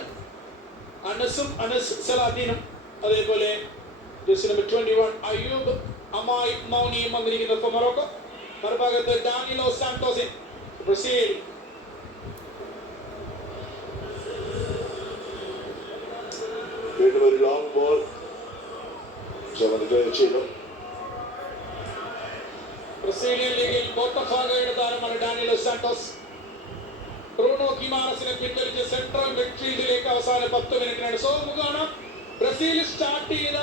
അനസ് സലാദീനും അതേപോലെ ജേഴ്സി നമ്പർ 21 അയ്യൂബ് അമായി മൗനിയും വന്നിരിക്കുന്നത് ഫോർ മൊറോക്കോ. മറുഭാഗത്ത് ഡാനിലോ സാന്റോസിൻ ബ്രസീൽ. വീണ്ടും ഒരു ലോങ് ബോൾ ചെയ്തു. ബ്രസീലിയൻ ലീഗിൽ ബോട്ടഫാഗോയുടെ താരമാണ് ഡാനിലോ സാന്റോസ്. ബ്രൂണോ ഗിമാറസിനെ പിൻവലിച്ച് സെൻട്രൽ മിഡ്ഫീൽഡിലേക്ക് അവസാന 10 മിനിറ്റിനാണ്. സോ നമുക്ക് കാണാം, ബ്രസീൽ സ്റ്റാർട്ട് ചെയ്ത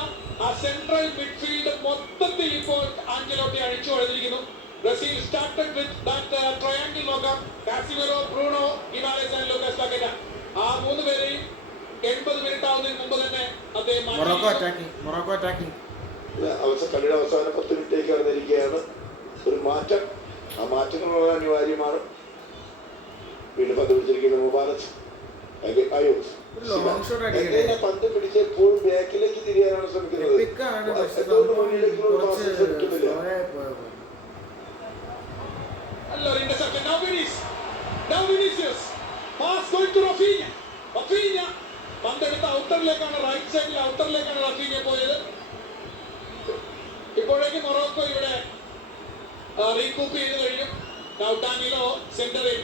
ആ സെൻട്രൽ മിഡ്ഫീൽഡ് മൊത്തത്തിൽ ഇപ്പോൾ ആഞ്ചലോട്ടി അഴിച്ചു വളർന്നിരിക്കുന്നു. Brazil started with that triangle. നോക്കാം, Casemiro, Bruno Guimaraes and Lucas Paqueta. ആ 3 പേരെയും 80 മിനിറ്റ് ആവുന്നതിന് മുമ്പ് തന്നെ അദ്ദേഹം കളിയുടെ അവസാന 10 മിനിറ്റേക്ക് കടന്നിരിക്കുകയാണ്. ഒരു മാറ്റം, ആ മാറ്റങ്ങൾ വളരെ അനിവാര്യമാണ്. വീണ്ടും പന്ത് പിടിച്ചിരിക്കുന്ന മുബാറക് അയ്യൂബ് പന്ത് പിടിച്ച് എപ്പോഴും ബാക്കിലേക്ക് തിരിയാനാണ് ശ്രമിക്കുന്നത്. പന്തെടുത്ത ഔട്ടറിലേക്കാണ്, റൈറ്റ് സൈഡിൽ ഔട്ടറിലേക്കാണ് റഫീഞ്ഞ പോയത്. ഇപ്പോഴേക്ക് മൊറോക്കോ ഇവിടെ റീകൂപ്പ് ചെയ്ത് കഴിഞ്ഞു. ഡാനിലോ സെന്ററിൽ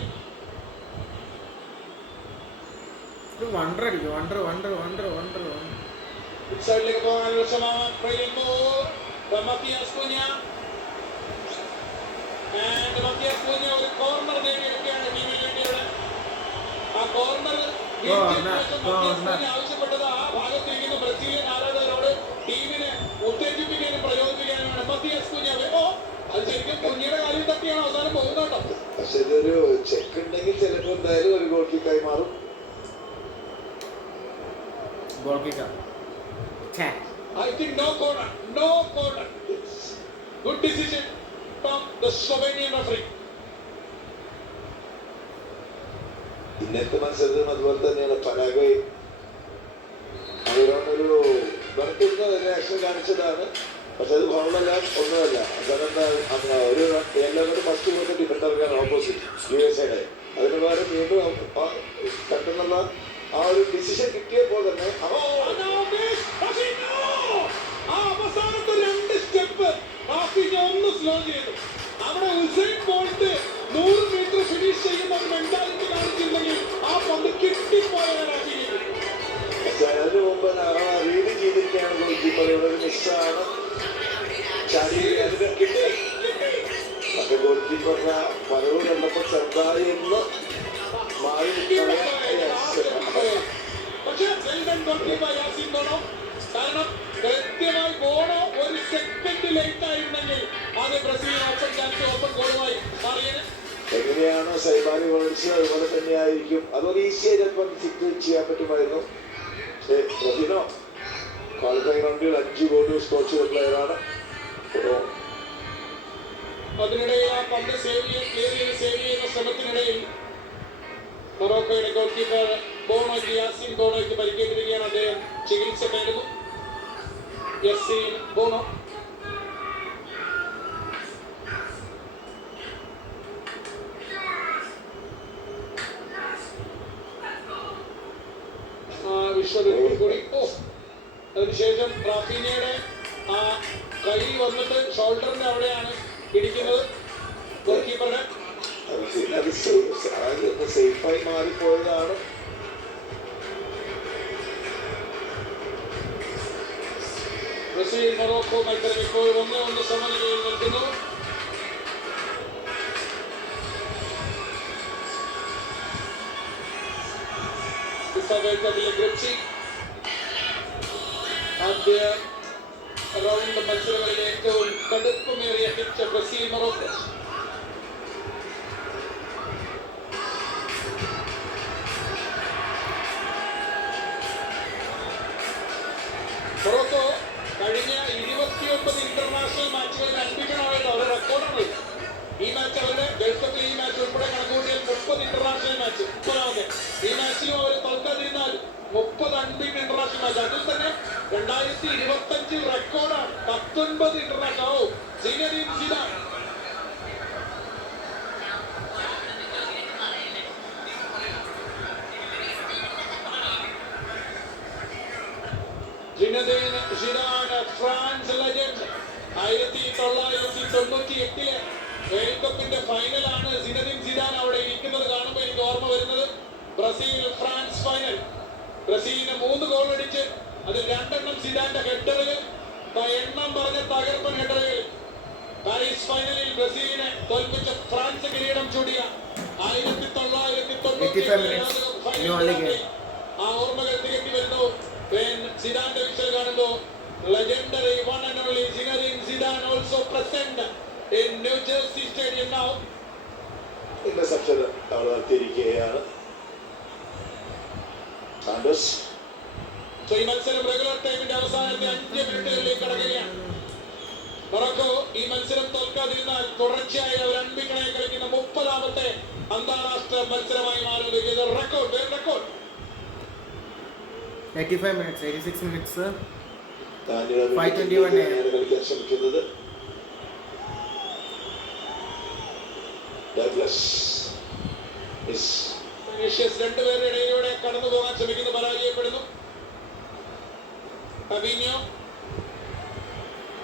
സൈഡിലേക്ക് പോകാനുള്ള ശ്രമമാണ്. മത്തിയാസ് കുഞ്ഞ ഒരു കോർണർ നേടിയെടുക്കുകയാണ് ടീമിന് വേണ്ടിയുടെ. ആ കോർണർ ആവശ്യപ്പെട്ടത് ആ ഭാഗത്തിരിക്കുന്ന ബ്രസീലിയൻ ആരാധകരോട് ടീമിന് ഒരു ചെക്ക് ഉണ്ടെങ്കിൽ ചിലപ്പോൾ എന്തായാലും ഒരു ഗോൾ കിക്കായി മാറും. Goal കിക്കാ. I think no corner. Good decision from the Slovenian referee. ഇന്നത്തെ മത്സരത്തിലും അതുപോലെ തന്നെയാണ് പരാഗ്വേ അവരൊരു വെറുക്കുന്ന റിയാക്ഷൻ കാണിച്ചതാണ്. പക്ഷെ അത് ഫൗളല്ല, ഒന്നുമല്ല. അതെന്താ ഒരു എല്ലാവരും ഫസ്റ്റ് പോയിട്ട് ഡിഫൻഡർക്കാണ് ഓപ്പോസിറ്റ് USA. അതിന് പകരം വീണ്ടും പെട്ടെന്നുള്ള ആ ഒരു ഡിസിഷൻ കിട്ടിയപ്പോൾ തന്നെ അവസാനത്തെ 2 സ്റ്റെപ്പ് ഒന്ന് സ്ലോ ചെയ്തു. അവിടെ ഉസൈൻ ബോൾട്ട് 100 മീറ്റർ ഫിനിഷ് ചെയ്യുന്ന ഒരു മെന്റാലിറ്റി കാണിച്ചില്ലെങ്കിൽ ആ പന്ത് കിട്ടിപ്പോയാണ്. അതിന് മുമ്പ് റീഡ് ചെയ്തിരിക്കുകയാണ് ഗോൾ കീപ്പർ. ഇവിടെ ഒരു മിസ്സാണ്. പക്ഷെ ഗോൾ കീപ്പറിന് വരവ് കണ്ടപ്പോൾ ചെറുതായി ഒന്ന് മാറി കാരണം കൃത്യമായി ഗോളോ ഒരു സെക്കൻഡ് ലേറ്റ് ആയിരുന്നെങ്കിൽ അത് ബ്രസീൽ ഓപ്പൺ ഗോളുമായി മാറിയത്. എങ്ങനെയാണോ സൈബാനി ഗോൾസ് അതുപോലെ തന്നെയായിരിക്കും. അതുപോലെ ഈസിയായി ചിലപ്പോൾ ഫിറ്റ് ചെയ്യാൻ പറ്റുമായിരുന്നു. പക്ഷേ റഫീനോ ക്വാളിഫയിങ് റൗണ്ടിൽ 5 ഗോൾ സ്കോർ ചെയ്ത പ്ലെയറാണ്. അതിനിടയിൽ ആ പന്ത് സേവ് ചെയ്യുന്ന ശ്രമത്തിനിടയിൽ മൊറോക്കോയുടെ ഗോൾ കീപ്പർ യാസിൻ ബോണോയ്ക്ക് പരിക്കേറ്റിരിക്കുകയാണ്. അദ്ദേഹം ചികിത്സ നേടുന്നു. യാസിൻ ബോണോ കൂടി. അതിനുശേഷം റാഫീനയുടെ ആ കൈ വന്നിട്ട് ഷോൾഡറിന്റെ അവിടെയാണ് ഇടിക്കുന്നത് ഗോൾ കീപ്പറിനെ. സേഫായി മാറിപ്പോയതാണ്. ബ്രസീൽ മൊറോക്കോ മത്സരം ഇപ്പോൾ 1-1 സമനിലയിൽ നിൽക്കുന്നു. ആദ്യ റൗണ്ട് മത്സരങ്ങളിൽ ഏറ്റവും കടുപ്പമേറിയ പിച്ച് ബ്രസീൽ മൊറോക്കോ. മൊറോക്കോ കഴിഞ്ഞ 29 ഇന്റർനാഷണൽ മാച്ചുകളിൽ അൻപിക്കണമായിട്ട് അവരുടെ റെക്കോർഡാണ്. ഈ മാച്ച് അവരുടെ വേൾഡ് കപ്പിൽ ഈ മാച്ച് ഉൾപ്പെടെ കണക്കുകൂട്ടിയാൽ 30 ഇന്റർനാഷണൽ മാച്ച്. ഈ മാച്ചിലും അവർ തോൽക്കാതിരുന്നാൽ 30 അൺബീറ്റൻ ഇന്റർനാഷണൽ മാച്ച്. അതിൽ തന്നെ 2025 റെക്കോർഡാണ് 19 international. Zinedine Zidane France legend. 1998 world കപ്പിന്റെ ഫൈനലാണ് സിനദീൻ സിദാൻ അവിടെ ഇരിക്കുന്നത് കാണുമ്പോൾ എനിക്ക് ഓർമ്മ വരുന്നത് ബ്രസീൽ ഫ്രാൻസ് ഫൈനൽ. ബ്രസീലിന് 3 ഗോൾ അടിച്ച് അതിൽ 2 സിദാന്റെ ഹെഡറുകൾ, എണ്ണം പറഞ്ഞ തകർപ്പൻ ഹെഡറുകൾ. പാരീസ് ഫൈനലിൽ ബ്രസീലിനെ തോൽപ്പിച്ച ഫ്രാൻസ് കിരീടം ചൂടിയ 1990 ആ ഓർമ്മകൾ തിരക്കി വരുന്നു. സിദാന്റെ വിഷയം കാണുമ്പോൾ legendary one and only Zinedine Zidane also present in New Jersey Stadium now. Interception അവിടെ നടത്തിയിരിക്കുകയാണ് സാന്റോസ്. ഈ മത്സരം റെഗുലർ ടൈമിന്റെ അവസാനത്തെ 5 മിനിറ്റുകളിലേക്ക് കടക്കുകയാണ്. മൊറോക്കോ ഈ മത്സരം തോൽക്കാതിരുന്നാൽ തുടർച്ചയായി അവർ അൺബീറ്റനായി കളിക്കുന്ന 30ാമത്തെ അന്താരാഷ്ട്ര മത്സരമായി മാറും. ഇത് റെക്കോർഡ് 85 minutes, 86 minutes. 521 കളിക്കാൻ ശ്രമിക്കുന്നത് രണ്ടുപേരുടെ ഇടയിലൂടെ കടന്നു പോകാൻ ശ്രമിക്കുന്നു, പരാജയപ്പെടുന്നു. ഫബീഞ്ഞോ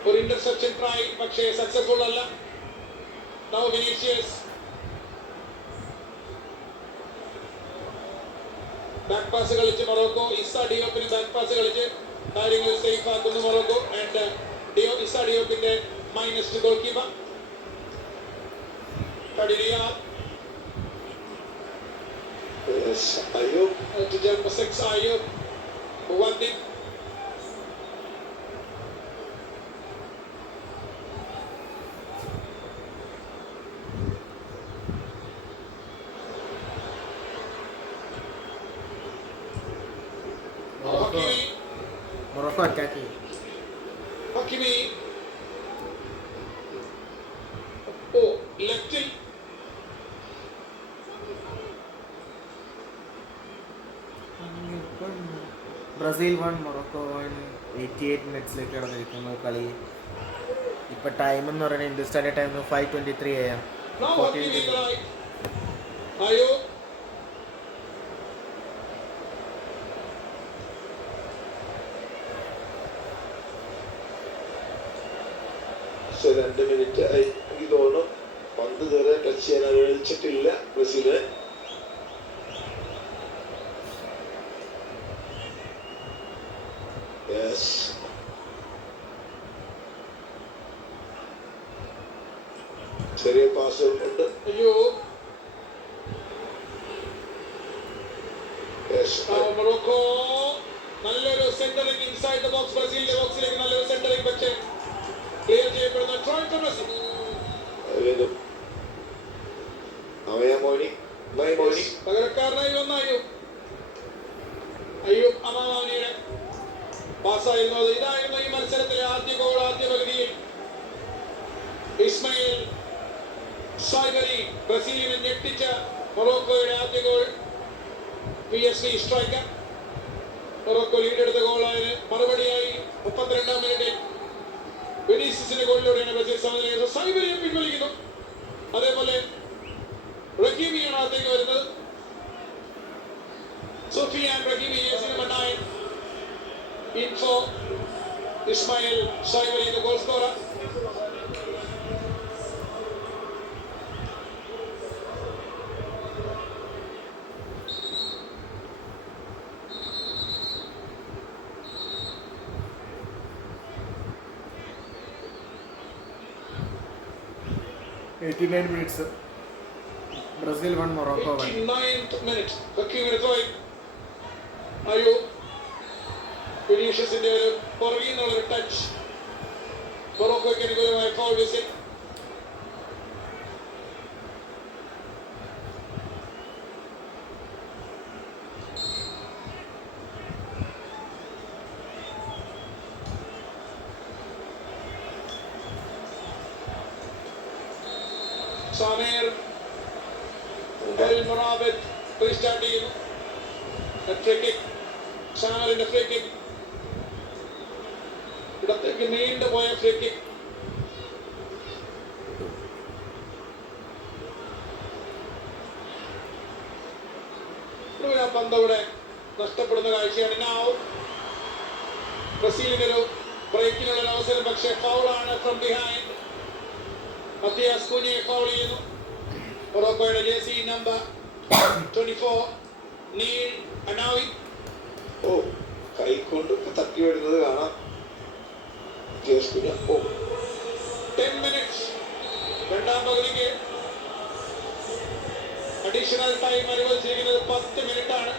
ഒരു ഇന്റർസെപ്ഷൻ ട്രൈ, പക്ഷേ സക്സസ്ഫുൾ അല്ല. നൗ വിനീഷ്യസ് ബാക്ക് പാസ് കളിച്ച് മൊറോക്കോ. ഇസ ഡിയോപ്പിന് ബാക്ക് പാസ് കളിച്ച് കാര്യങ്ങൾ സേഫ് ആക്കുന്നു മൊറോക്കോ. ആൻഡ് ഇസ ഡിയോപ്പിന്റെ minus goal keeper Ayub. To number 6 Ayub, one thing. Morocco attack ചെയ്യും. Hakimi. Oh, leftil. Brazil 1 Morocco 1 88 മിനിറ്റ്സിലേക്ക് നടന്നിരിക്കുന്നു കളി. ഇപ്പം ടൈം എന്ന് പറയുന്നത് Indian standard time 5:23 AM. Now Hakimi right. Ayo. പക്ഷെ 2 മിനിറ്റ് എനിക്ക് തോന്നുന്നു പന്ത് ഇതുവരെ ടച്ച് ചെയ്യാൻ അനുവദിച്ചിട്ടില്ല ബ്രസീല്. ചെറിയ പാസ് ഉണ്ട്. അയ്യോ. മൊറോക്കോ നല്ലൊരു സെന്ററിംഗ് ഇൻസൈഡ് ദ ബോക്സ്. ബ്രസീലിന്റെ ബോക്സിലേക്ക് നല്ലൊരു സെന്ററിംഗ് പക്ഷേ ക്ലിയർ ചെയ്യപ്പെടുന്ന ട്രോയ് ഫോർ ബ്രസീൽ. പകരക്കാരനായി വന്ന അയ്യൂബ് അമാമാനിയുടെ പാസ്സായിരുന്നു. ഇതായിരുന്നു ഈ മത്സരത്തിലെ ആദ്യ ഗോൾ. ആദ്യ പകുതിയിൽ ഇസ്മായിൽ സാഗരി ബ്രസീലിനെ ഞെട്ടിച്ച മൊറോക്കോയുടെ ആദ്യ ഗോൾ. PSV സ്ട്രൈക്കർ മൊറോക്കോ ലീഡെടുത്ത ഗോളായത്. മറുപടിയായി 32-ാം മിനിറ്റിൽ വിനീസിന്റെ ഗോളിലൂടെയാണ് ബ്രസീൽ സമനില. സാഗരിയെ പിൻവലിക്കുന്നു. അതേപോലെ റഹീമിയാണ് അകത്തേക്ക് വരുന്നത്. Sofian Rahimi is number 9. Info Ismail Saibari, the goal scorer. minutes. Brazil 1 Morocco 1. 89th minute. Hakimi throwing. Ayo. Viniciusന്റെ ഒരു പുറകിൽ നിന്നുള്ള ടച്ച് മൊറോക്കോയ്ക്ക് അനുകൂലമായ foul whistle. Samir El Mourabit restart ചെയ്യുന്നു. Free kick. സാമറിന്റെ ഫ്രീ കിക്ക്. ഇടത്തേക്ക് നീണ്ടുപോയ ഫ്രീ കിക്ക്. പന്ത് ഇവിടെ നഷ്ടപ്പെടുന്ന കാഴ്ചയാണ്. നാവ് ബ്രസീലിനൊരു ബ്രേക്കിനുള്ള ഒരു അവസരം, പക്ഷേ ഫൗളാണ് ഫ്രം ബിഹൈൻഡ്. മത്തിയാസ് കുഞ്ഞയെ ഫൗൾ ചെയ്യുന്നു. മൊറോക്കോയുടെ ജേഴ്സി നമ്പർ 24 നീൽ അനാവി. ഓ, കൈകൊണ്ട് തട്ടി വരുന്നത് കാണാം. 10 minutes. രണ്ടാം പകുതിക്ക് അഡീഷണൽ ടൈം അനുവദിച്ചിരിക്കുന്നത് 10 മിനിറ്റ് ആണ്.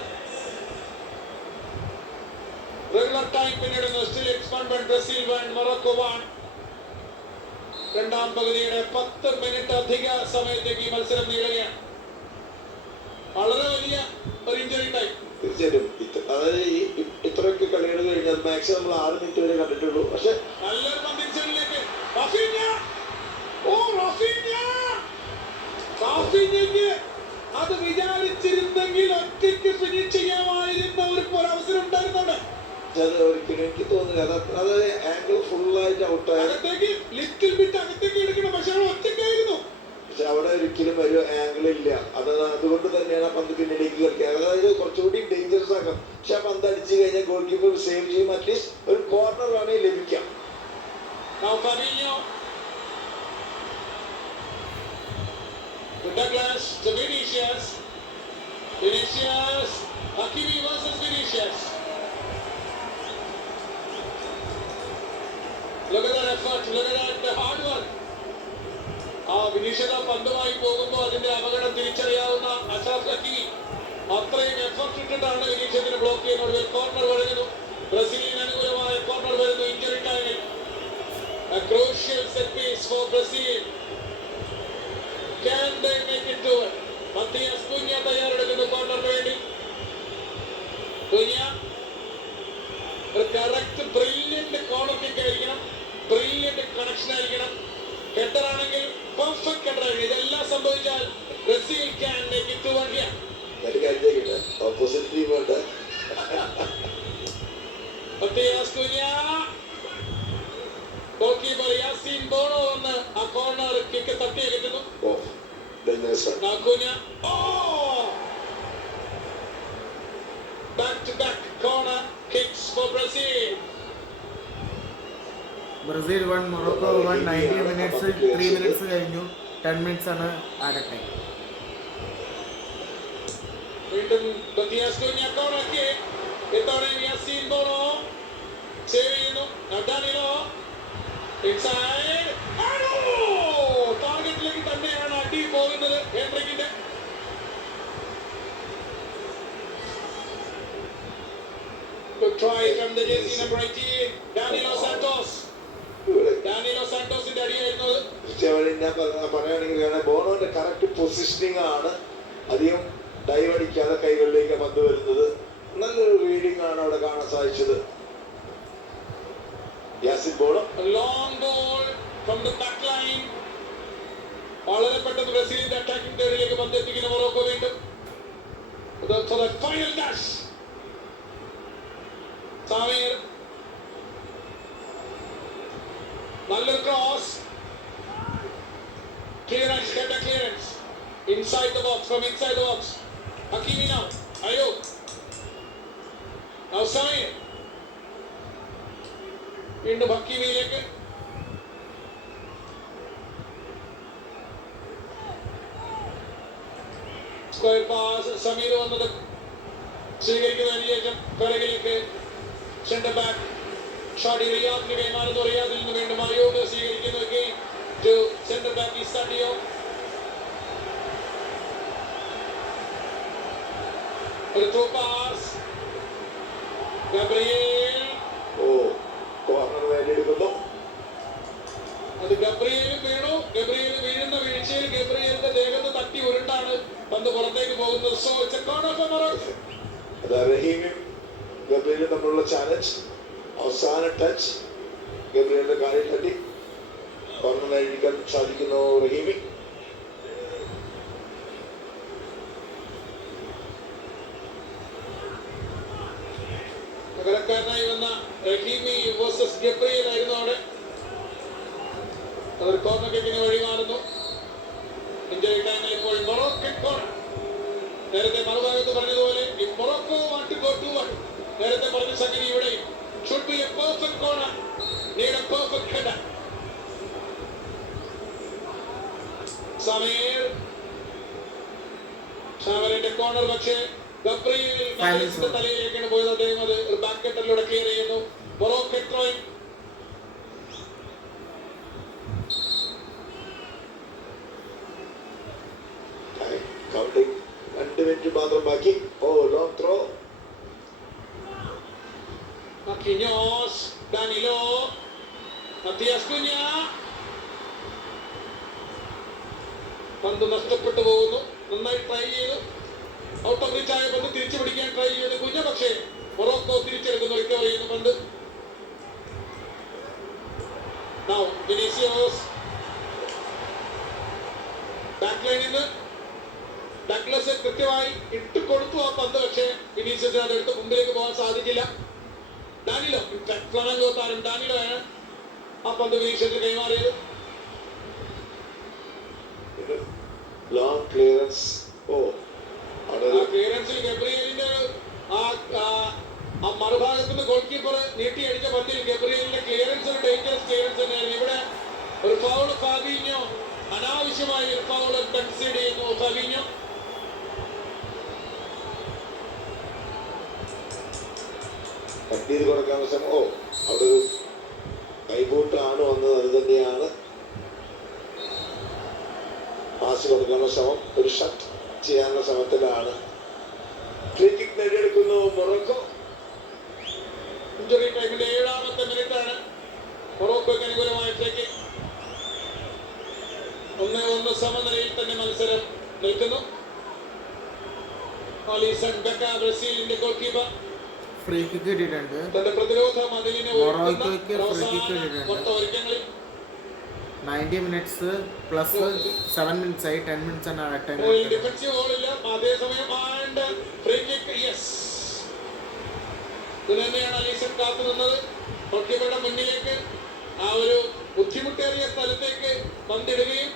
റെഗുലർ ടൈം പിന്നിടുന്നു. Still it's 1-1 Brazil 1 Morocco 1. രണ്ടാം പകുതിയുടെ 10 മിനിറ്റ് അധിക സമയത്തേക്ക് ഈ മത്സരം നീളുകയാണ്. വളരെ വലിയ ഒരു ഇഞ്ചുറി ടൈം. തീർച്ചയായിട്ടും. അതായത് ഇത്രയൊക്കെ കളികൾ കഴിഞ്ഞാൽ മാക്സിമം നമ്മൾ 6 മിനിറ്റ് വരെ കണ്ടിട്ടുള്ളൂ. പക്ഷെ നല്ലൊരു പന്തിരിച്ചലിലേക്ക് അത് വിചാരിച്ചിരുന്നെങ്കിൽ ഒറ്റയ്ക്ക് ഫിനിഷ് ചെയ്യാമായിരുന്ന ഒരു അവസരം ഉണ്ടായിരുന്നുണ്ട്. അത് ഒരിക്കലും എനിക്ക് തോന്നുന്നില്ല. അത് ആംഗിൾ ഫുള്ളായിട്ട് ഔട്ടായി. അകത്തേക്ക് ലിറ്റിൽ ബിറ്റ് അകത്തേക്ക് എടുക്കണം. പക്ഷെ അവൾ ഒറ്റയ്ക്കായിരുന്നു. പക്ഷെ അവിടെ ഒരിക്കലും ഒരു ആംഗിൾ ഇല്ല. അതുകൊണ്ട് തന്നെയാണ് ആ പന്ത് പിന്നിലേക്ക് കളിക്കുക. അതായത് കുറച്ചുകൂടി ഡേഞ്ചറസ് ആക്കാം. പക്ഷെ ആ പന്ത് അടിച്ചു കഴിഞ്ഞാൽ ഗോൾ കീപ്പർ സേവ് ചെയ്യും. അറ്റ്ലീസ്റ്റ് ഒരു കോർണർ വേണമെങ്കിൽ ലഭിക്കാം. Douglas to Vinicius. Hakimi versus Vinicius. Look at that effort. Look at that hard work. വിനീഷ്യത പന്തുമായി പോകുമ്പോൾ അതിന്റെ അപകടം തിരിച്ചറിയാവുന്ന അഷ്റഫ് ഹക്കീമി അത്രയും എഫർട്ട് ഇട്ടിട്ടാണ് വിനീഷ്യത്തിന് ബ്ലോക്ക് ചെയ്യുന്നത്. കോർണർ വരുന്നു. ബ്രസീലിന് അനുകൂലമായ കോർണർ വരുന്നു. ഇഞ്ചുറി ടൈമിൽ a crucial set piece for Brazil. Can they make it to it? Matias Cunha തയ്യാറെടുക്കുന്നു കോർണറിന് വേണ്ടി. Cunha ഒരു കറക്റ്റ് ബ്രില്യൻ ഹെഡറാണെങ്കിൽ പെർഫെക്റ്റ് ഹെഡറാണ്. ഇതെല്ലാം സംഭവിച്ചാൽ Brazil can make it 2-1 here. Opposite ടീമുണ്ട്. Matheus Cunha, goalkeeper Yassine Bono വന്ന് ആ കോർണർ കിക്ക് തട്ടിയെടുക്കുന്നു. Back to back corner kicks for Brazil. Brazil 1 Morocco 1 90 minutes 3 minutes കഴിഞ്ഞു. 10 മിനിറ്റ്സ് ആണ് ആഡഡ് ടൈം. വീണ്ടും മത്തിയാസ് കുഞ്ഞ കോർണർ കിക്ക്. ഇത്തവണ യാസീൻ ബോണോ സേവ് ചെയ്യുന്നു. Danilo inside. ടാർഗറ്റിലേക്ക് തന്നെയാണ് അടി പോകുന്നത് ഹെൻറിക്കിന്റെ. Good try from the jersey number 18, Danilo Santos. Danilo Santosന്റെ അടിയായിരുന്നു. ഞാൻ പറയുകയാണെങ്കിൽ ബോണോന്റെ കറക്റ്റ് പൊസിഷനിങ് ആണ്. അധികം ഡൈവ് അടിക്കാതെ കൈകളിലേക്ക് പന്ത് വരുന്നത്. നല്ലൊരു റീഡിംഗ് ആണ് അവിടെ കാണാൻ സാധിച്ചത്. Yasin ബോണോ. Long ball from the back line. വളരെ പെട്ടെന്ന് ബ്രസീലിന്റെ അറ്റാക്കിംഗ് തേർഡിലേക്ക് പന്ത് എത്തിക്കുന്ന മൊറോക്കോ വീണ്ടും. For the final dash. Sameer, നല്ലൊരു cross. Clearance, get a clearance. Inside the box, from inside the box. Hakimi now. Ayub. Now Samir. വീണ്ടും ഹക്കീമിയിലേക്ക്. Square pass. സമീർ വന്നത് സ്വീകരിക്കുന്നതിന് ശേഷം പിറകിലേക്ക് സെന്റർ ബാക്ക് ഷാഡി റിയാദിന് കൈമാറുന്നു. റിയാദിൽ നിന്ന് വീണ്ടും അയോഗ് സ്വീകരിക്കുന്നു. Centre back Issa Diop. ഒരു ത്രൂ പാസ്. ഗബ്രിയേൽ. കോർണർ നേടിയെടുക്കുന്നു. അത് ഗബ്രിയേലും വീണു. ഗബ്രിയേൽ വീഴുന്ന വീഴ്ചയിൽ ഗബ്രിയേലിന്റെ ദേഹത്ത് തട്ടി ഉരുട്ടാണ് പന്ത് പുറത്തേക്ക് പോകുന്നത്. So it's a corner for Morocco. റഹീമും ഗബ്രിയേലും തമ്മിലുള്ള ചാലഞ്ച്. അവസാന ടച്ച് ഗബ്രിയേലിന്റെ കാലിൽ തട്ടി കോർണർ നേടിയെടുക്കാൻ സാധിക്കുന്നു റഹീമി. പകരക്കാരനായി വന്ന റഹീമി വേഴ്സസ് ഗബ്രിയേൽ ആയിരുന്നു അവിടെ. അതൊരു കോർണർ കിക്കിന് വഴിമാറുന്നു. ഇഞ്ചറി ടൈമിൽ ഇപ്പോൾ മൊറോക്കൻ കോർണർ. നേരത്തെ മറുഭാഗത്ത് പറഞ്ഞതുപോലെ Morocco want to go to 1. നേരത്തെ പറഞ്ഞ സംഗതി ഇവിടെ should be a perfect corner, need a perfect header. Samir, ഷാവറിന്റെ കോർണർ പക്ഷേ ഗബ്രിയേൽ തലയിലേക്കാണ് പോയത്. അദ്ദേഹം അത് ഒരു ബാക്ക് കട്ടറിലൂടെ ക്ലിയർ ചെയ്യുന്നു. Moroccan throw in. കൗണ്ടിങ് 2 മിനിറ്റ് മാത്രം ബാക്കി. Long throw. Marquinhos, Danilo, Matias Cunha. പന്ത് നഷ്ടപ്പെട്ടു പോകുന്നു. നന്നായി ട്രൈ ചെയ്തു. ഔട്ട് ഓഫ് റീച്ച് ആയ പന്ത് തിരിച്ചു പിടിക്കാൻ ട്രൈ ചെയ്ത് കുഞ്ഞ, പക്ഷേ മൊറോക്കോ തിരിച്ചെടുക്കുന്നു. റിക്കവർ ചെയ്യുന്ന പന്ത്. Now Vinicius. ബാക്ക് ലൈനിൽ നിന്ന് ഡഗ്ലസ് കൃത്യമായി ഇട്ട് കൊടുത്തു ആ പന്ത്. പക്ഷേ വിനീഷ്യസിന് അതെടുത്ത് മുമ്പിലേക്ക് പോകാൻ സാധിക്കില്ല. ഡാനിലോ, ഫ്ലമംഗോ താരം ഡാനിലോ ആണ് ആ പന്ത് വിനീഷ്യസിന് കൈമാറിയത്. Long clearance. ക്ലിയറൻസിൽ ഗബ്രിയേലിന്റെ ആ മറുഭാഗത്ത് നിന്ന് ഗോൾ കീപ്പർ നീട്ടിയടിച്ച പന്തിൽ ഗബ്രിയേലിന്റെ ക്ലിയറൻസ് ഒരു ഡേഞ്ചറസ് ക്ലിയറൻസ് തന്നെയായിരുന്നു. ഇവിടെ ഒരു ഫൗൾ ഫാബീഞ്ഞോ, അനാവശ്യമായി ഒരു ഫൗൾ കൺസീഡ് ചെയ്യുന്നു ഫാബീഞ്ഞോ. കട്ട് ചെയ്ത് കൊടുക്കാനുള്ള ശ്രമം. അവിടെ ഒരു കൈബൂട്ടാണ് വന്നത്. അത് തന്നെയാണ് പാസ് കൊടുക്കാനുള്ള ശ്രമം. ഒരു ഷട്ട് ചെയ്യാനുള്ള ശ്രമത്തിലാണ്. ഫ്രീ കിക്ക് നേടിയെടുക്കുന്നു മൊറോക്കോ. ഇഞ്ചറി ടൈമിന്റെ 7ാമത്തെ മിനിറ്റാണ്. മൊറോക്കോയ്ക്ക് അനുകൂലമായ ഫ്രീ കിക്ക്. 1-1 സമനിലയിൽ തന്നെ മത്സരം നിൽക്കുന്നു. ആലിസൺ ബെക്ക, ബ്രസീലിന്റെ ഗോൾ കീപ്പർ, ഫ്രീ കിക്ക് കിട്ടിയിട്ടുണ്ട്. തന്റെ പ്രതിരോധ മതിലിനെ മൊറോക്കോയ്ക്ക് ഫ്രീ കിക്ക് കിട്ടിയിട്ടുണ്ട്. 90 മിനിറ്റ്സ് പ്ലസ് 7 മിനിറ്റ്സ് ആയി. 10 മിനിറ്റ്സ് ആണ് അറ്റ് ടൈം. ഡിഫൻസീവ് ഗോളില്ല. അതേസമയം ഫ്രീ കിക്ക്. യെസ്, ഇത് തന്നെയാണ് അലീസൺ കാത്തു നിന്നത്. ഗോൾകീപ്പറുടെ മുന്നിലേക്ക് ആ ഒരു ബുദ്ധിമുട്ടേറിയ സ്ഥലത്തേക്ക് പന്തിടുകയും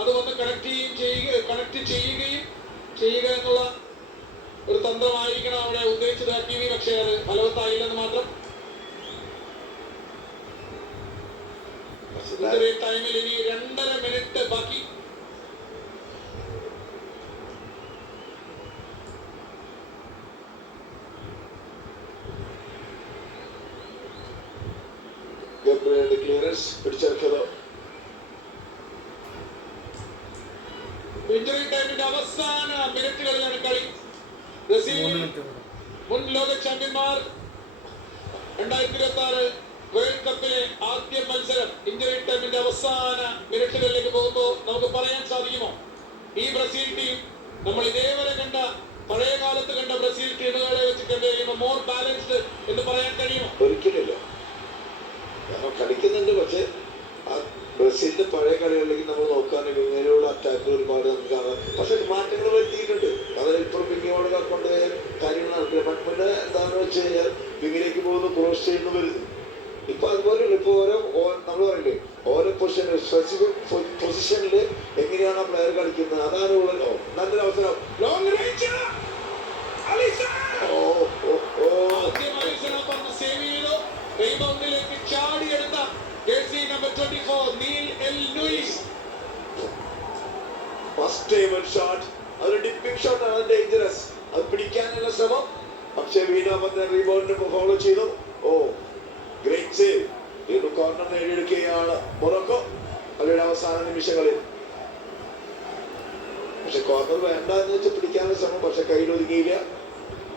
അത് വന്ന് കണക്ട് ചെയ്യുക എന്നുള്ള ഒരു തന്ത്രമായിരിക്കണം അവിടെ ഉദ്ദേശിച്ചത് ഹക്കീമി. പക്ഷേ അത് ഫലവത്തായില്ലെന്ന് മാത്രം. ടൈമിൽ ഇനി 2.5 മിനിറ്റ് ബാക്കി. ക്ലിയറൻസ് പിടിച്ചെടുത്തത്. ഇഞ്ചുറി ടൈമിന്റെ അവസാന മിനിറ്റുകളിലാണ് കളി. ബ്രസീൽ മുൻ ലോക ചാമ്പ്യന്മാർ 2026 വേൾഡ് കപ്പിലെ ആദ്യ മത്സരം ഇഞ്ചുറി ടൈമിന്റെ അവസാന മിനിറ്റുകളിലേക്ക് പോകുമ്പോൾ നമുക്ക് പറയാൻ സാധിക്കുമോ ഈ ബ്രസീൽ ടീം നമ്മൾ ഇതേവരെ കണ്ട പഴയ കാലത്ത് കണ്ട ബ്രസീൽ ടീമുകളെ വെച്ച് കണ്ടു കഴിയുമ്പോൾ മോർ ബാലൻസ്ഡ് എന്ന് പറയാൻ കഴിയുമോ? ഒരിക്കലില്ല. കാരണം കളിക്കുന്നുണ്ട്, പക്ഷെ ആ ബ്രസീലിന്റെ പഴയ കളികളിലേക്ക് നമ്മൾ നോക്കുകയാണെങ്കിൽ ഇങ്ങനെയുള്ള അറ്റാക്ക് ഒരുപാട് നമുക്ക് കാണാം. പക്ഷെ മാറ്റങ്ങൾ വരുത്തിയിട്ടുണ്ട്. അതായത് ഇപ്പോഴും പിങ്ങിയോട് കൊണ്ട് കാര്യങ്ങൾ നടക്കില്ല. മറ്റേ എന്താണെന്ന് വെച്ച് കഴിഞ്ഞാൽ പിങ്ങിലേക്ക് പോകുന്നു, ക്രോസ് ചെയ്യുന്നു, വരുന്നു. ഇപ്പൊ അതുപോലെയുള്ള ഇപ്പൊ നമ്മൾ പറയില്ലേ ഓരോ പൊസിഷനിൽ സ്പെസിഫിക് പൊസിഷനിൽ എങ്ങനെയാണ് ആ പ്ലെയർ കളിക്കുന്നത്, അതാണ് ഉള്ളല്ലോ നല്ലൊരു അവസരം. ചാടിയെടുത്ത ജേഴ്സി നമ്പർ 24 നീൽ എൽ ലൂയിസ്. ഫസ്റ്റ് ടൈം ഷോട്ട്, അതൊരു ഡിപ്പിംഗ് ഷോട്ട് ആണ്, ഡേഞ്ചറസ്. അത് പിടിക്കാനുള്ള ശ്രമം, പക്ഷേ വീണ്ടും അവന്റെ റീബൗണ്ടിന് ഫോളോ ചെയ്തു. Great save. വീണ്ടും കോർണർ നേടിയെടുക്കുകയാണ് മൊറോക്കോ അവരുടെ അവസാന നിമിഷങ്ങളിൽ. പക്ഷെ കോർണർ വേണ്ട എന്ന് വെച്ച് പിടിക്കാനുള്ള ശ്രമം, പക്ഷെ കയ്യിലൊതുങ്ങിയില്ല.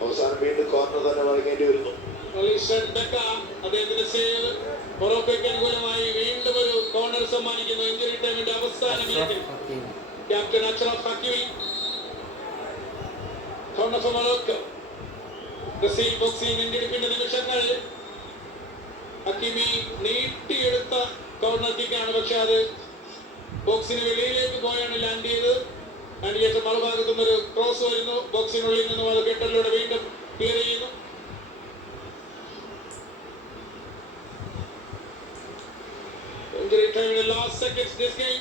അവസാനം വീണ്ടും കോർണർ തന്നെ വഴങ്ങേണ്ടി വരുന്നു. അദ്ദേഹത്തിന്റെ സേവ് മൊറോക്കോയ്ക്ക് അനുകൂലമായി വീണ്ടും ഒരു കോർണർ സമ്മാനിക്കുന്നു. ഇഞ്ചുറി ടൈമിന്റെ അവസാന മിനിറ്റിൽ captain Achraf Hakimi. Corner for Morocco. Brazil boxing വീണ്ടെടുപ്പിന്റെ നിമിഷങ്ങൾ. ഹക്കീമി നീട്ടിയെടുത്ത കോർണർ കിക്കാണ്, പക്ഷെ അത് ബോക്സിന് വെളിയിലേക്ക് പോയാണ് ലാൻഡ് ചെയ്തത്. ലാൻഡ് ചെയ്ത മറുഭാഗത്തു നിന്നൊരു ക്രോസ് വരുന്നു. ബോക്സിനുള്ളിൽ നിന്നും അത് കെട്ടലിലൂടെ വീണ്ടും ക്ലിയർ ചെയ്യുന്നു. ഇഞ്ചുറി ടൈമിന്റെ ലാസ്റ്റ് സെക്കൻഡ്സ് ദിസ് ഗെയിം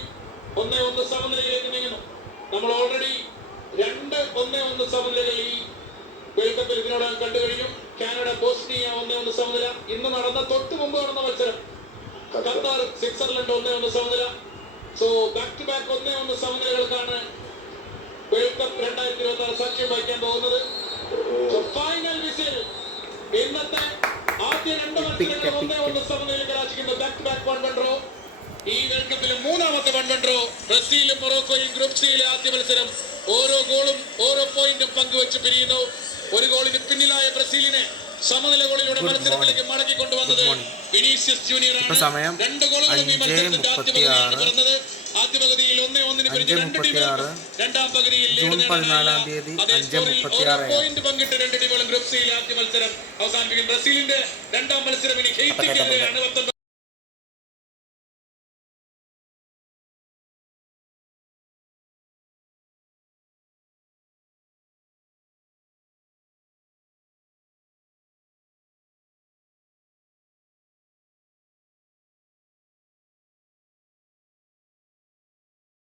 1-1 സമനിലയിലേക്ക് നീങ്ങുന്നു. നമ്മൾ ഓൾറെഡി 2-1 സമനിലകൾ ഈ വേൾഡ് കപ്പിൽ ഇതിനോടകം കണ്ടു കഴിഞ്ഞു. കാനഡ ബോസ്നിയ 1-1 സമനില. ഇന്ന് നടന്ന തൊട്ട് മുമ്പ് നടന്ന മത്സരം ഖത്തർ സ്വിറ്റ്സർലൻഡ് 1-1 സമനില. സോ ബാക്ക് ടു ബാക്ക് 1-1 സമനിലകൾക്കാണ് വേൾഡ് കപ്പ് 2026 സാക്ഷ്യം വഹിക്കാൻ പോകുന്നത്. Final whistle. ഇന്നത്തെ ആദ്യ 2 മത്സരങ്ങൾ 1-1 സമനിലയിൽ കലാശിക്കുന്നു. Back to back 1-1 draw. ഈ വേൾഡ് കപ്പിലെ മൂന്നാമത്തെ 1-1 ഡ്രോ. ബ്രസീലും മൊറോക്കോയും ഗ്രൂപ്പ് സിയിലെ ആദ്യ മത്സരം. ഓരോ ഗോളും ഓരോ പോയിന്റും പങ്കുവെച്ച് പിരിയുന്നു. ഒരു ഗോളിന് പിന്നിലായ ബ്രസീലിനെ സമനില ഗോളിലൂടെ മത്സരത്തിലേക്ക് മടക്കിക്കൊണ്ടുവന്നത് വിനീഷ്യസ് ജൂനിയർ ആണ്. 2 ഗോളുകളും ഈ മത്സരത്തിന്റെ ആദ്യ പകുതിയിലാണ് പിറന്നത്. ആദ്യ പകുതിയിൽ 1-1 പിരിഞ്ഞ 2 ടീമുകൾ രണ്ടാം പകുതിയിൽ പോയിന്റ് പങ്കിട്ട് 2 ടീമുകളും ഗ്രൂപ്പ് സിയിലെ ആദ്യ മത്സരം അവസാനിപ്പിക്കും. ബ്രസീലിന്റെ രണ്ടാം മത്സരം ഇനി ഹെയ്ത്തിക്കെതിരെയാണ്.